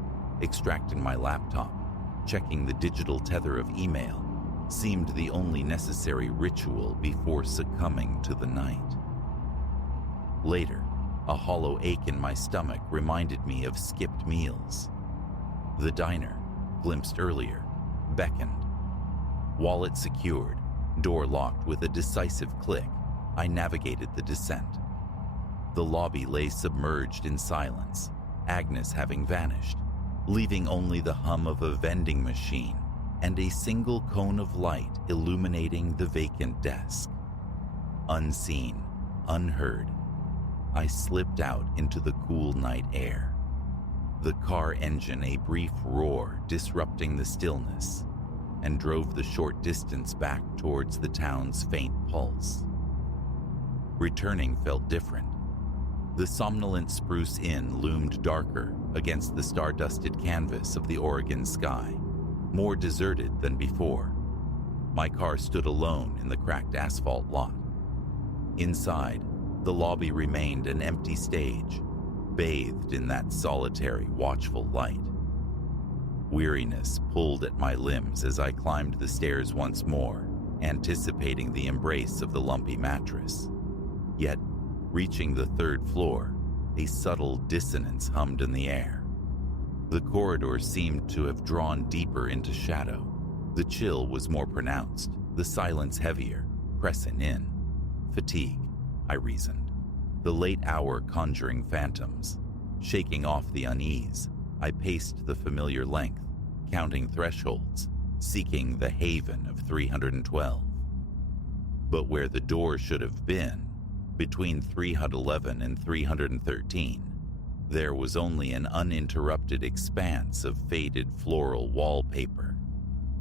Extracting my laptop, checking the digital tether of email, seemed the only necessary ritual before succumbing to the night. Later, a hollow ache in my stomach reminded me of skipped meals. The diner, glimpsed earlier, beckoned. Wallet secured, door locked with a decisive click, I navigated the descent. The lobby lay submerged in silence, Agnes having vanished, leaving only the hum of a vending machine and a single cone of light illuminating the vacant desk. Unseen, unheard, I slipped out into the cool night air. The car engine a brief roar disrupting the stillness, and drove the short distance back towards the town's faint pulse. Returning felt different. The somnolent Spruce Inn loomed darker against the star-dusted canvas of the Oregon sky, more deserted than before. My car stood alone in the cracked asphalt lot. Inside, the lobby remained an empty stage, bathed in that solitary, watchful light. Weariness pulled at my limbs as I climbed the stairs once more, anticipating the embrace of the lumpy mattress. Yet, reaching the third floor, a subtle dissonance hummed in the air. The corridor seemed to have drawn deeper into shadow. The chill was more pronounced, the silence heavier, pressing in. Fatigue, I reasoned. The late hour conjuring phantoms. Shaking off the unease, I paced the familiar length, counting thresholds, seeking the haven of 312. But where the door should have been, between 311 and 313, there was only an uninterrupted expanse of faded floral wallpaper,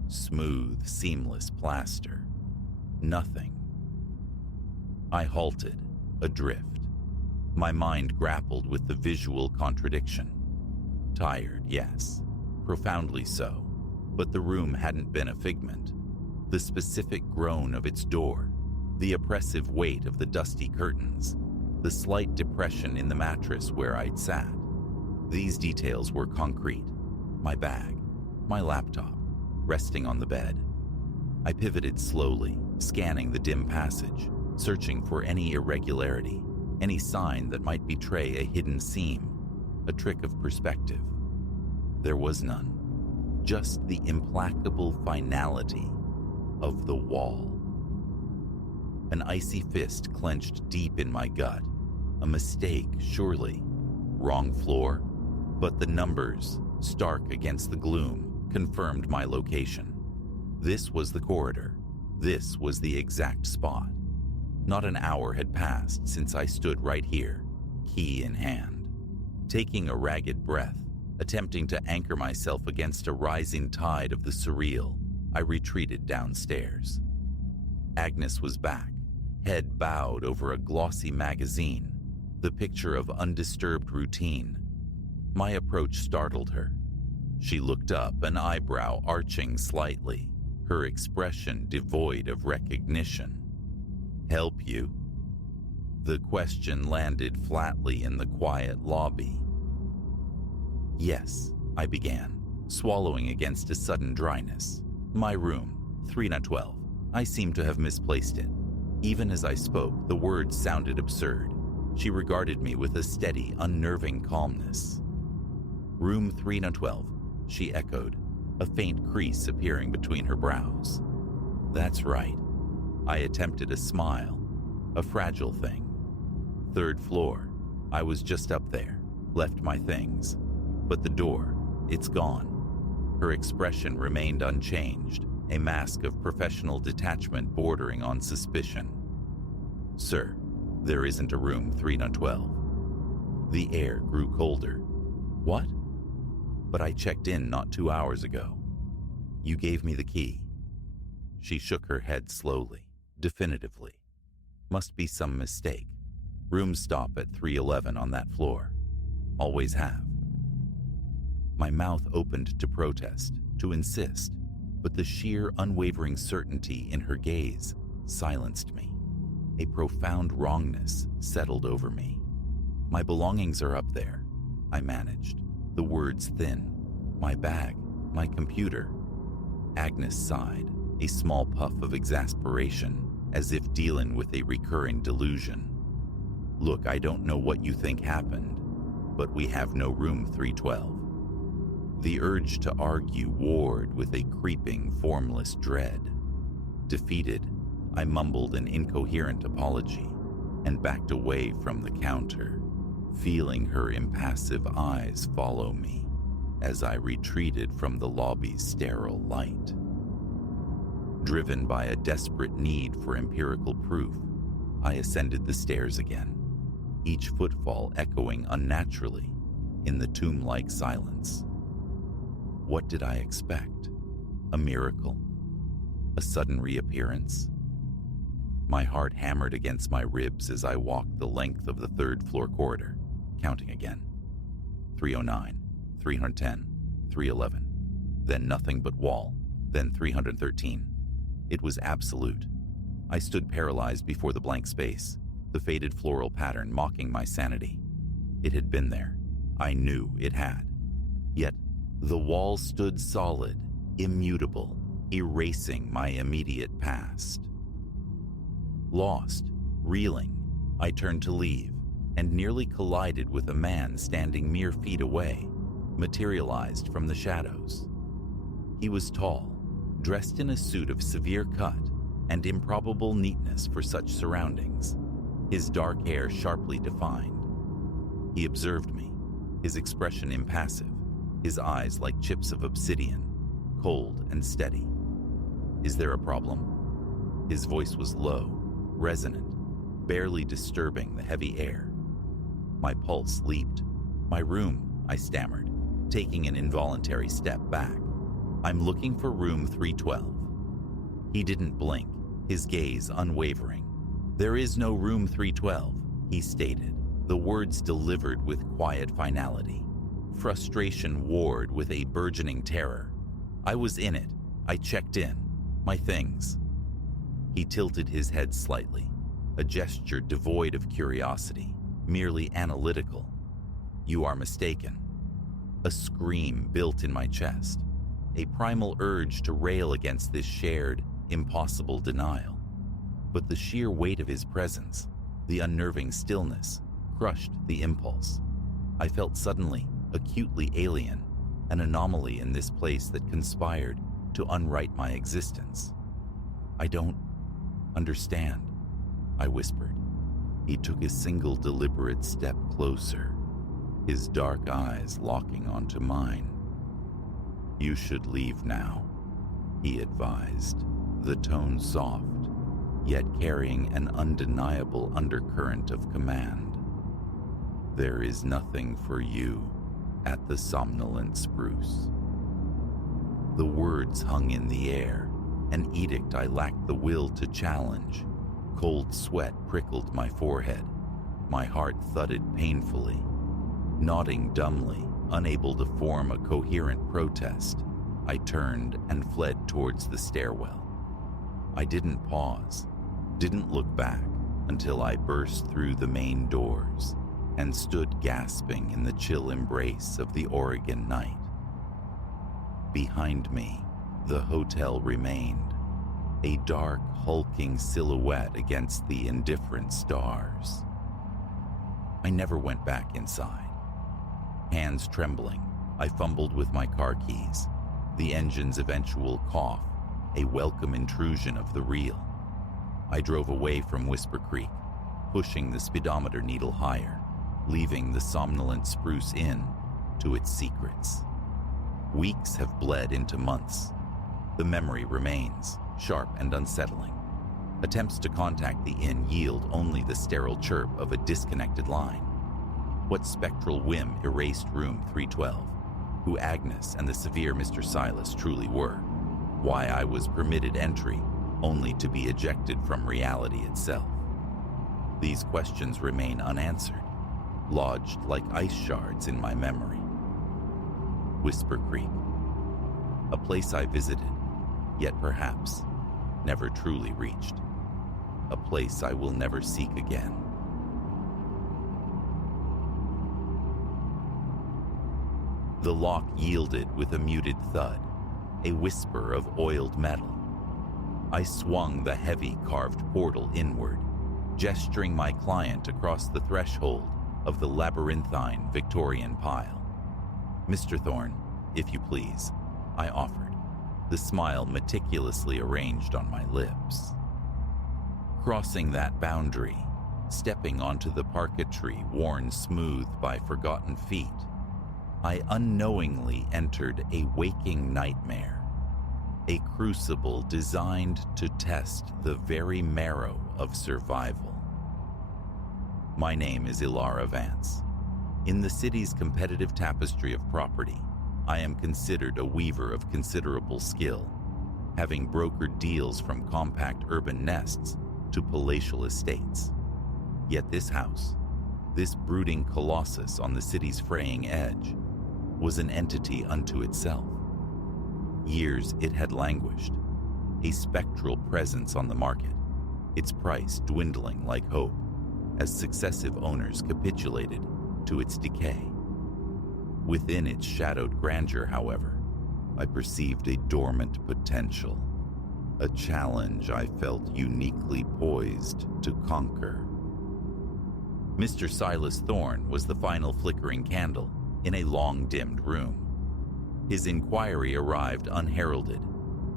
smooth, seamless plaster. Nothing. I halted, adrift. My mind grappled with the visual contradiction. Tired, yes, profoundly so, but the room hadn't been a figment. The specific groan of its door, the oppressive weight of the dusty curtains, the slight depression in the mattress where I'd sat. These details were concrete. My bag, my laptop, resting on the bed. I pivoted slowly, scanning the dim passage, searching for any irregularity, any sign that might betray a hidden seam, a trick of perspective. There was none, just the implacable finality of the wall. An icy fist clenched deep in my gut. A mistake, surely. Wrong floor, but the numbers, stark against the gloom, confirmed my location. This was the corridor. This was the exact spot. Not an hour had passed since I stood right here, key in hand. Taking a ragged breath, attempting to anchor myself against a rising tide of the surreal, I retreated downstairs. Agnes was back, head bowed over a glossy magazine, the picture of undisturbed routine. My approach startled her. She looked up, an eyebrow arching slightly, her expression devoid of recognition. "Help you?" The question landed flatly in the quiet lobby. "Yes," I began, swallowing against a sudden dryness. "My room, 312. I seem to have misplaced it." Even as I spoke, the words sounded absurd. She regarded me with a steady, unnerving calmness. "Room 312, she echoed, a faint crease appearing between her brows. "That's right." I attempted a smile, a fragile thing. "Third floor. I was just up there, left my things. But the door, it's gone." Her expression remained unchanged, a mask of professional detachment bordering on suspicion. "Sir, there isn't a room 312. The air grew colder. "What? But I checked in not 2 hours ago. You gave me the key." She shook her head slowly, definitively. "Must be some mistake. Rooms stop at 311 on that floor. Always have." My mouth opened to protest, to insist, but the sheer, unwavering certainty in her gaze silenced me. A profound wrongness settled over me. "My belongings are up there," I managed, the words thin. "My bag, my computer." Agnes sighed, a small puff of exasperation, as if dealing with a recurring delusion. "Look, I don't know what you think happened, but we have no room 312. The urge to argue warred with a creeping, formless dread. Defeated, I mumbled an incoherent apology and backed away from the counter, feeling her impassive eyes follow me as I retreated from the lobby's sterile light. Driven by a desperate need for empirical proof, I ascended the stairs again, each footfall echoing unnaturally in the tomb-like silence. What did I expect? A miracle? A sudden reappearance? My heart hammered against my ribs as I walked the length of the third-floor corridor, counting again. 309, 310, 311, then nothing but wall, then 313. It was absolute. I stood paralyzed before the blank space, the faded floral pattern mocking my sanity. It had been there. I knew it had. Yet, the wall stood solid, immutable, erasing my immediate past. Lost, reeling, I turned to leave and nearly collided with a man standing mere feet away, materialized from the shadows. He was tall, dressed in a suit of severe cut and improbable neatness for such surroundings, his dark hair sharply defined. He observed me, his expression impassive, his eyes like chips of obsidian, cold and steady. "Is there a problem?" His voice was low, resonant, barely disturbing the heavy air. My pulse leaped. "My room," I stammered, taking an involuntary step back. "I'm looking for room 312. He didn't blink, his gaze unwavering. "There is no room 312, he stated, the words delivered with quiet finality. Frustration warred with a burgeoning terror. I was in it. I checked in. My things. He tilted his head slightly, a gesture devoid of curiosity, merely analytical. "You are mistaken." A scream built in my chest, a primal urge to rail against this shared, impossible denial. But the sheer weight of his presence, the unnerving stillness, crushed the impulse. I felt suddenly, acutely alien, an anomaly in this place that conspired to unwrite my existence. "I don't understand," I whispered. He took a single deliberate step closer, his dark eyes locking onto mine. "You should leave now," he advised, the tone soft, yet carrying an undeniable undercurrent of command. "There is nothing for you at the somnolent spruce." The words hung in the air, an edict I lacked the will to challenge. Cold sweat prickled my forehead. My heart thudded painfully. Nodding dumbly, unable to form a coherent protest, I turned and fled towards the stairwell. I didn't pause, didn't look back until I burst through the main doors and stood gasping in the chill embrace of the Oregon night. Behind me, the hotel remained, a dark, hulking silhouette against the indifferent stars. I never went back inside. Hands trembling, I fumbled with my car keys, the engine's eventual cough, a welcome intrusion of the real. I drove away from Whisper Creek, pushing the speedometer needle higher, leaving the somnolent Spruce Inn to its secrets. Weeks have bled into months. The memory remains, sharp and unsettling. Attempts to contact the inn yield only the sterile chirp of a disconnected line. What spectral whim erased room 312? Who Agnes and the severe Mr. Silas truly were? Why I was permitted entry, only to be ejected from reality itself? These questions remain unanswered, lodged like ice shards in my memory. Whisper Creek, a place I visited, yet perhaps never truly reached. A place I will never seek again. The lock yielded with a muted thud, a whisper of oiled metal. I swung the heavy carved portal inward, gesturing my client across the threshold of the labyrinthine Victorian pile. "Mr. Thorne, if you please," I offered, the smile meticulously arranged on my lips. Crossing that boundary, stepping onto the parquetry worn smooth by forgotten feet, I unknowingly entered a waking nightmare, a crucible designed to test the very marrow of survival. My name is Ilara Vance. In the city's competitive tapestry of property, I am considered a weaver of considerable skill, having brokered deals from compact urban nests to palatial estates. Yet this house, this brooding colossus on the city's fraying edge, was an entity unto itself. Years it had languished, a spectral presence on the market, its price dwindling like hope as successive owners capitulated to its decay. Within its shadowed grandeur, however, I perceived a dormant potential, a challenge I felt uniquely poised to conquer. Mr. Silas Thorne was the final flickering candle in a long-dimmed room. His inquiry arrived unheralded,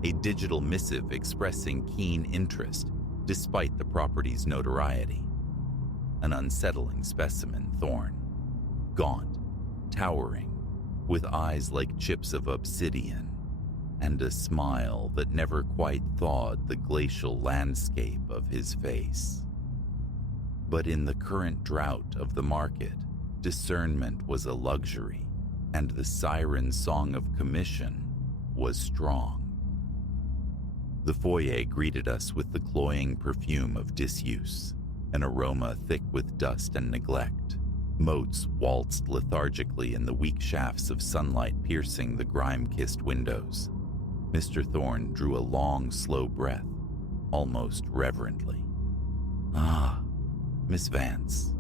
a digital missive expressing keen interest despite the property's notoriety. An unsettling specimen, Thorne. Gaunt, towering, with eyes like chips of obsidian, and a smile that never quite thawed the glacial landscape of his face. But in the current drought of the market, discernment was a luxury, and the siren song of commission was strong. The foyer greeted us with the cloying perfume of disuse, an aroma thick with dust and neglect. Motes waltzed lethargically in the weak shafts of sunlight piercing the grime-kissed windows. Mr. Thorne drew a long, slow breath, almost reverently. "Ah, Miss Vance."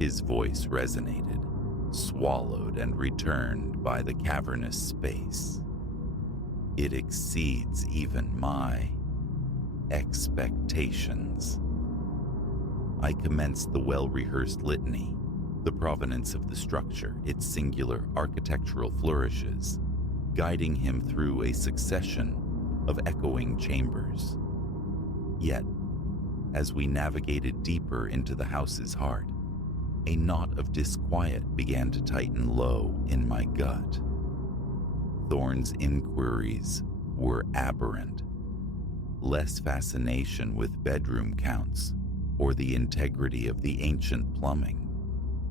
His voice resonated, swallowed and returned by the cavernous space. "It exceeds even my expectations." I commenced the well-rehearsed litany, the provenance of the structure, its singular architectural flourishes, guiding him through a succession of echoing chambers. Yet, as we navigated deeper into the house's heart, a knot of disquiet began to tighten low in my gut. Thorne's inquiries were aberrant. Less fascination with bedroom counts or the integrity of the ancient plumbing,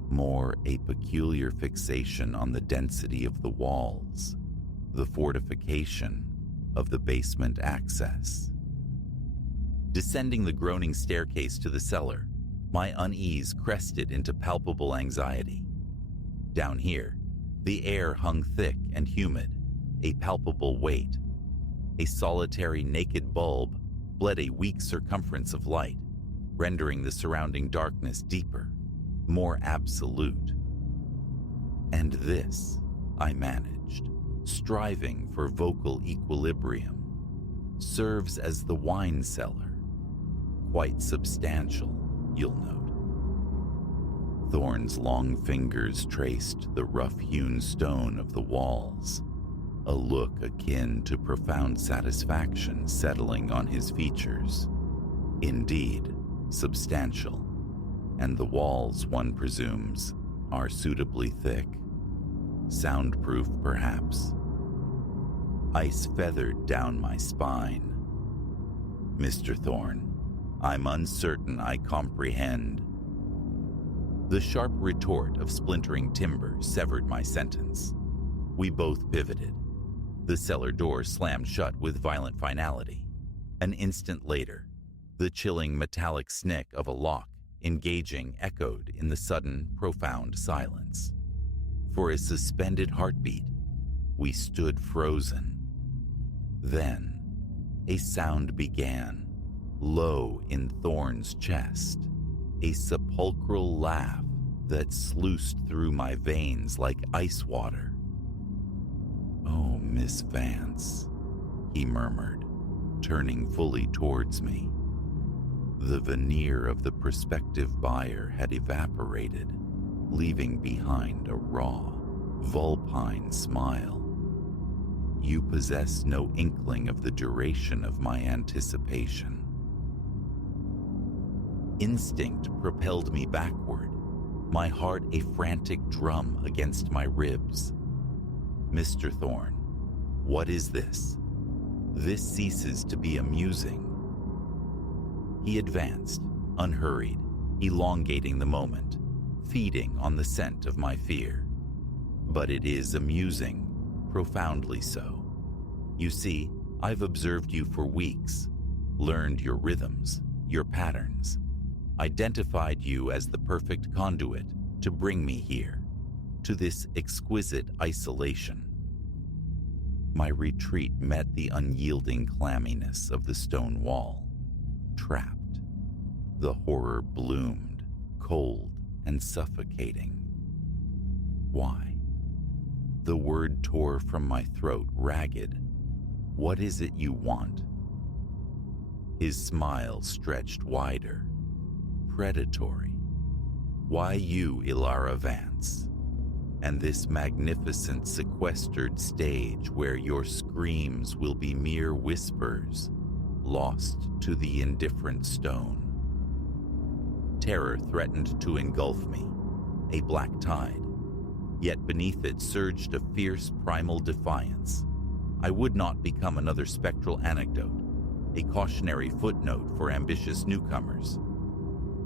more a peculiar fixation on the density of the walls, the fortification of the basement access. Descending the groaning staircase to the cellar, my unease crested into palpable anxiety. Down here, the air hung thick and humid, a palpable weight. A solitary naked bulb bled a weak circumference of light, rendering the surrounding darkness deeper, more absolute. And this, I managed, striving for vocal equilibrium, serves as the wine cellar. Quite substantial, you'll note. Thorne's long fingers traced the rough-hewn stone of the walls, a look akin to profound satisfaction settling on his features. Indeed, substantial, and the walls, one presumes, are suitably thick. Soundproof, perhaps, Ice feathered down my spine. "Mr. Thorne, I'm uncertain I comprehend." The sharp retort of splintering timber severed my sentence. We both pivoted. The cellar door slammed shut with violent finality. An instant later, the chilling metallic snick of a lock engaging echoed in the sudden, profound silence. For a suspended heartbeat, we stood frozen. Then, a sound began, low in Thorne's chest, a sepulchral laugh that sluiced through my veins like ice water. "Oh, Miss Vance," he murmured, turning fully towards me. The veneer of the prospective buyer had evaporated, leaving behind a raw, vulpine smile. "You possess no inkling of the duration of my anticipation." Instinct propelled me backward, my heart a frantic drum against my ribs. "Mr. Thorne, what is this? This ceases to be amusing." He advanced, unhurried, elongating the moment, feeding on the scent of my fear. "But it is amusing, profoundly so. You see, I've observed you for weeks, learned your rhythms, your patterns, identified you as the perfect conduit to bring me here, to this exquisite isolation." My retreat met the unyielding clamminess of the stone wall. Trapped. The horror bloomed, cold and suffocating. Why? The word tore from my throat ragged. "What is it you want?" His smile stretched wider, predatory. "Why you, Ilara Vance? And this magnificent sequestered stage where your screams will be mere whispers, lost to the indifferent stone." Terror threatened to engulf me, a black tide. Yet beneath it surged a fierce primal defiance. I would not become another spectral anecdote, a cautionary footnote for ambitious newcomers.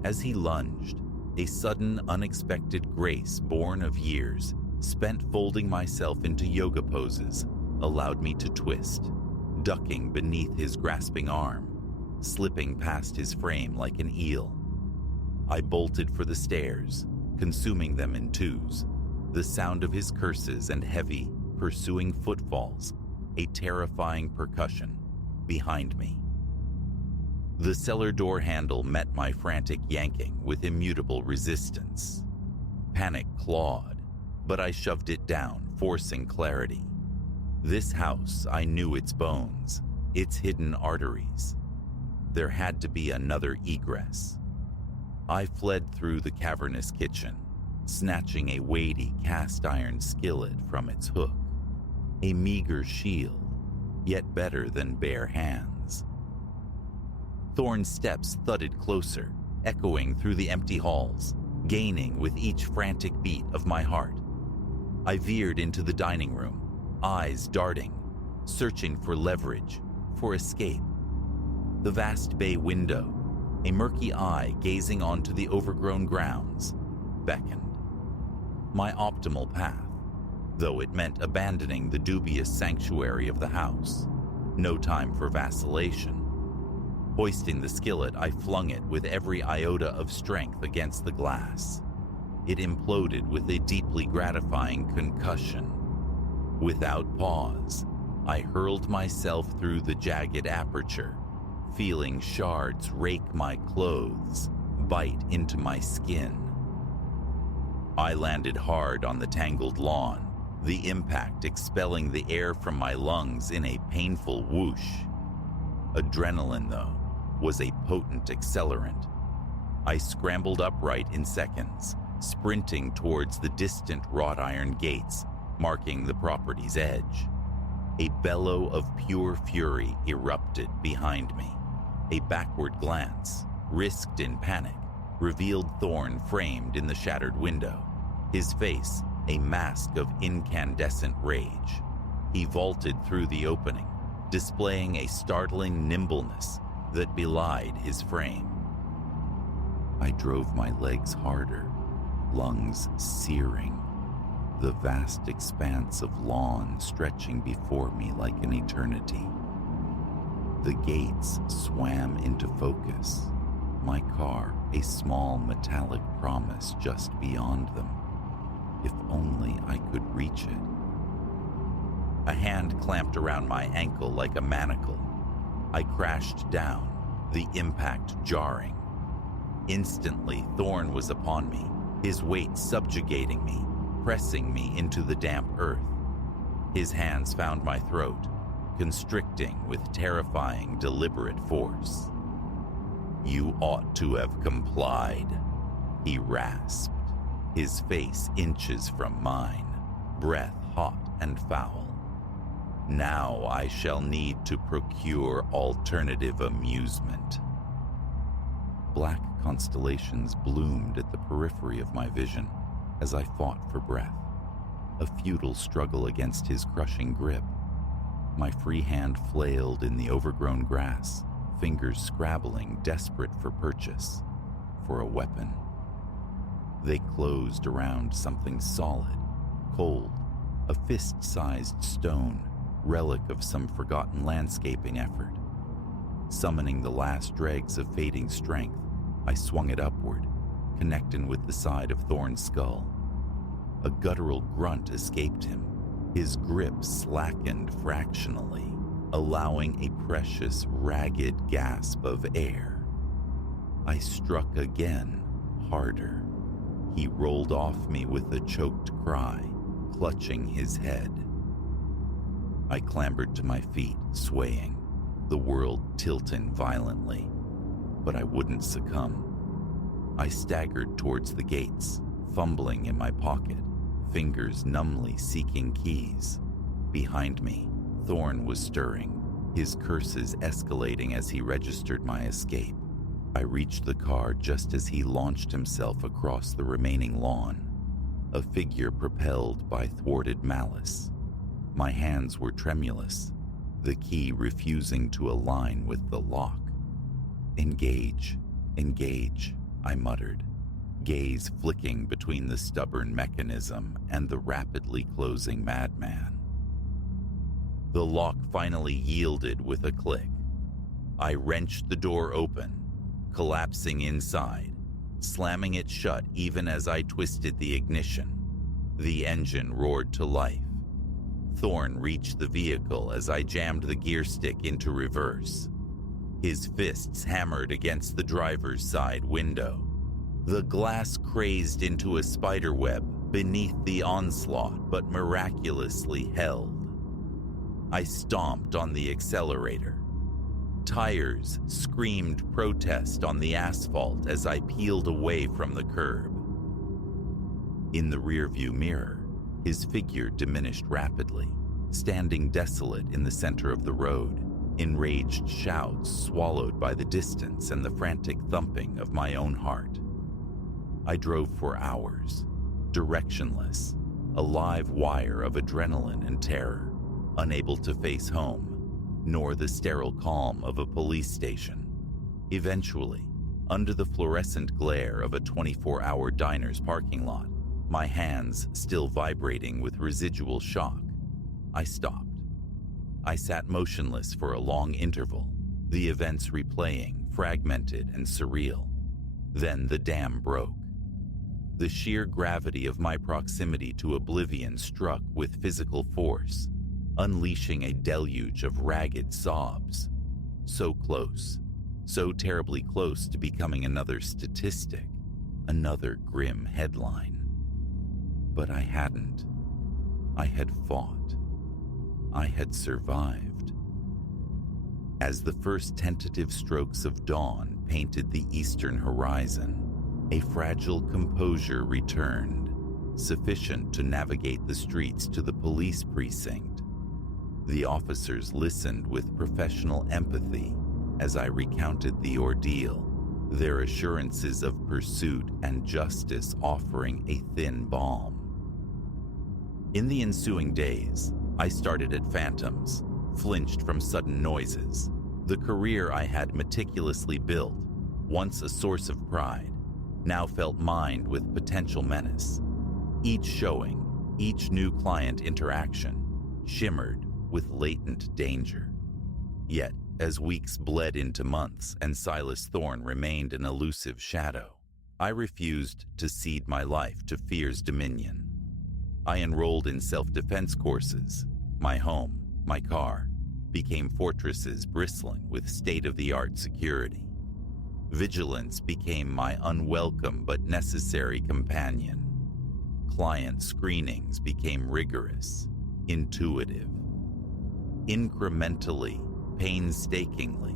As he lunged, a sudden, unexpected grace born of years, spent folding myself into yoga poses, allowed me to twist, ducking beneath his grasping arm, slipping past his frame like an eel. I bolted for the stairs, consuming them in twos, the sound of his curses and heavy, pursuing footfalls, a terrifying percussion, behind me. The cellar door handle met my frantic yanking with immutable resistance. Panic clawed, but I shoved it down, forcing clarity. This house, I knew its bones, its hidden arteries. There had to be another egress. I fled through the cavernous kitchen, snatching a weighty cast-iron skillet from its hook. A meager shield, yet better than bare hands. Thorne's steps thudded closer, echoing through the empty halls, gaining with each frantic beat of my heart. I veered into the dining room, eyes darting, searching for leverage, for escape. The vast bay window, a murky eye gazing onto the overgrown grounds, beckoned. My optimal path, though it meant abandoning the dubious sanctuary of the house. No time for vacillation. Hoisting the skillet, I flung it with every iota of strength against the glass. It imploded with a deeply gratifying concussion. Without pause, I hurled myself through the jagged aperture, feeling shards rake my clothes, bite into my skin. I landed hard on the tangled lawn, the impact expelling the air from my lungs in a painful whoosh. Adrenaline, though, was a potent accelerant. I scrambled upright in seconds, sprinting towards the distant wrought iron gates, marking the property's edge. A bellow of pure fury erupted behind me. A backward glance, risked in panic, revealed Thorne framed in the shattered window, his face a mask of incandescent rage. He vaulted through the opening, displaying a startling nimbleness that belied his frame. I drove my legs harder, lungs searing, the vast expanse of lawn stretching before me like an eternity. The gates swam into focus, my car a small metallic promise just beyond them. If only I could reach it. A hand clamped around my ankle like a manacle. I crashed down, the impact jarring. Instantly, Thorn was upon me, his weight subjugating me, pressing me into the damp earth. His hands found my throat, constricting with terrifying, deliberate force. "You ought to have complied," he rasped, his face inches from mine, breath hot and foul. "Now I shall need to procure alternative amusement." Black constellations bloomed at the periphery of my vision as I fought for breath, a futile struggle against his crushing grip. My free hand flailed in the overgrown grass, fingers scrabbling, desperate for purchase, for a weapon. They closed around something solid, cold, a fist-sized stone, relic of some forgotten landscaping effort. Summoning the last dregs of fading strength, I swung it upward, connecting with the side of Thorn's skull. A guttural grunt escaped him. His grip slackened fractionally, allowing a precious, ragged gasp of air. I struck again, harder. He rolled off me with a choked cry, clutching his head. I clambered to my feet, swaying, the world tilting violently, but I wouldn't succumb. I staggered towards the gates, fumbling in my pocket, fingers numbly seeking keys. Behind me, Thorn was stirring, his curses escalating as he registered my escape. I reached the car just as he launched himself across the remaining lawn, a figure propelled by thwarted malice. My hands were tremulous, the key refusing to align with the lock. "Engage, engage," I muttered, gaze flicking between the stubborn mechanism and the rapidly closing madman. The lock finally yielded with a click. I wrenched the door open, collapsing inside, slamming it shut even as I twisted the ignition. The engine roared to life. Thorn reached the vehicle as I jammed the gear stick into reverse. His fists hammered against the driver's side window. The glass crazed into a spiderweb beneath the onslaught, but miraculously held. I stomped on the accelerator. Tires screamed protest on the asphalt as I peeled away from the curb. In the rearview mirror, his figure diminished rapidly, standing desolate in the center of the road, enraged shouts swallowed by the distance and the frantic thumping of my own heart. I drove for hours, directionless, a live wire of adrenaline and terror, unable to face home, nor the sterile calm of a police station. Eventually, under the fluorescent glare of a 24-hour diner's parking lot, my hands still vibrating with residual shock, I stopped. I sat motionless for a long interval, the events replaying, fragmented and surreal. Then the dam broke. The sheer gravity of my proximity to oblivion struck with physical force, unleashing a deluge of ragged sobs. So close, so terribly close to becoming another statistic, another grim headline. But I hadn't. I had fought. I had survived. As the first tentative strokes of dawn painted the eastern horizon, a fragile composure returned, sufficient to navigate the streets to the police precinct. The officers listened with professional empathy as I recounted the ordeal, their assurances of pursuit and justice offering a thin balm. In the ensuing days, I started at phantoms, flinched from sudden noises. The career I had meticulously built, once a source of pride, now felt mined with potential menace. Each showing, each new client interaction, shimmered with latent danger. Yet, as weeks bled into months and Silas Thorne remained an elusive shadow, I refused to cede my life to fear's dominion. I enrolled in self-defense courses. My home, my car, became fortresses bristling with state-of-the-art security. Vigilance became my unwelcome but necessary companion. Client screenings became rigorous, intuitive. Incrementally, painstakingly,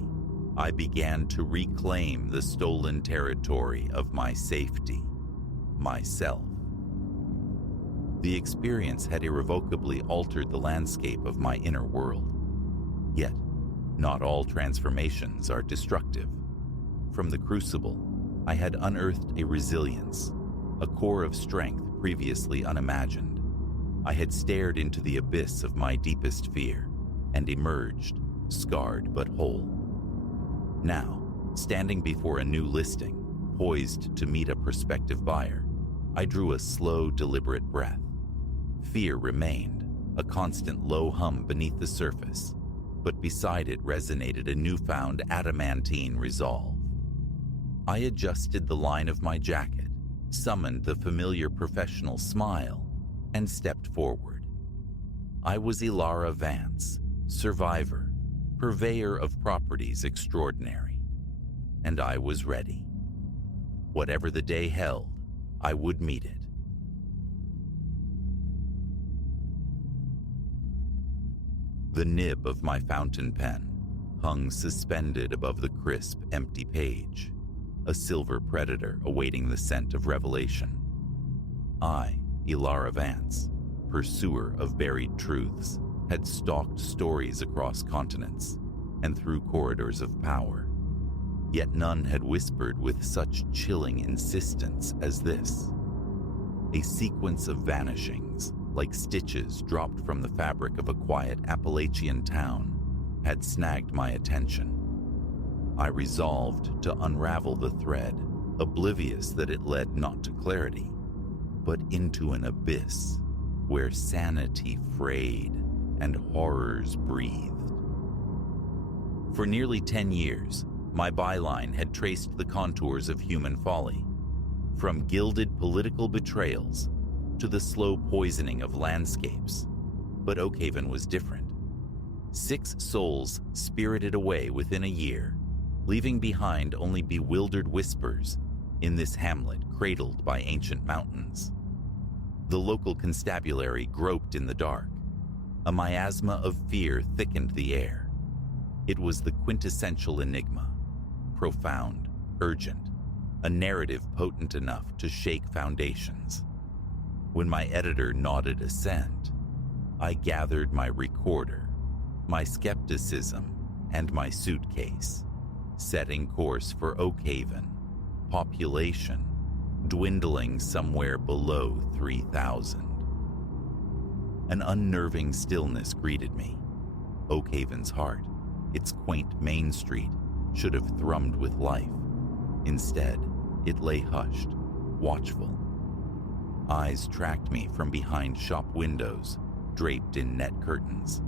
I began to reclaim the stolen territory of my safety, myself. The experience had irrevocably altered the landscape of my inner world. Yet, not all transformations are destructive. From the crucible, I had unearthed a resilience, a core of strength previously unimagined. I had stared into the abyss of my deepest fear and emerged, scarred but whole. Now, standing before a new listing, poised to meet a prospective buyer, I drew a slow, deliberate breath. Fear remained, a constant low hum beneath the surface, but beside it resonated a newfound adamantine resolve. I adjusted the line of my jacket, summoned the familiar professional smile, and stepped forward. I was Ilara Vance, survivor, purveyor of properties extraordinary, and I was ready. Whatever the day held, I would meet it. The nib of my fountain pen hung suspended above the crisp, empty page, a silver predator awaiting the scent of revelation. I, Ilara Vance, pursuer of buried truths, had stalked stories across continents and through corridors of power. Yet none had whispered with such chilling insistence as this. A sequence of vanishings, like stitches dropped from the fabric of a quiet Appalachian town, had snagged my attention. I resolved to unravel the thread, oblivious that it led not to clarity, but into an abyss where sanity frayed and horrors breathed. For nearly 10 years, my byline had traced the contours of human folly, from gilded political betrayals to the slow poisoning of landscapes. But Oakhaven was different. 6 souls spirited away within a year, leaving behind only bewildered whispers in this hamlet cradled by ancient mountains. The local constabulary groped in the dark. A miasma of fear thickened the air. It was the quintessential enigma, profound, urgent, a narrative potent enough to shake foundations. When my editor nodded assent, I gathered my recorder, my skepticism, and my suitcase, setting course for Oakhaven, population dwindling somewhere below 3,000. An unnerving stillness greeted me. Oakhaven's heart, its quaint main street, should have thrummed with life. Instead, it lay hushed, watchful. Eyes tracked me from behind shop windows, draped in net curtains.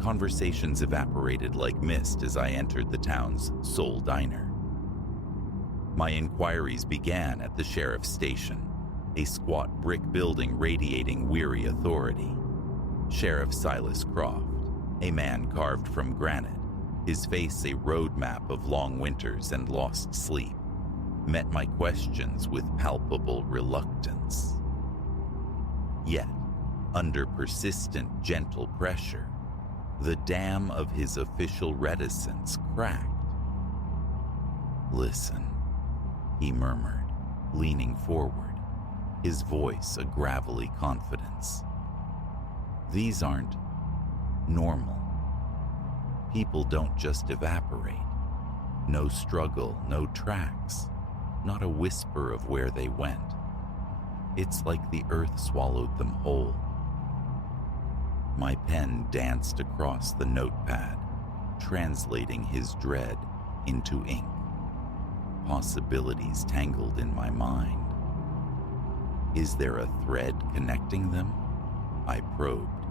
Conversations evaporated like mist as I entered the town's sole diner. My inquiries began at the sheriff's station, a squat brick building radiating weary authority. Sheriff Silas Croft, a man carved from granite, his face a roadmap of long winters and lost sleep, met my questions with palpable reluctance. Yet, under persistent, gentle pressure, the dam of his official reticence cracked. "Listen," he murmured, leaning forward, his voice a gravelly confidence. "These aren't normal. People don't just evaporate. No struggle, no tracks, not a whisper of where they went. It's like the earth swallowed them whole." My pen danced across the notepad, translating his dread into ink. Possibilities tangled in my mind. Is there a thread connecting them? I probed.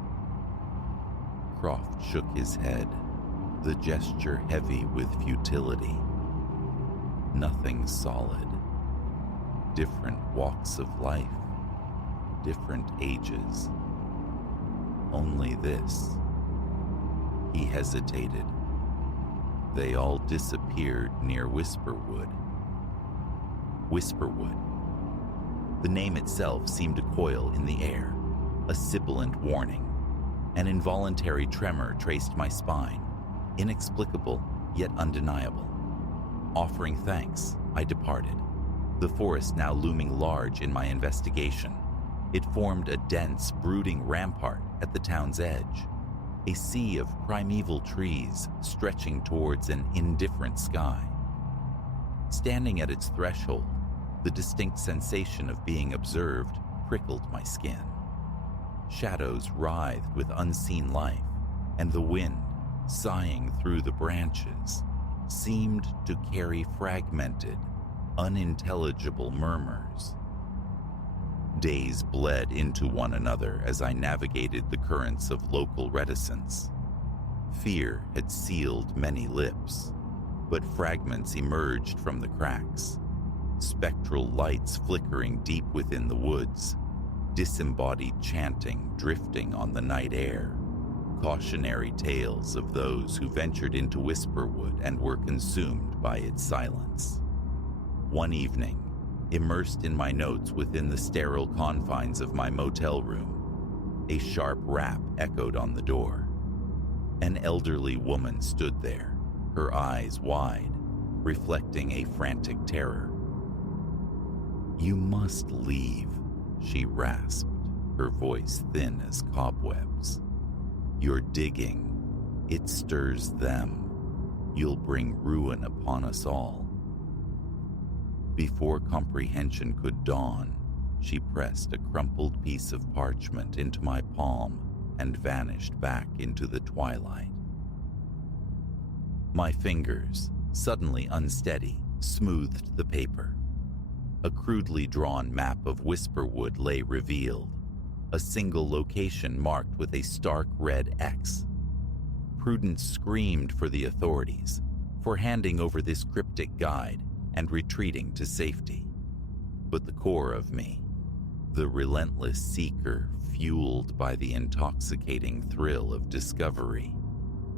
Croft shook his head, the gesture heavy with futility. Nothing solid. Different walks of life, different ages. Only this. He hesitated. They all disappeared near Whisperwood. Whisperwood. The name itself seemed to coil in the air, a sibilant warning. An involuntary tremor traced my spine, inexplicable yet undeniable. Offering thanks, I departed, the forest now looming large in my investigation. It formed a dense, brooding rampart at the town's edge, a sea of primeval trees stretching towards an indifferent sky. Standing at its threshold, the distinct sensation of being observed prickled my skin. Shadows writhed with unseen life, and the wind, sighing through the branches, seemed to carry fragmented, unintelligible murmurs. Days bled into one another as I navigated the currents of local reticence. Fear had sealed many lips, but fragments emerged from the cracks. Spectral lights flickering deep within the woods, disembodied chanting drifting on the night air, cautionary tales of those who ventured into Whisperwood and were consumed by its silence. One evening, immersed in my notes within the sterile confines of my motel room, a sharp rap echoed on the door. An elderly woman stood there, her eyes wide, reflecting a frantic terror. "You must leave," she rasped, her voice thin as cobwebs. "You're digging. It stirs them. You'll bring ruin upon us all." Before comprehension could dawn, she pressed a crumpled piece of parchment into my palm and vanished back into the twilight. My fingers, suddenly unsteady, smoothed the paper. A crudely drawn map of Whisperwood lay revealed, a single location marked with a stark red X. Prudence screamed for the authorities, for handing over this cryptic guide and retreating to safety. But the core of me, the relentless seeker fueled by the intoxicating thrill of discovery,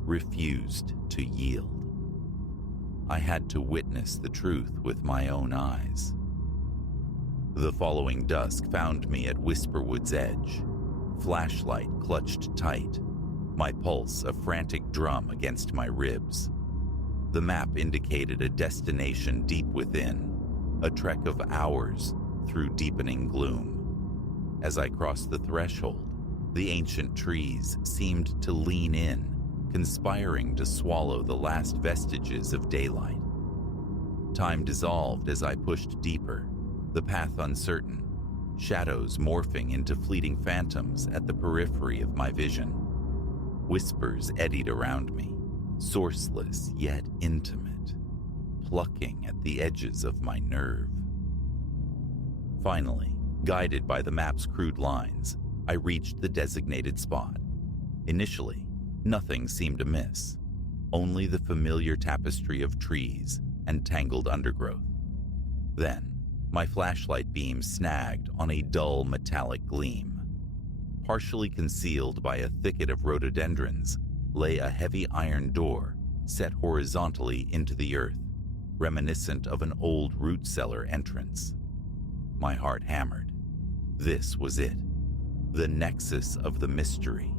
refused to yield. I had to witness the truth with my own eyes. The following dusk found me at Whisperwood's edge, flashlight clutched tight, my pulse a frantic drum against my ribs. The map indicated a destination deep within, a trek of hours through deepening gloom. As I crossed the threshold, the ancient trees seemed to lean in, conspiring to swallow the last vestiges of daylight. Time dissolved as I pushed deeper, the path uncertain, shadows morphing into fleeting phantoms at the periphery of my vision. Whispers eddied around me, sourceless yet intimate, plucking at the edges of my nerve. Finally, guided by the map's crude lines, I reached the designated spot. Initially, nothing seemed amiss, only the familiar tapestry of trees and tangled undergrowth. Then, my flashlight beam snagged on a dull metallic gleam. Partially concealed by a thicket of rhododendrons lay a heavy iron door set horizontally into the earth, reminiscent of an old root cellar entrance. My heart hammered. This was it, the nexus of the mystery.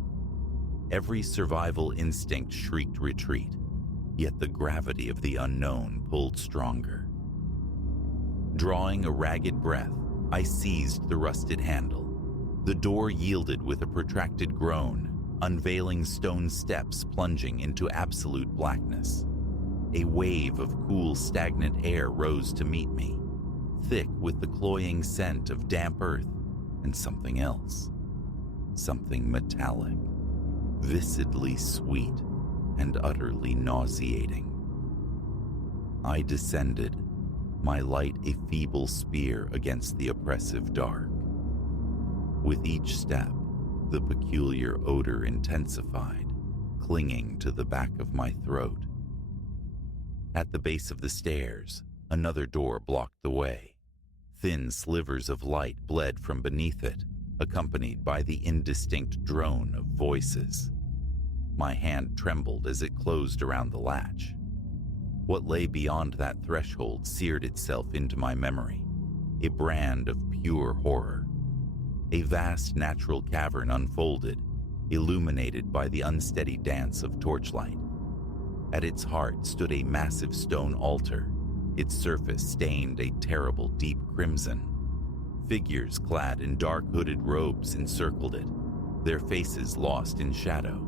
Every survival instinct shrieked retreat, yet the gravity of the unknown pulled stronger. Drawing a ragged breath, I seized the rusted handle. The door yielded with a protracted groan, unveiling stone steps plunging into absolute blackness. A wave of cool, stagnant air rose to meet me, thick with the cloying scent of damp earth and something else, something metallic, viscidly sweet and utterly nauseating. I descended, my light a feeble spear against the oppressive dark. With each step, the peculiar odor intensified, clinging to the back of my throat. At the base of the stairs, another door blocked the way. Thin slivers of light bled from beneath it, accompanied by the indistinct drone of voices. My hand trembled as it closed around the latch. What lay beyond that threshold seared itself into my memory, a brand of pure horror. A vast natural cavern unfolded, illuminated by the unsteady dance of torchlight. At its heart stood a massive stone altar, its surface stained a terrible deep crimson. Figures clad in dark hooded robes encircled it, their faces lost in shadow.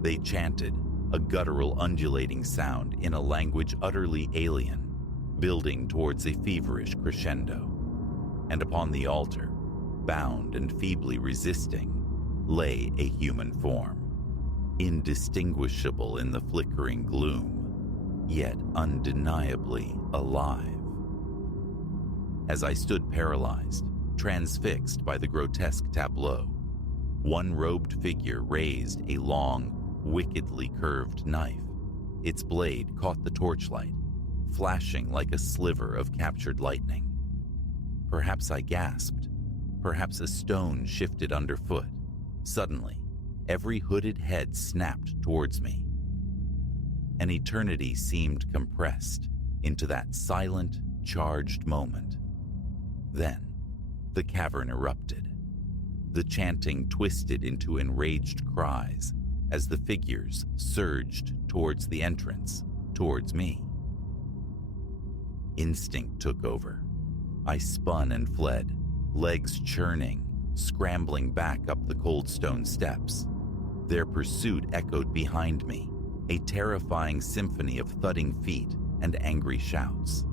They chanted, a guttural undulating sound in a language utterly alien, building towards a feverish crescendo. And upon the altar, bound and feebly resisting, lay a human form, indistinguishable in the flickering gloom, yet undeniably alive. As I stood paralyzed, transfixed by the grotesque tableau, one robed figure raised a long, wickedly curved knife. Its blade caught the torchlight, flashing like a sliver of captured lightning. Perhaps I gasped. Perhaps a stone shifted underfoot. Suddenly, every hooded head snapped towards me. An eternity seemed compressed into that silent, charged moment. Then, the cavern erupted. The chanting twisted into enraged cries as the figures surged towards the entrance, towards me. Instinct took over. I spun and fled, legs churning, scrambling back up the cold stone steps. Their pursuit echoed behind me, a terrifying symphony of thudding feet and angry shouts.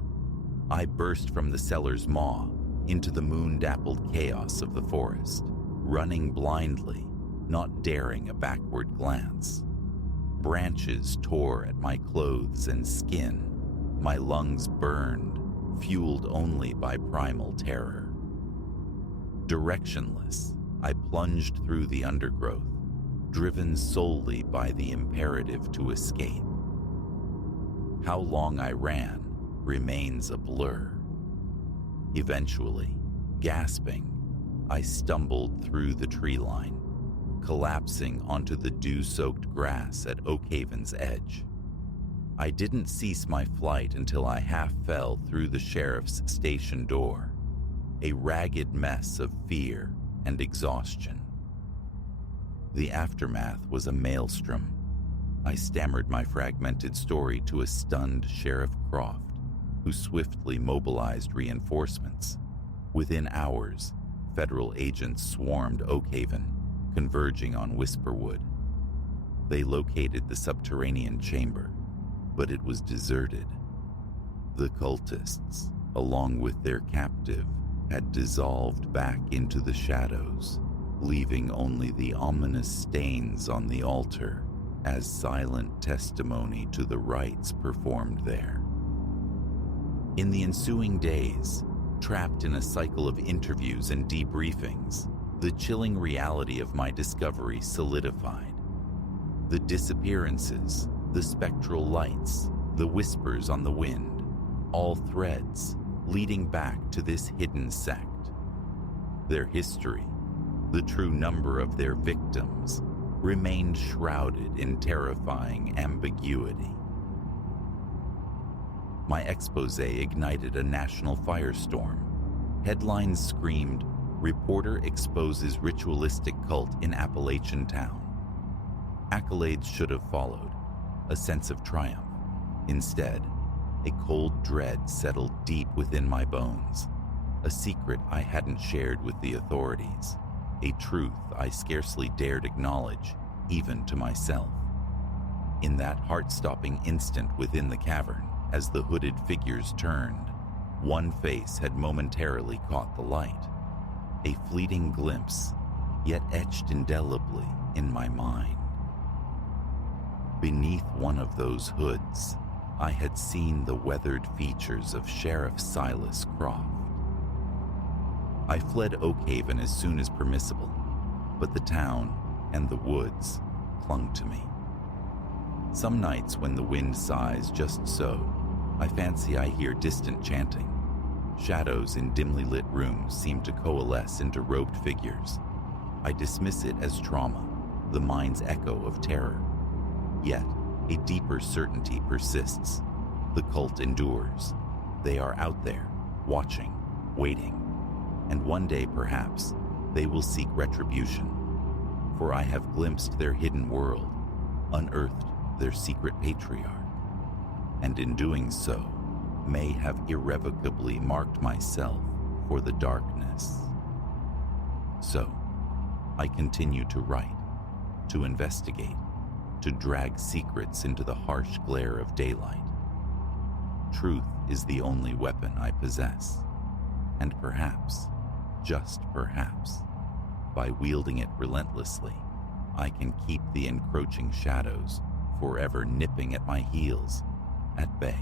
I burst from the cellar's maw into the moon-dappled chaos of the forest, running blindly, not daring a backward glance. Branches tore at my clothes and skin. My lungs burned, fueled only by primal terror. Directionless, I plunged through the undergrowth, driven solely by the imperative to escape. How long I ran remains a blur. Eventually, gasping, I stumbled through the tree line, collapsing onto the dew-soaked grass at Oakhaven's edge. I didn't cease my flight until I half fell through the sheriff's station door, a ragged mess of fear and exhaustion. The aftermath was a maelstrom. I stammered my fragmented story to a stunned Sheriff Croft, who swiftly mobilized reinforcements. Within hours, federal agents swarmed Oakhaven, converging on Whisperwood. They located the subterranean chamber, but it was deserted. The cultists, along with their captive, had dissolved back into the shadows, leaving only the ominous stains on the altar as silent testimony to the rites performed there. In the ensuing days, trapped in a cycle of interviews and debriefings, the chilling reality of my discovery solidified. The disappearances, the spectral lights, the whispers on the wind, all threads leading back to this hidden sect. Their history, the true number of their victims, remained shrouded in terrifying ambiguity. My expose ignited a national firestorm. Headlines screamed, "Reporter exposes ritualistic cult in Appalachian town." Accolades should have followed, a sense of triumph. Instead, a cold dread settled deep within my bones, a secret I hadn't shared with the authorities, a truth I scarcely dared acknowledge, even to myself. In that heart-stopping instant within the cavern, as the hooded figures turned, one face had momentarily caught the light, a fleeting glimpse, yet etched indelibly in my mind. Beneath one of those hoods, I had seen the weathered features of Sheriff Silas Croft. I fled Oakhaven as soon as permissible, but the town and the woods clung to me. Some nights when the wind sighs just so, I fancy I hear distant chanting. Shadows in dimly lit rooms seem to coalesce into robed figures. I dismiss it as trauma, the mind's echo of terror. Yet, a deeper certainty persists. The cult endures. They are out there, watching, waiting. And one day, perhaps, they will seek retribution. For I have glimpsed their hidden world, unearthed their secret patriarch, and in doing so, may have irrevocably marked myself for the darkness. So, I continue to write, to investigate, to drag secrets into the harsh glare of daylight. Truth is the only weapon I possess, and perhaps, just perhaps, by wielding it relentlessly, I can keep the encroaching shadows forever nipping at my heels, at bay.